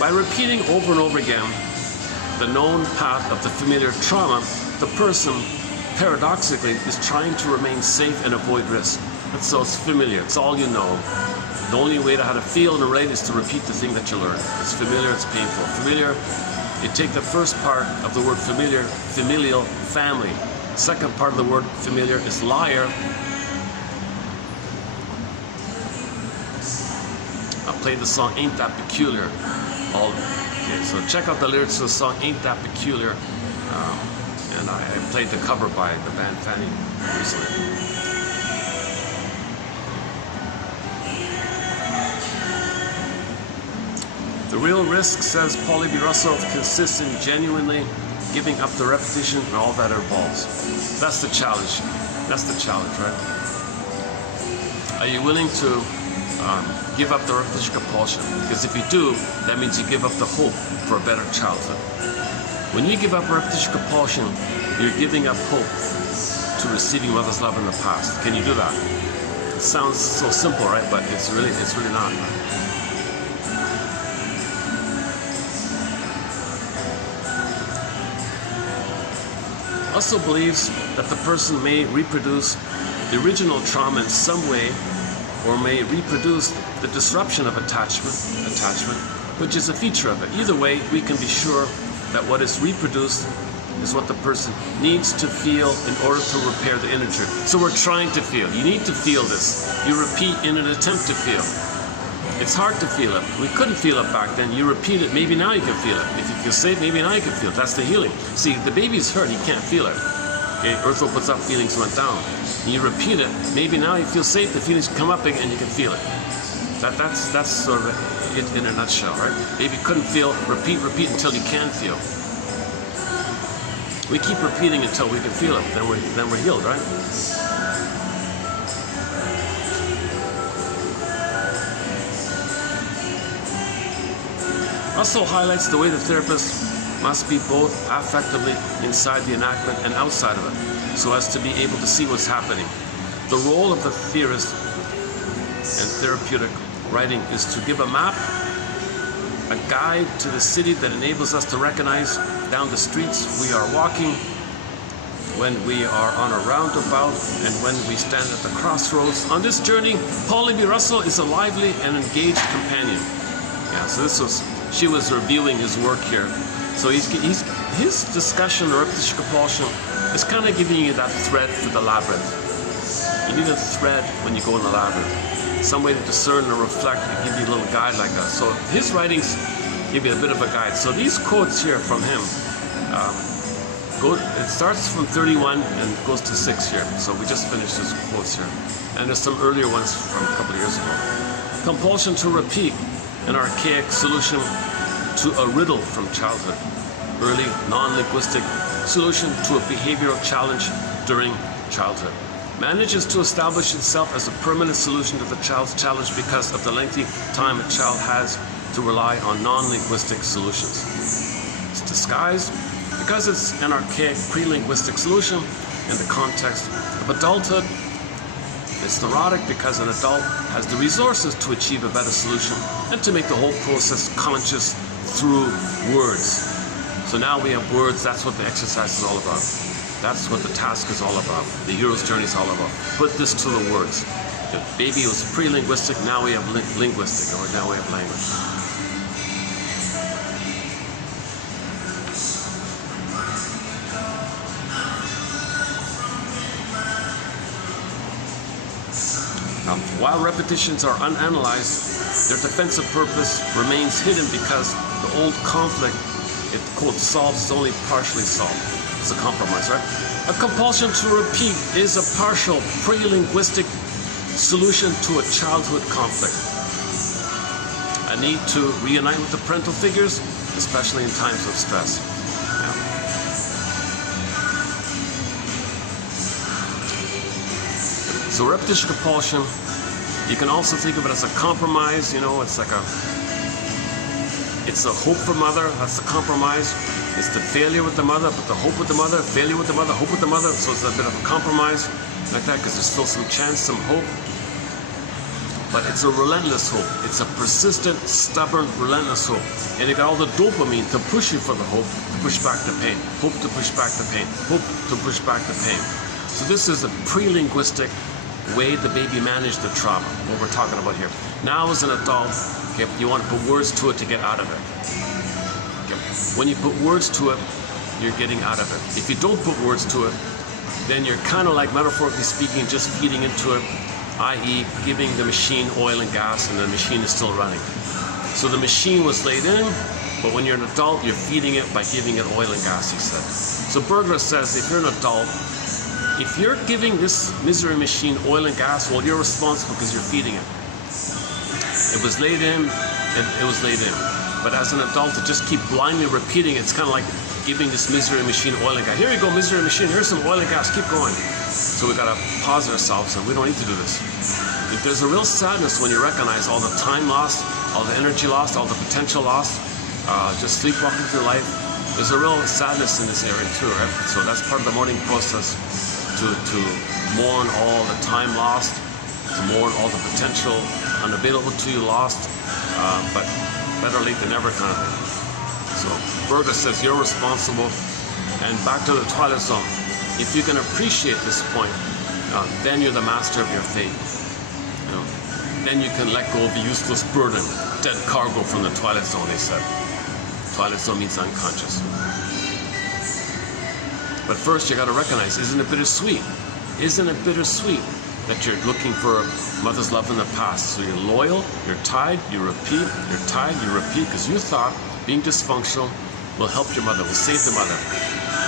By repeating over and over again the known path of the familiar trauma, the person, paradoxically, is trying to remain safe and avoid risk. So it's familiar, it's all you know. The only way to how to feel and relate is to repeat the thing that you learned. It's familiar, it's painful. Familiar, you take the first part of the word familiar, familial, family. The second part of the word familiar is liar. I played the song Ain't That Peculiar. Okay, so check out the lyrics of the song Ain't That Peculiar. And I played the cover by the band Fanny recently. The real risk, says Paulie B. Russell, consists in genuinely giving up the repetition and all that involves. That's the challenge. That's the challenge, right? Are you willing to give up the repetition compulsion? Because if you do, that means you give up the hope for a better childhood. When you give up repetition compulsion, you're giving up hope to receiving mother's love in the past. Can you do that? It sounds so simple, right? But it's really not. Also believes that the person may reproduce the original trauma in some way, or may reproduce the disruption of attachment, which is a feature of it. Either way, we can be sure that what is reproduced is what the person needs to feel in order to repair the injury. So we're trying to feel. You need to feel this. You repeat in an attempt to feel. It's hard to feel it. We couldn't feel it back then. You repeat it, maybe now you can feel it. If you feel safe, maybe now you can feel it. That's the healing. See, the baby's hurt, he can't feel it. Okay, earth opens up, feelings went down. You repeat it, maybe now you feel safe, the feelings come up again and you can feel it. That's sort of it in a nutshell, right? Baby couldn't feel, repeat until you can feel. We keep repeating until we can feel it, then we're healed, right? Also highlights the way the therapist must be both affectively inside the enactment and outside of it, so as to be able to see what's happening. The role of the theorist and therapeutic writing is to give a map, a guide to the city that enables us to recognize down the streets we are walking, when we are on a roundabout, and when we stand at the crossroads. On this journey, Paul Libby Russell is a lively and engaged companion. Yeah, so she was reviewing his work here. So his discussion of repetition compulsion is kind of giving you that thread for the labyrinth. You need a thread when you go in the labyrinth. Some way to discern and reflect and give you a little guide like that. So his writings give you a bit of a guide. So these quotes here from him, it starts from 31 and goes to 6 here. So we just finished his quotes here. And there's some earlier ones from a couple of years ago. Compulsion to repeat, an archaic solution to a riddle from childhood. Early non-linguistic solution to a behavioral challenge during childhood. Manages to establish itself as a permanent solution to the child's challenge because of the lengthy time a child has to rely on non-linguistic solutions. It's disguised because it's an archaic pre-linguistic solution in the context of adulthood. It's neurotic because an adult has the resources to achieve a better solution and to make the whole process conscious through words. So now we have words, that's what the exercise is all about. That's what the task is all about. The hero's journey is all about. Put this to the words. The baby was pre-linguistic, now we have linguistic, or now we have language. While repetitions are unanalyzed, their defensive purpose remains hidden because the old conflict, it quote, solves is only partially solved. It's a compromise, right? A compulsion to repeat is a partial pre-linguistic solution to a childhood conflict. A need to reunite with the parental figures, especially in times of stress. Yeah. So repetition compulsion, you can also think of it as a compromise, it's like it's a hope for mother, that's the compromise. It's the failure with the mother, but the hope with the mother, failure with the mother, hope with the mother. So it's a bit of a compromise like that because there's still some chance, some hope. But it's a relentless hope. It's a persistent, stubborn, relentless hope. And you got all the dopamine to push you for the hope, to push back the pain. Hope to push back the pain. Hope to push back the pain. So this is a pre-linguistic way the baby managed the trauma, what we're talking about here. Now as an adult, okay, you want to put words to it to get out of it. Okay. When you put words to it, you're getting out of it. If you don't put words to it, then you're kind of like, metaphorically speaking, just feeding into it, i.e. giving the machine oil and gas and the machine is still running. So the machine was laid in, but when you're an adult, you're feeding it by giving it oil and gas, he said. So Berger says if you're an adult, if you're giving this misery machine oil and gas, well, you're responsible because you're feeding it. It was laid in, it was laid in. But as an adult, to just keep blindly repeating, it's kind of like giving this misery machine oil and gas. Here you go, misery machine, here's some oil and gas, keep going. So we gotta pause ourselves and we don't need to do this. If there's a real sadness when you recognize all the time lost, all the energy lost, all the potential lost, just sleepwalking through life, there's a real sadness in this area too, right? So that's part of the mourning process. To mourn all the time lost, to mourn all the potential unavailable to you lost, but better late than never kind of thing. So Berger says you're responsible. And back to the Twilight Zone. If you can appreciate this point, then you're the master of your fate. Then you can let go of the useless burden, dead cargo from the Twilight Zone, they said. Twilight Zone means unconscious. But first you got to recognize, isn't it bittersweet? Isn't it bittersweet that you're looking for mother's love in the past? So you're loyal, you're tied, you repeat, you're tied, you repeat, because you thought being dysfunctional will help your mother, will save the mother.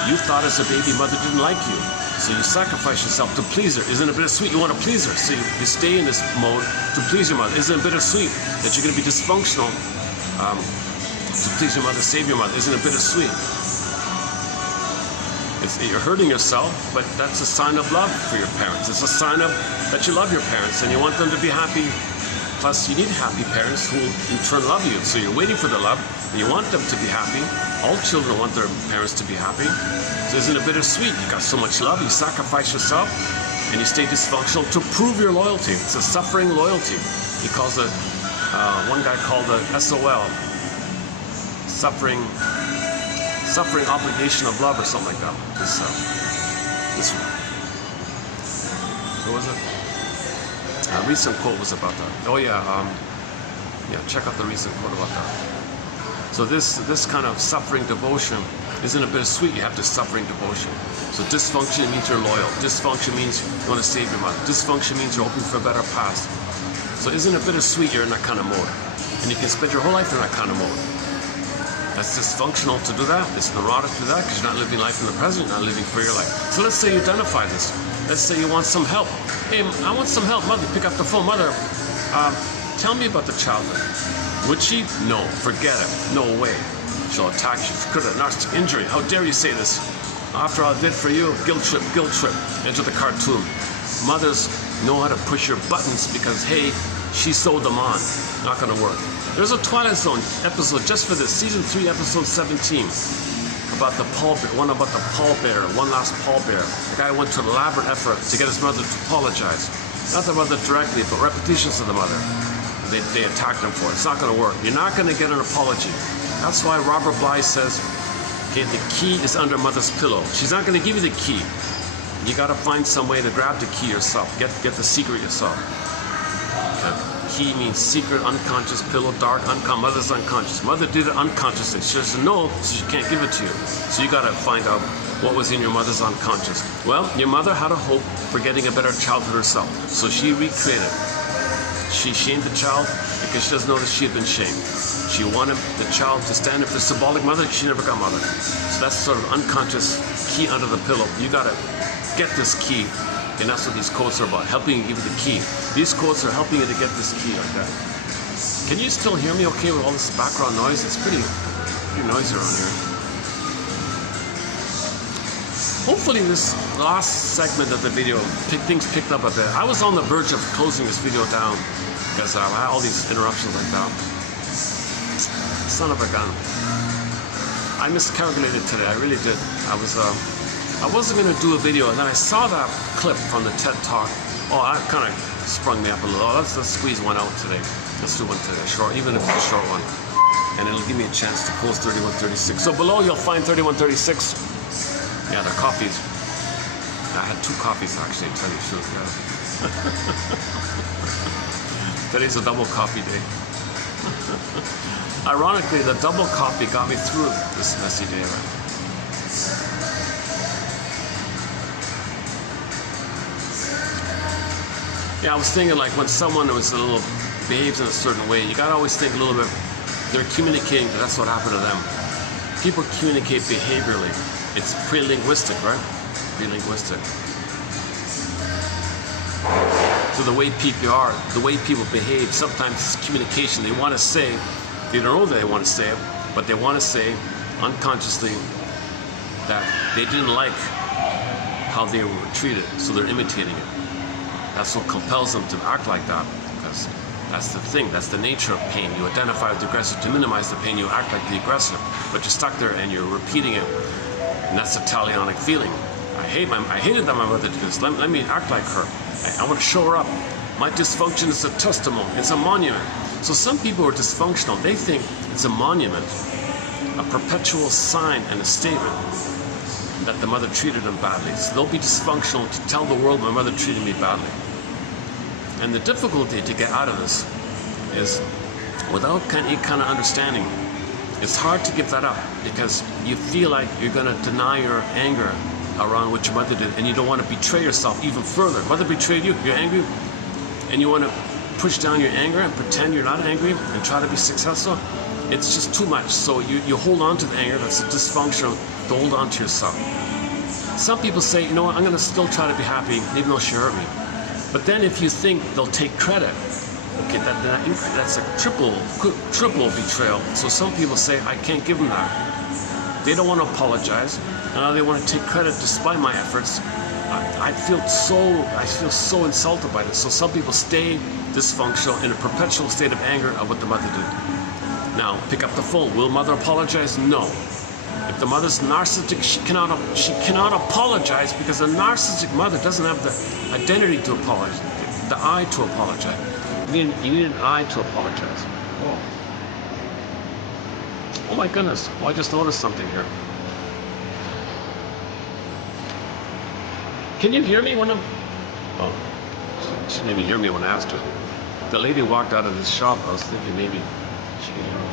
You thought as a baby mother didn't like you, so you sacrifice yourself to please her. Isn't it bittersweet? You want to please her, so you stay in this mode to please your mother. Isn't it bittersweet that you're going to be dysfunctional to please your mother, save your mother? Isn't it bittersweet? You're hurting yourself, but that's a sign of love for your parents. It's a sign of that you love your parents and you want them to be happy. Plus, you need happy parents who will in turn love you. So you're waiting for the love and you want them to be happy. All children want their parents to be happy. So isn't it bittersweet? You got so much love, you sacrifice yourself and you stay dysfunctional to prove your loyalty. It's a suffering loyalty. He calls it, one guy called it SOL, suffering obligation of love or something like that. This what was it? A recent quote was about that. Oh yeah, check out the recent quote about that. So this kind of suffering devotion isn't a bittersweet. You have this suffering devotion. So dysfunction means you're loyal. Dysfunction means you want to save your mother. Dysfunction means you're hoping for a better past. So isn't it bittersweet you're in that kind of mode? And you can spend your whole life in that kind of mode. That's dysfunctional to do that. It's neurotic to do that because you're not living life in the present, you're not living for your life. So let's say you identify this. Let's say you want some help. Hey, I want some help. Mother, pick up the phone. Mother, tell me about the childhood. Would she? No, forget it. No way. She'll attack you. Could have narcissistic injury. How dare you say this? After all I did for you, guilt trip, guilt trip. Enter the cartoon. Mothers know how to push your buttons because, hey, she sewed them on. Not going to work. There's a Twilight Zone episode just for this, season 3, episode 17, about the one about the pallbearer, one last pallbearer. The guy went to an elaborate effort to get his mother to apologize. Not the mother directly, but repetitions of the mother. They attacked him for it. It's not going to work. You're not going to get an apology. That's why Robert Bly says, okay, the key is under mother's pillow. She's not going to give you the key. You got to find some way to grab the key yourself. Get the secret yourself. Okay. Key means secret, unconscious, pillow, dark, unconscious. Mother's unconscious. Mother did it unconsciously. She doesn't know, so she can't give it to you. So you got to find out what was in your mother's unconscious. Well, your mother had a hope for getting a better childhood herself, so she recreated. She shamed the child because she doesn't know that she had been shamed. She wanted the child to stand up for symbolic mother. She never got mother. So that's sort of unconscious key under the pillow. You got to get this key. And that's what these quotes are about, helping you give you the key. These quotes are helping you to get this key like that. Can you still hear me okay with all this background noise? It's pretty noisy around here. Hopefully this last segment of the video, things picked up a bit. I was on the verge of closing this video down because I had all these interruptions like that. Son of a gun. I miscalculated today, I really did. I wasn't going to do a video, and then I saw that clip from the TED Talk. Oh, that kind of sprung me up a little. Oh, let's squeeze one out today. Let's do one today, short, even if it's a short one. And it'll give me a chance to post 3136. So below you'll find 3136. Yeah, the coffees. I had 2 coffees actually, to tell you the truth. Yeah. Today's a double coffee day. Ironically, the double coffee got me through this messy day, right? Yeah, I was thinking like when someone was a little behaves in a certain way, you gotta always think a little bit, they're communicating, that's what happened to them. People communicate behaviorally. It's pre-linguistic, right? Pre-linguistic. So the way people are, the way people behave, sometimes it's communication. They want to say, they don't know that they want to say it, but they want to say unconsciously that they didn't like how they were treated, so they're imitating it. That's what compels them to act like that, because that's the thing, that's the nature of pain. You identify with the aggressor to minimize the pain, you act like the aggressor, but you're stuck there and you're repeating it, and that's a talionic feeling. I hated that my mother did this, let me act like her. I want to show her up. My dysfunction is a testimony, it's a monument. So some people who are dysfunctional, they think it's a monument, a perpetual sign and a statement that the mother treated them badly. So they'll be dysfunctional to tell the world my mother treated me badly. And the difficulty to get out of this is without any kind of understanding, it's hard to give that up because you feel like you're going to deny your anger around what your mother did, and you don't want to betray yourself even further. Mother betrayed you, you're angry, and you want to push down your anger and pretend you're not angry and try to be successful. It's just too much. So you hold on to the anger. That's dysfunctional to hold on to yourself. Some people say, you know what, I'm going to still try to be happy even though she hurt me. But then if you think they'll take credit, okay, that's a triple betrayal. So some people say, I can't give them that. They don't want to apologize, and now they want to take credit despite my efforts. I feel so insulted by this. So some people stay dysfunctional in a perpetual state of anger of what the mother did. Now, pick up the phone. Will mother apologize? No. If the mother's narcissistic, she cannot apologize because a narcissistic mother doesn't have the identity to apologize, the I to apologize. You need an I to apologize. Oh my goodness. Oh, I just noticed something here. Can you hear me when I'm... Oh, she didn't even hear me when I asked her. The lady walked out of this shop. I was thinking maybe she can hear me.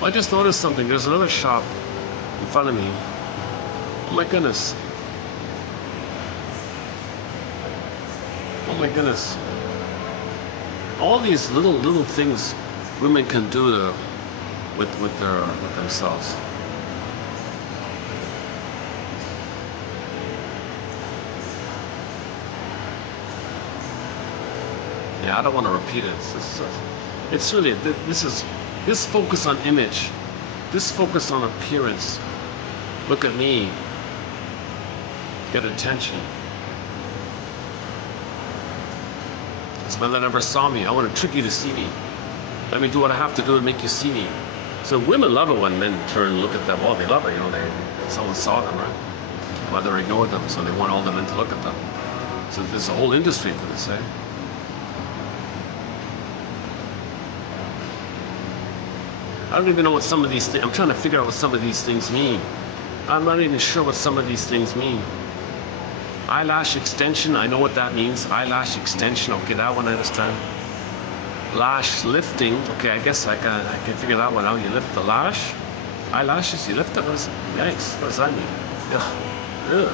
Well, I just noticed something. There's another shop in front of me. Oh my goodness. Oh my goodness. All these little things women can do with themselves. Yeah, I don't want to repeat it. It's really this focus on image, this focus on appearance. Look at me. Get attention. This man that never saw me. I want to trick you to see me. Let me do what I have to do to make you see me. So women love it when men turn and look at them. Oh, they love it. You know, someone saw them, right? Mother ignored them, so they want all the men to look at them. So there's a whole industry for this, eh? I don't even know what some of these things, I'm trying to figure out what some of these things mean. I'm not even sure what some of these things mean. Eyelash extension, I know what that means. Eyelash extension, okay, that one I understand. Lash lifting, okay, I guess I can figure that one out. You lift the lash, eyelashes, you lift it. Yikes, what does that mean? Ugh.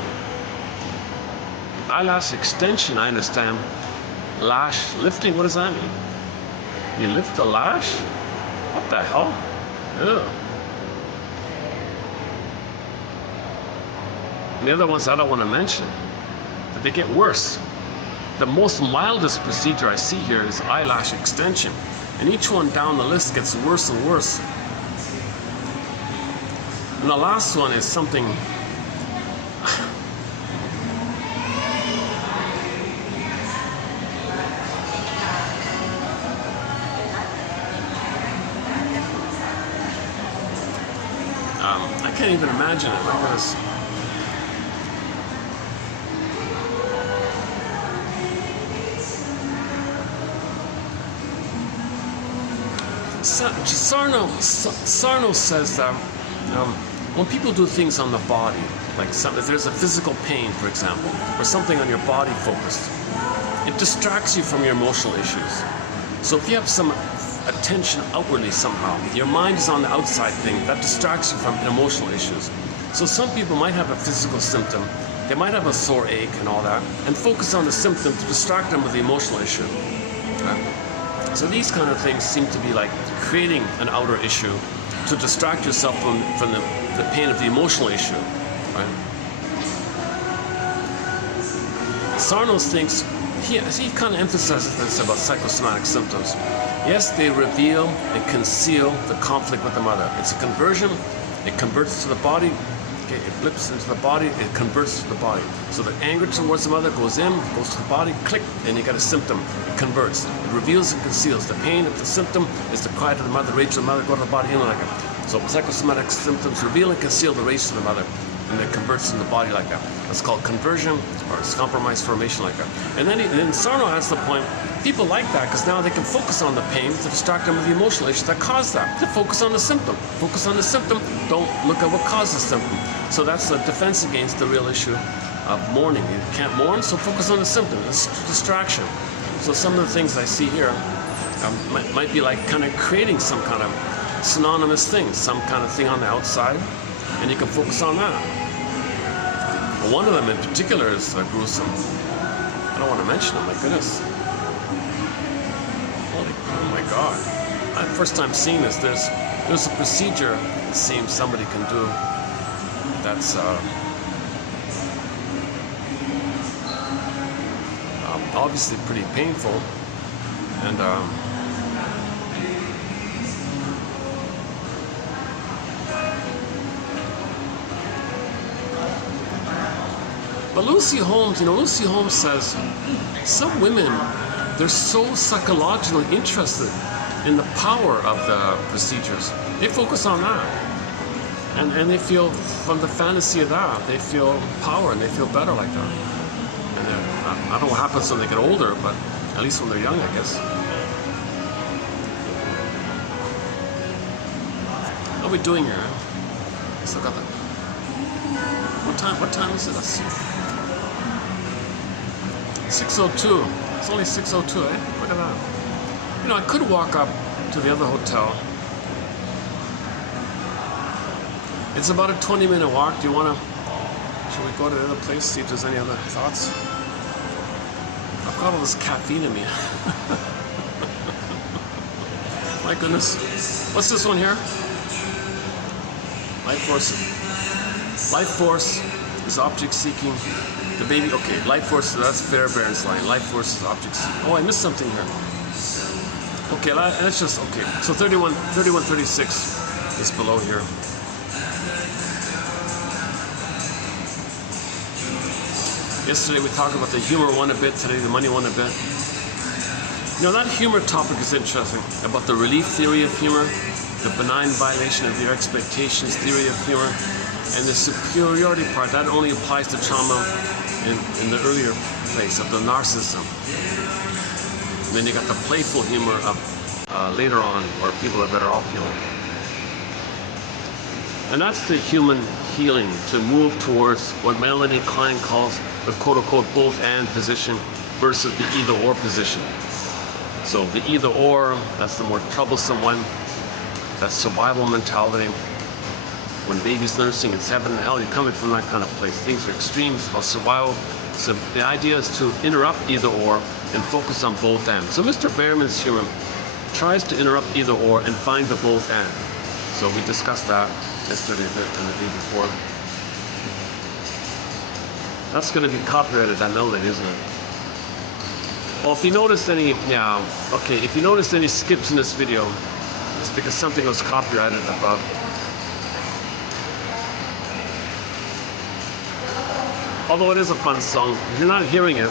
Eyelash extension, I understand. Lash lifting, what does that mean? You lift the lash? What the hell? Ugh. And the other ones I don't want to mention, but they get worse. The most mildest procedure I see here is eyelash extension. And each one down the list gets worse and worse. And the last one is something... I can't even imagine it. My goodness. Sarno says that when people do things on the body, like if there's a physical pain, for example, or something on your body focused, it distracts you from your emotional issues. So if you have some attention outwardly somehow, your mind is on the outside thing, that distracts you from emotional issues. So some people might have a physical symptom, they might have a sore ache and all that, and focus on the symptom to distract them with the emotional issue. Right? So these kind of things seem to be like creating an outer issue to distract yourself from the pain of the emotional issue. Right? Sarno thinks, he kind of emphasizes this about psychosomatic symptoms. Yes, they reveal and conceal the conflict with the mother. It's a conversion, it converts to the body, okay, it blips into the body, it converts to the body. So the anger towards the mother goes in, goes to the body, click, and you get a symptom. It converts. It reveals and conceals. The pain of the symptom is the cry to the mother, rage to the mother, go to the body, in like it. So psychosomatic symptoms reveal and conceal the rage to the mother, and it converts in the body like that. That's called conversion, or it's compromise formation like that. And then Sarno adds the point, people like that because now they can focus on the pain to distract them with the emotional issues that cause that. They focus on the symptom. Focus on the symptom, don't look at what caused the symptom. So that's a defense against the real issue of mourning. You can't mourn, so focus on the symptom. It's distraction. So some of the things I see here might be like kind of creating some kind of synonymous thing, some kind of thing on the outside, and you can focus on that. One of them in particular is gruesome. I don't want to mention it, my goodness. Holy, oh my God. First time seeing this, there's a procedure it seems somebody can do that's obviously pretty painful, and but Lucy Holmes says some women, they're so psychologically interested in the power of the procedures. They focus on that. And they feel, from the fantasy of that, they feel power and they feel better like that. And I don't know what happens when they get older, but at least when they're young, I guess. How are we doing here? Still got that. What time is it? Let's see. 6:02. It's only 6:02, eh? Look at that. You know, I could walk up to the other hotel. It's about a 20-minute walk. Should we go to the other place, see if there's any other thoughts? I've got all this caffeine in me. My goodness. What's this one here? Life force. Life force is object seeking. The baby, okay, life force, that's Fairbairn's line. Life force is object seeking. Oh, I missed something here. Okay, that's just, okay. So 3136 is below here. Yesterday we talked about the humor one a bit, today the money one a bit. You know, that humor topic is interesting, about the relief theory of humor, the benign violation of your expectations theory of humor, and the superiority part, that only applies to trauma in the earlier place of the narcissism. And then you got the playful humor of later on, where people are better off healing. And that's the human healing, to move towards what Melanie Klein calls the quote-unquote both-and position versus the either-or position. So the either-or, that's the more troublesome one. That's survival mentality. When baby's nursing, it's heaven and hell. You're coming from that kind of place. Things are extremes about survival. So the idea is to interrupt either-or and focus on both-and. So Mr. Behrman's humor tries to interrupt either-or and find the both-and. So we discussed that yesterday a bit and the day before. That's going to be copyrighted, I know that, isn't it? Well, if you noticed any, if you noticed any skips in this video, it's because something was copyrighted above. Although it is a fun song, if you're not hearing it,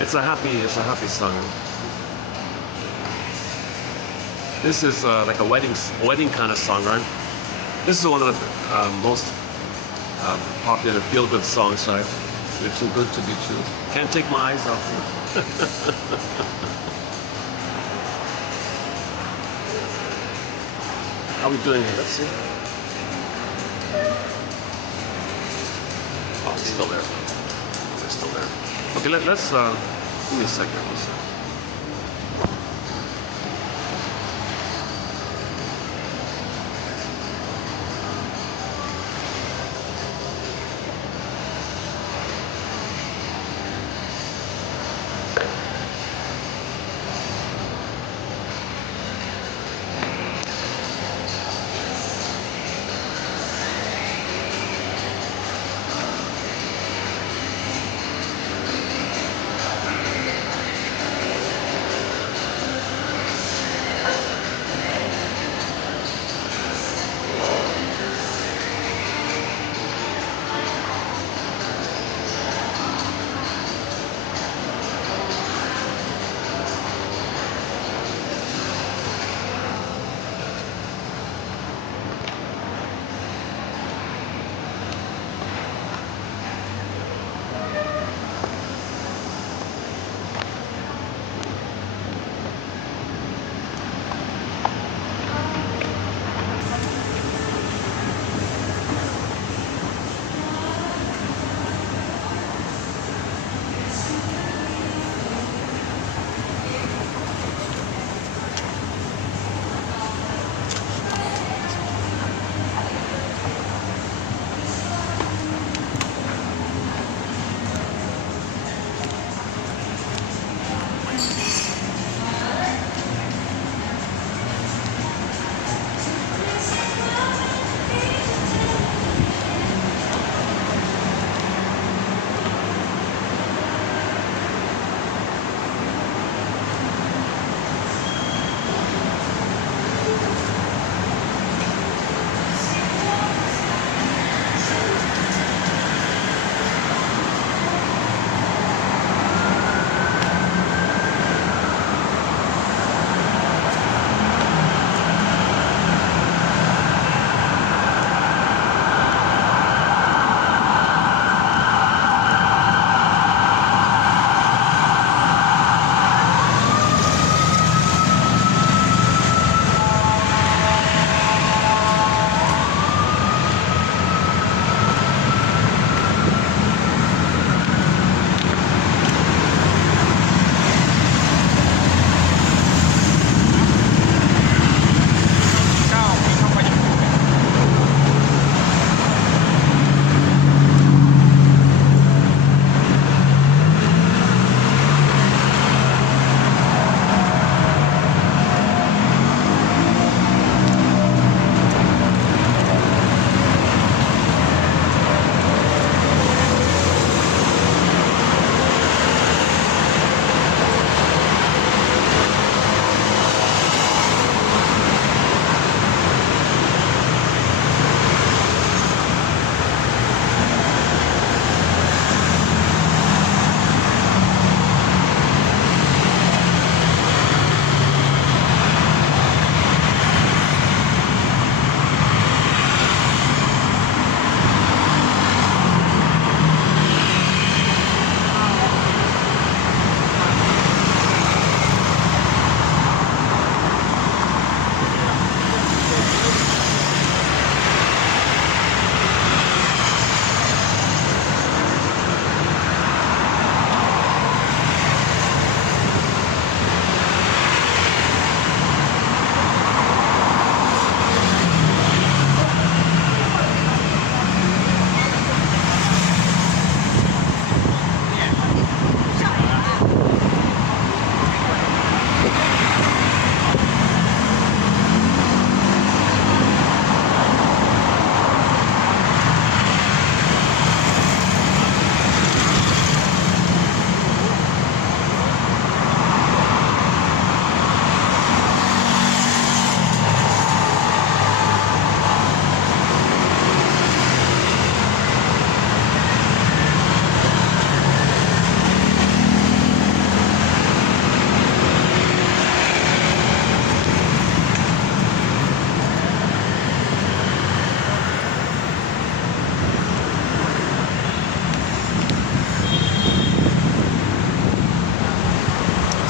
it's a happy song. This is like a wedding kind of song, right? This is one of the most popular feel-good songs, right? You're too good to be true. Can't take my eyes off you. How are we doing here? Let's see. Oh, it's still there. They're still there. Okay, let's give me a second.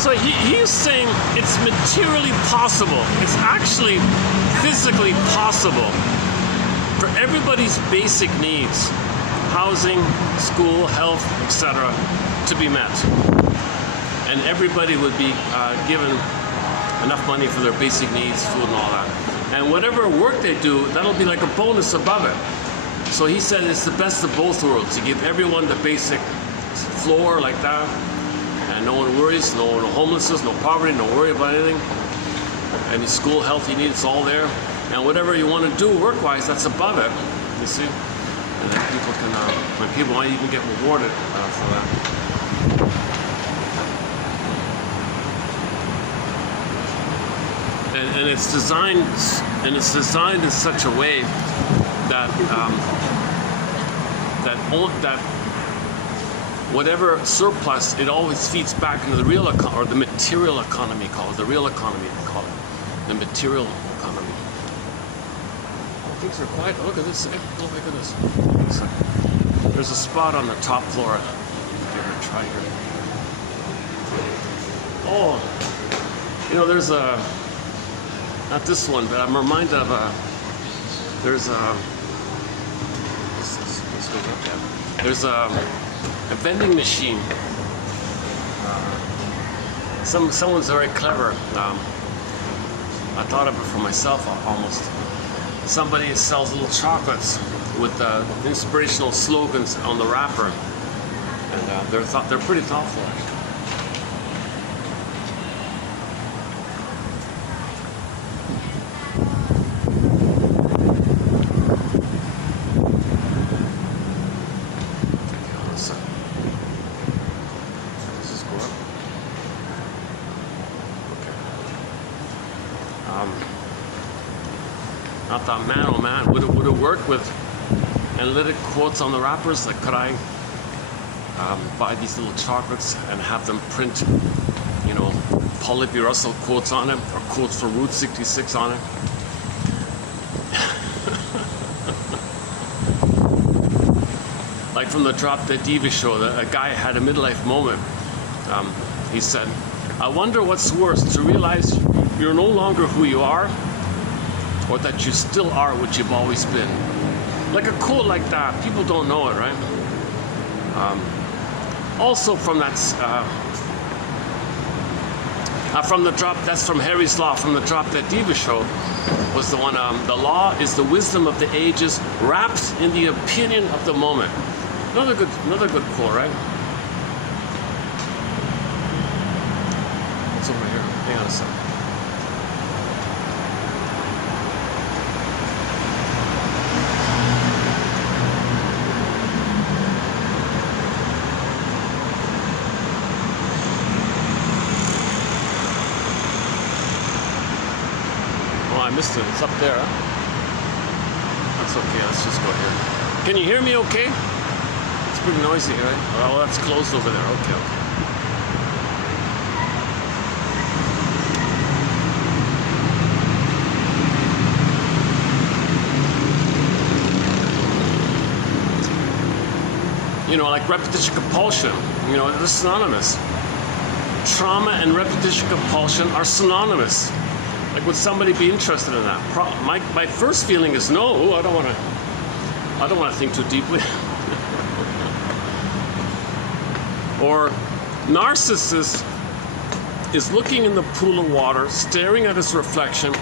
So he's saying it's materially possible. It's actually physically possible for everybody's basic needs, housing, school, health, etc., to be met. And everybody would be given enough money for their basic needs, food and all that. And whatever work they do, that'll be like a bonus above it. So he said it's the best of both worlds, to give everyone the basic floor like that, and no one worries, no homelessness, no poverty, no worry about anything. Any school, health you need, it's all there. And whatever you want to do work-wise, that's above it, you see. And then people can, when people might even get rewarded for that. And it's designed in such a way that that whatever surplus, it always feeds back into the real economy, or the material economy, the real economy, the material economy. Oh, things are quiet. Look at this. Oh my goodness. There's a spot on the top floor. Give it a try here. Oh, you know, there's a, not this one, but I'm reminded of there's a vending machine. Someone's very clever. I thought of it for myself almost. Somebody sells little chocolates with inspirational slogans on the wrapper, and they're pretty thoughtful. I thought, man, oh man, would it work with analytic quotes on the wrappers? Like, could I buy these little chocolates and have them print, you know, Paul Lippy Russell quotes on it, or quotes for Route 66 on it? Like from the Drop Dead Diva show, a guy had a midlife moment. He said, I wonder what's worse, to realize you're no longer who you are, or that you still are what you've always been. Like a quote like that, people don't know it, right? Also from that, that's from Harry's Law, from the Drop Dead Diva show, was the one, the law is the wisdom of the ages wrapped in the opinion of the moment. Another good quote, right? What's over here? Hang on a second. I missed it. It's up there. Huh? That's okay. Let's just go here. Can you hear me okay? It's pretty noisy, right? Well, that's closed over there. Okay. You know, like repetition compulsion. You know, they're synonymous. Trauma and repetition compulsion are synonymous. Like, would somebody be interested in that? My first feeling is no. I don't want to think too deeply. Or narcissist is looking in the pool of water, staring at his reflection.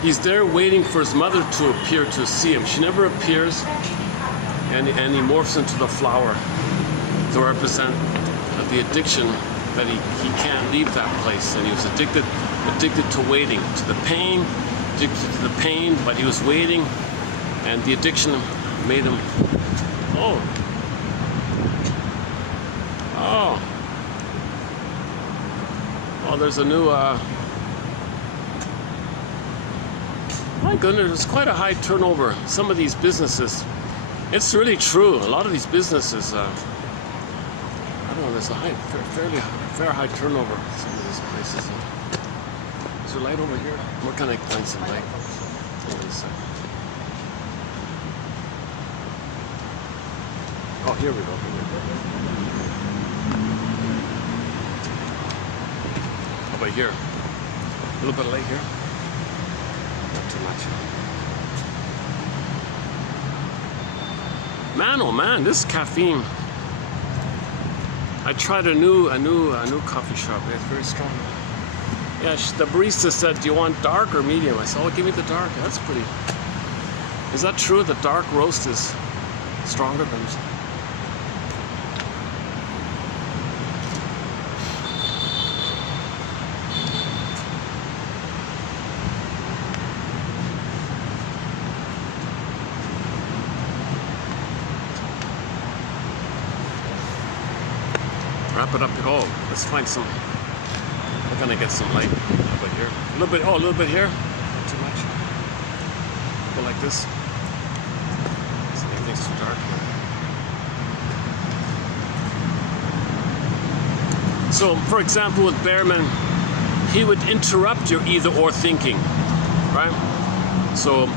He's there waiting for his mother to appear to see him. She never appears, and he morphs into the flower to represent the addiction that he can't leave that place, and he was addicted to waiting, to the pain, but he was waiting, and the addiction made him, oh, there's a new, my goodness, there's quite a high turnover. Some of these businesses, it's really true, a lot of these businesses, I don't know, there's a fair high turnover in some of these places. Is there light over here? What kind of find some light? Hold on a second. Oh, here we go. about here? A little bit of light here? Not too much. Man, oh man, this caffeine. I tried a new coffee shop. It's very strong. Yeah, the barista said, "Do you want dark or medium?" I said, "Oh, give me the dark." That's pretty. Is that true? The dark roast is stronger than. Wrap it up. Oh, let's find some. We're gonna get some light. How about here? A little bit. Oh, a little bit here. Not too much. Go like this. So everything's too dark here. So, for example, with Behrman, he would interrupt your either/or thinking, right? So.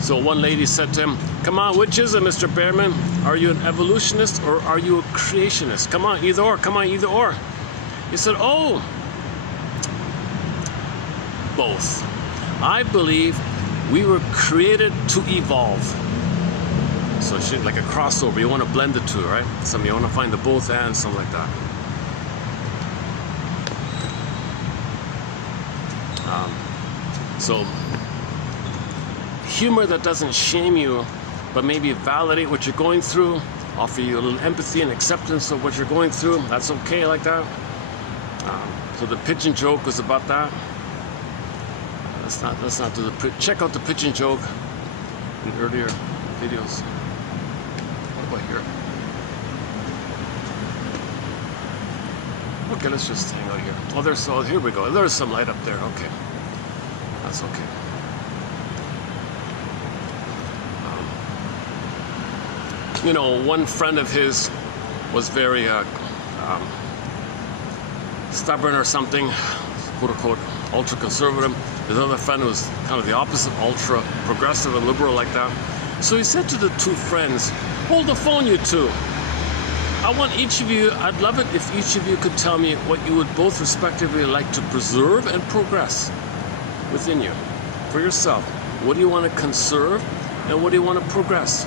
So one lady said to him, "Come on, which is it, Mr. Behrman? Are you an evolutionist or are you a creationist? Come on, either or, come on, either or." He said, "Oh, both. I believe we were created to evolve." So it's like a crossover. You want to blend the two, right? You want to find the both and something like that. So humor that doesn't shame you, but maybe validate what you're going through, offer you a little empathy and acceptance of what you're going through. That's okay, like that. So the pigeon joke was about that. Let's not do the. Check out the pigeon joke in earlier videos. What about here? Okay, let's just hang out here. Oh, here we go. There's some light up there. Okay, that's okay. You know, one friend of his was very stubborn or something, quote unquote, ultra conservative. His other friend was kind of the opposite, ultra progressive and liberal like that. So he said to the two friends, "Hold the phone, you two. I want each of you, I'd love it if each of you could tell me what you would both respectively like to preserve and progress within you, for yourself. What do you want to conserve and what do you want to progress?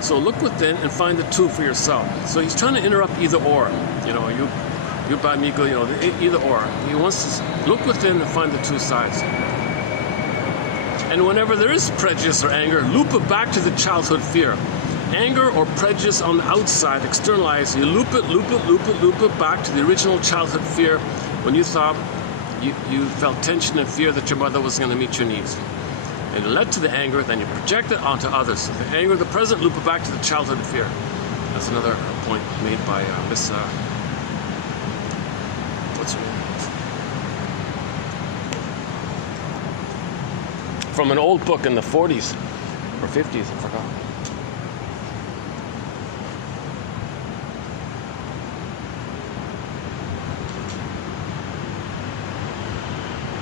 So look within and find the two for yourself." So he's trying to interrupt either or. You know, you by me go, you know, either or. He wants to look within and find the two sides. And whenever there is prejudice or anger, loop it back to the childhood fear. Anger or prejudice on the outside, externalized, you loop it back to the original childhood fear when you thought you felt tension and fear that your mother was going to meet your needs. And it led to the anger, then you project it onto others. So the anger, the present, loop it back to the childhood fear. That's another point made by Miss, what's her name? From an old book in the 40s or 50s, I forgot.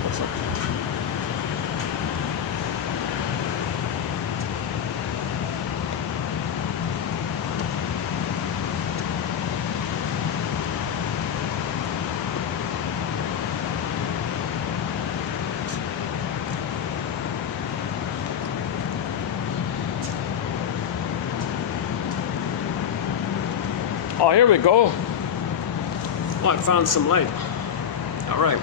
What's up? Oh, here we go. Oh, I found some light. All right.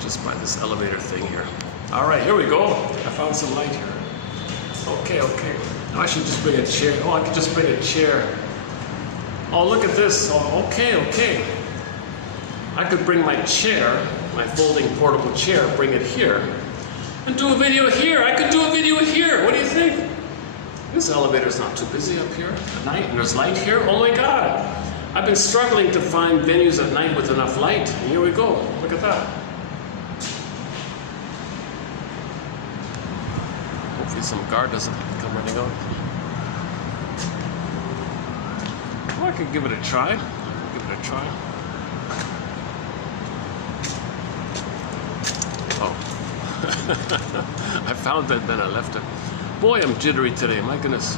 Just by this elevator thing here. All right, here we go. I found some light here. Okay. I should just bring a chair. Oh, I could just bring a chair. Oh, look at this. Oh, okay. I could bring my chair, my folding portable chair, bring it here, and do a video here. I could do a video here. What do you think? This elevator's not too busy up here at night, and there's light here. Oh my God. I've been struggling to find venues at night with enough light, and here we go. Look at that. Hopefully some guard doesn't come running out. Well, I could give it a try. Oh. I found it, then I left it. Boy, I'm jittery today, my goodness.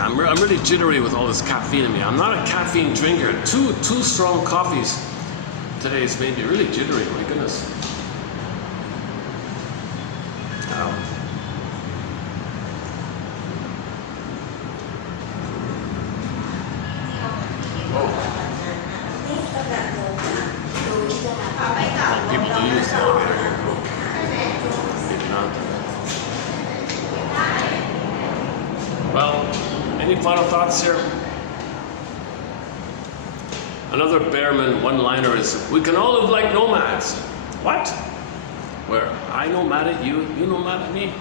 Yeah, I'm really jittery with all this caffeine in me. I'm not a caffeine drinker. Two strong coffees today has made me really jittery. My goodness. People do use the elevator here. Maybe not. Well, any final thoughts here? Another Behrman one-liner is, we can all live like nomads. What? Where I know mad at you, you know mad at me.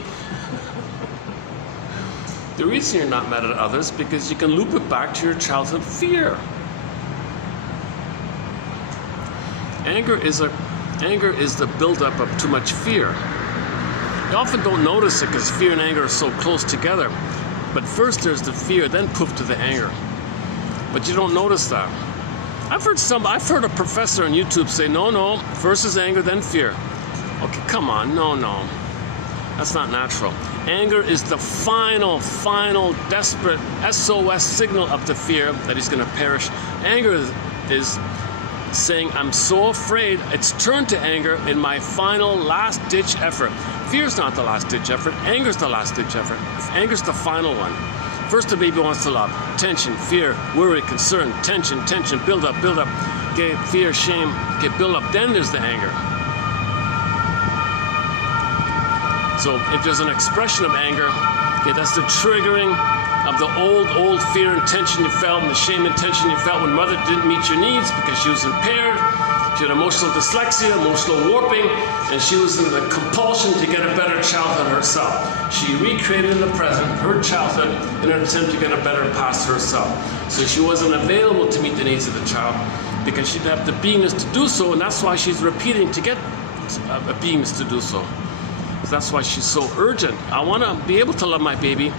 The reason you're not mad at others because you can loop it back to your childhood fear. Anger is the buildup of too much fear. You often don't notice it because fear and anger are so close together. But first there's the fear, then poof to the anger. But you don't notice that. I've heard a professor on YouTube say, no, first is anger, then fear. Okay, come on, no. That's not natural. Anger is the final, desperate SOS signal of the fear that he's going to perish. Anger is saying, I'm so afraid, it's turned to anger in my final last-ditch effort. Fear's not the last-ditch effort. Anger's the last-ditch effort. Anger's the final one. First, the baby wants to love. Tension, fear, worry, concern, tension, build up. Okay, fear, shame, okay, build up. Then there's the anger. So if there's an expression of anger, okay, that's the triggering of the old fear and tension you felt and the shame and tension you felt when mother didn't meet your needs because she was impaired. She had emotional dyslexia, emotional warping, and she was in the compulsion to get a better childhood herself. She recreated in the present her childhood in an attempt to get a better past herself. So she wasn't available to meet the needs of the child because she didn't have the beingness to do so, and that's why she's repeating to get a beingness to do so. So that's why she's so urgent. I want to be able to love my baby,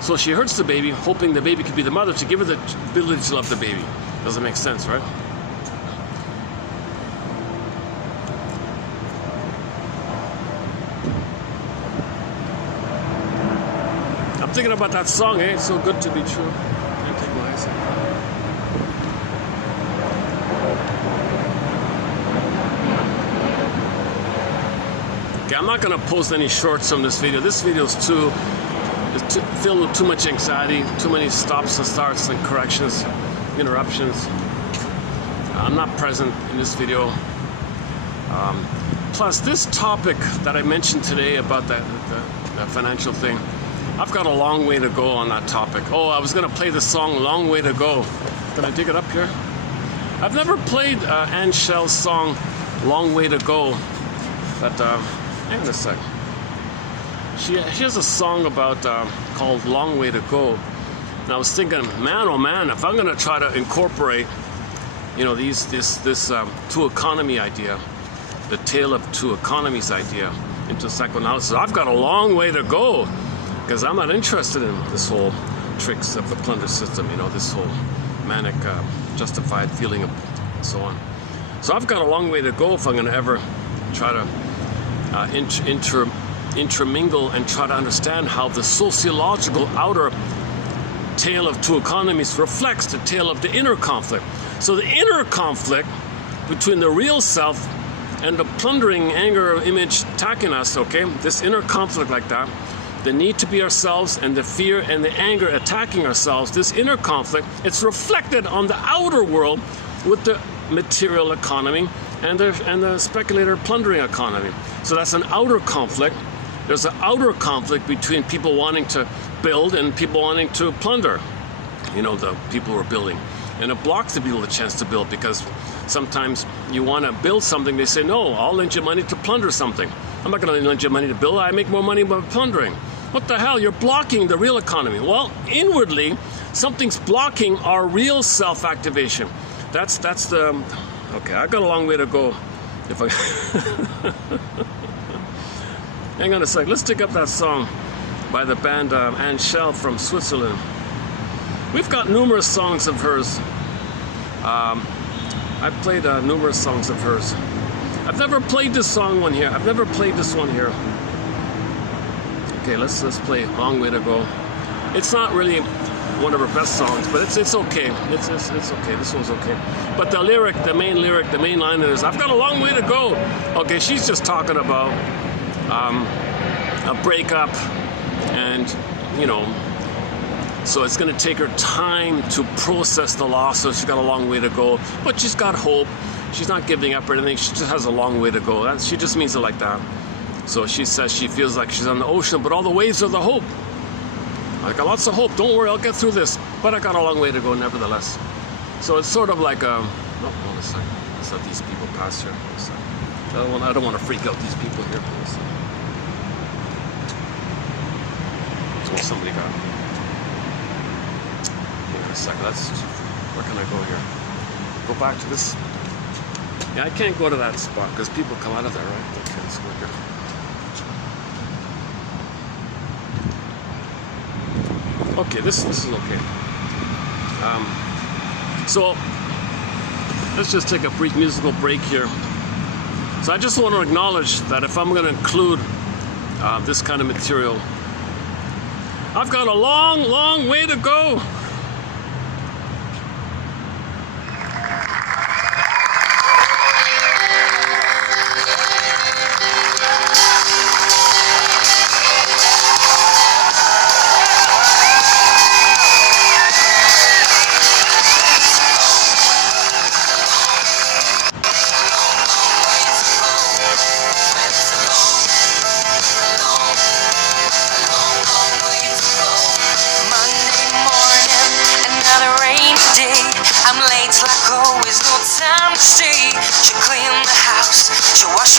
so she hurts the baby, hoping the baby could be the mother to give her the ability to love the baby. Doesn't make sense, right? I'm thinking about that song, eh? It's so good to be true. Can't take my eyes off. Okay, I'm not gonna post any shorts from this video. This video is filled with too much anxiety, too many stops and starts and corrections, interruptions. I'm not present in this video. Plus, this topic that I mentioned today about the financial thing, I've got a long way to go on that topic. Oh, I was going to play the song Long Way to Go. Can I dig it up here? I've never played Anne Shell's song Long Way to Go, but hang on a sec. She has a song about called Long Way to Go. And I was thinking, man, oh man, if I'm going to try to incorporate, you know, this two economy idea, the tale of two economies idea into psychoanalysis, I've got a long way to go. Because I'm not interested in this whole tricks of the plunder system, you know, this whole manic, justified feeling of and so on. So I've got a long way to go if I'm going to ever try to intermingle and try to understand how the sociological outer tale of two economies reflects the tale of the inner conflict. So the inner conflict between the real self and the plundering anger image attacking us, okay, this inner conflict like that, the need to be ourselves and the fear and the anger attacking ourselves, this inner conflict, it's reflected on the outer world with the material economy and the speculator plundering economy. So that's an outer conflict. There's an outer conflict between people wanting to build and people wanting to plunder, you know, the people who are building. And it blocks the people the chance to build because sometimes you want to build something, they say, no, I'll lend you money to plunder something. I'm not going to lend you money to build. I make more money by plundering. What the hell? You're blocking the real economy. Well, inwardly, something's blocking our real self-activation. That's the... Okay, I've got a long way to go. If I... Hang on a sec. Let's dig up that song by the band Anne Shell from Switzerland. We've got numerous songs of hers. I've played numerous songs of hers. I've never played this song one here. I've never played this one here. Okay, let's play Long Way to Go. It's not really one of her best songs, but it's okay. It's okay. This one's okay. But the main line is, "I've got a long way to go." Okay, she's just talking about a breakup, and so it's going to take her time to process the loss. So she's got a long way to go, but she's got hope. She's not giving up or anything. She just has a long way to go. She just means it like that. So she says she feels like she's on the ocean, but all the waves are the hope. I got lots of hope. Don't worry, I'll get through this. But I got a long way to go, nevertheless. So it's sort of like hold on a second. Let's let these people pass here. I don't want to freak out these people here. Well, somebody got. Hang on a second. Where can I go here? Go back to this. Yeah, I can't go to that spot because people come out of there, right? Okay, let's go here. Okay, this is okay. So let's just take a brief musical break here. So I just want to acknowledge that if I'm going to include this kind of material, I've got a long, long way to go.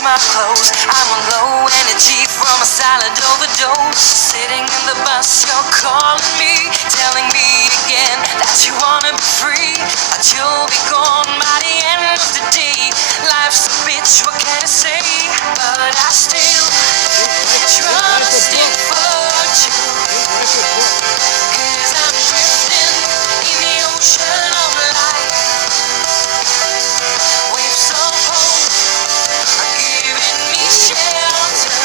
My clothes, I'm on low energy from a salad overdose. Sitting in the bus, you're calling me, telling me again that you wanna be free, but you'll be gone by the end of the day. Life's a bitch, what can I say? But I still trust in fortune, 'cause I'm drifting in the ocean of life. Waves of hope are giving me shelter,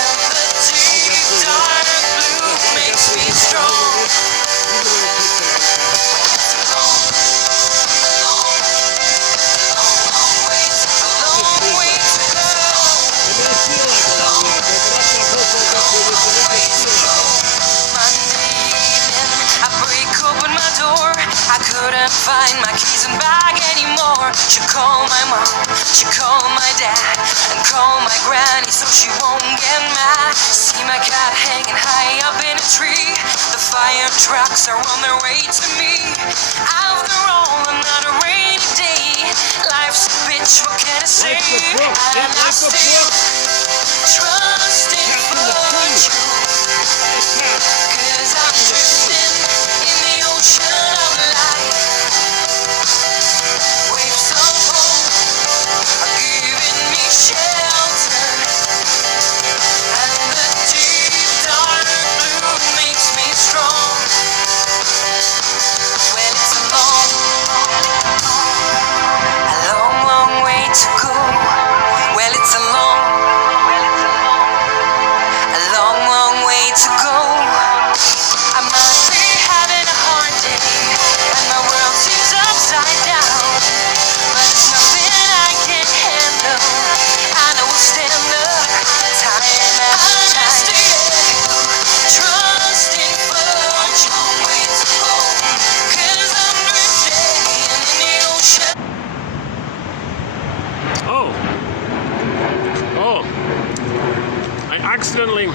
and the deep dark blue makes me strong. It's a long, long, long way to go. Monday evening, I break open my door. I couldn't find my keys and bag anymore. She called my mom, she called my dad, and called my granny so she won't get mad. See my cat hanging high up in a tree. The fire trucks are on their way to me. After all, another rainy day. Life's a bitch, what can I say? And I still trust in fortune, 'cause I'm drifting in the ocean of life. Waves of hope are giving me shelter, and the deep dark blue makes me strong. Well, it's a long, long way to go. Well, it's a long way to go. I might be having a hard day, and my world seems upside down, but it's nothing I can't handle. I know we'll stand up time after time. Trust in fortune, way to go, 'cause I'm drifting in the ocean. Oh, I accidentally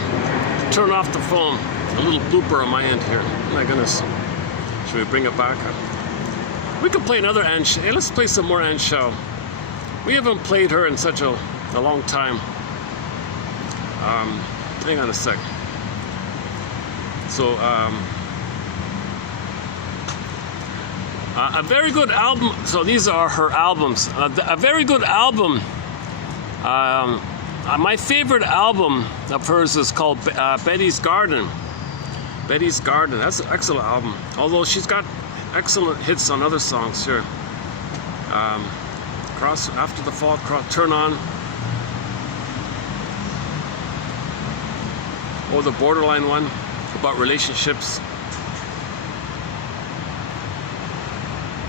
turned off the phone. A little blooper on my end here. My goodness. Should we bring it back? We could play another Anne. Hey, let's play some more Anne Shaw. We haven't played her in such a long time. Hang on a sec. So, a very good album. So these are her albums. A very good album. My favorite album of hers is called Betty's Garden. Betty's Garden. That's an excellent album. Although she's got excellent hits on other songs here. Cross After the Fall, Turn On. Or the Borderline one about relationships.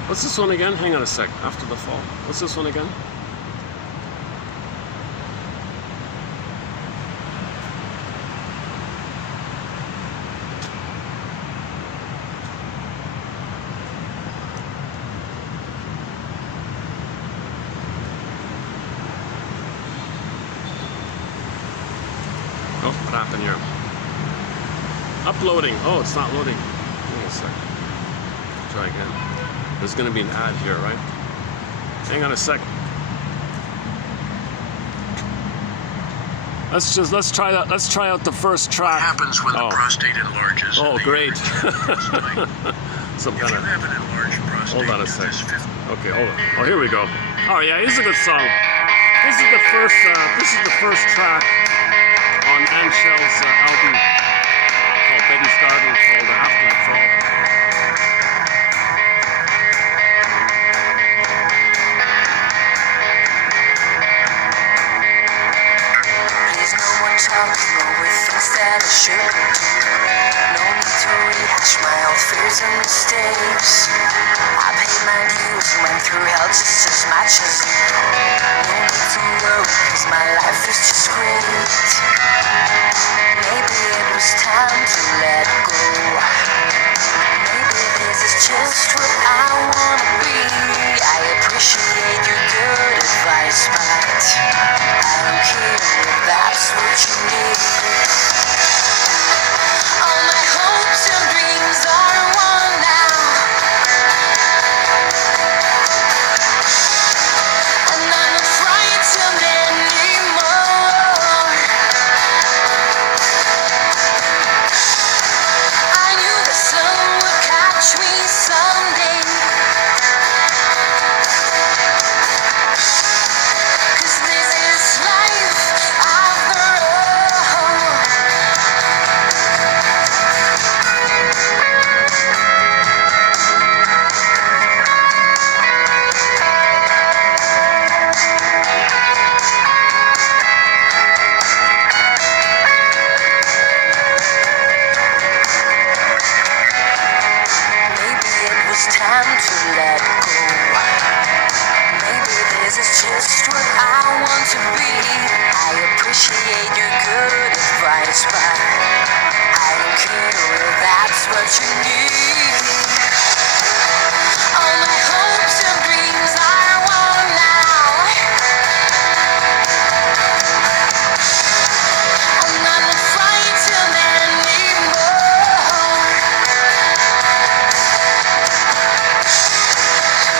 What's this one again? Hang on a sec. After the fall. What's this one again? Oh, what happened here? Uploading. Oh, it's not loading. Hang on a sec. Try again. There's going to be an ad here, right? Hang on a sec. Let's try that. Let's try out the first track. What happens when the prostate enlarges? Oh, great. Some If kind you of. have an enlarged prostate, Hold on a do sec. this 50 Okay, hold on. Oh, here we go. Oh yeah, this is a good song. This is the first. This is the first track on Ann Shell's album called Betty's Garden, called After the Fall. Please no more talking over things that I shouldn't do. No need to rehash my old fears and mistakes. I paid my dues and went through hell just as much as you. No need to worry, cause my life is just great. Maybe it was time to let go. Maybe this is just what I wanna be. I appreciate your good advice, but I don't care if that's what you need. All my hopes and dreams are one now, and I'm not frightened anymore. I knew the sun would catch me someday, 'cause this is life after all. Maybe it was time to let go. Maybe this is just what I want to be. I appreciate your good advice, but I don't care if that's what you need. All my hopes and dreams are one now, and I'm not frightened anymore.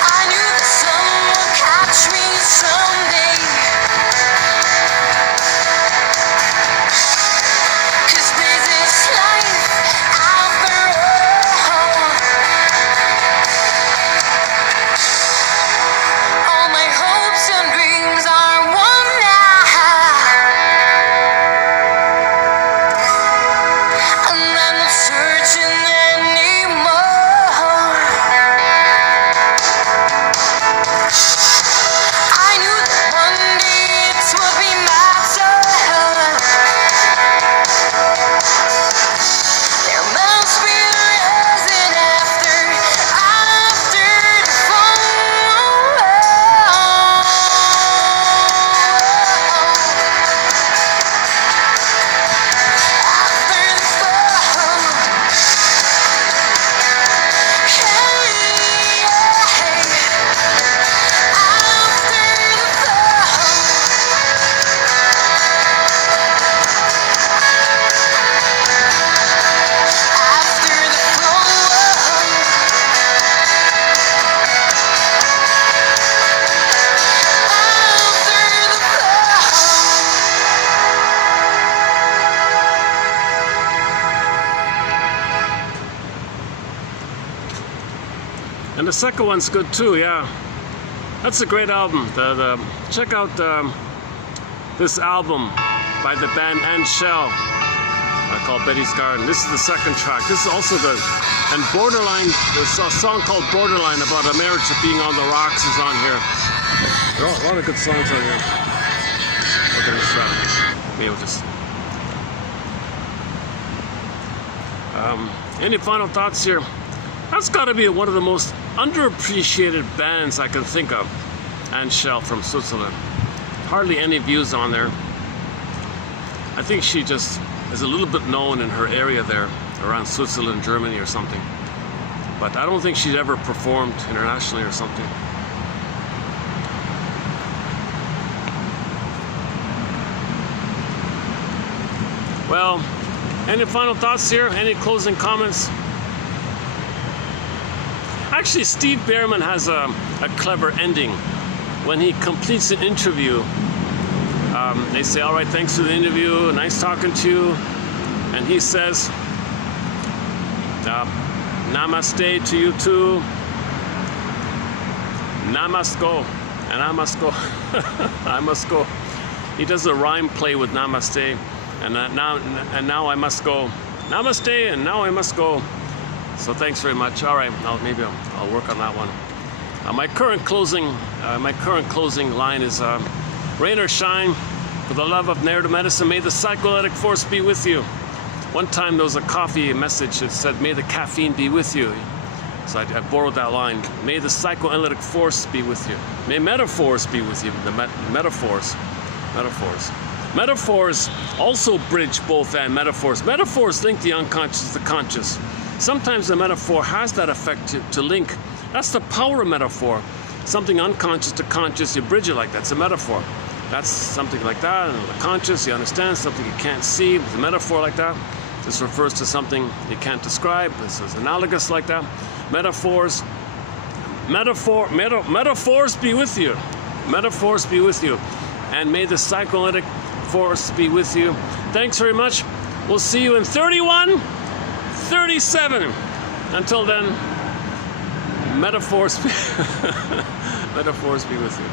I knew the sun would catch me someday, 'cause this is life after all. All my hopes and dreams are one now, and I'm not searching anymore. I knew that one day it would be my turn. There must be a reason after the fall. After the fall. Hey, after the And the second one's good too, yeah. That's a great album. Check out this album by the band Ann Shell called Betty's Garden. This is the second track. This is also good. And Borderline, there's a song called Borderline about a marriage of being on the rocks is on here. There are a lot of good songs on here. Look at this track. Maybe we'll just... Any final thoughts here? That's got to be one of the most underappreciated bands I can think of. And Shell from Switzerland. Hardly any views on there. I think she just is a little bit known in her area there, around Switzerland, Germany or something. But I don't think she's ever performed internationally or something. Well, any final thoughts here? Any closing comments? Actually, Steve Behrman has a clever ending. When he completes an interview, they say, all right, thanks for the interview, nice talking to you. And he says, namaste to you too. Namaste, and I must go. I must go. He does a rhyme play with namaste, and now I must go. Namaste, and now I must go. So thanks very much. All right, maybe I'll work on that one. My current closing line is, rain or shine, for the love of narrative medicine, may the psychoanalytic force be with you. One time there was a coffee message that said, may the caffeine be with you. So I borrowed that line. May the psychoanalytic force be with you. May metaphors be with you. The metaphors. Metaphors also bridge both and metaphors. Metaphors link the unconscious to the conscious. Sometimes the metaphor has that effect to link. That's the power of metaphor. Something unconscious to conscious, you bridge it like that. It's a metaphor. That's something like that. And the conscious, you understand, something you can't see. With a metaphor like that. This refers to something you can't describe. This is analogous like that. Metaphors. Metaphors be with you. Metaphors be with you. And may the psychoanalytic force be with you. Thanks very much. We'll see you in 31, 37. Until then, metaphors be with you.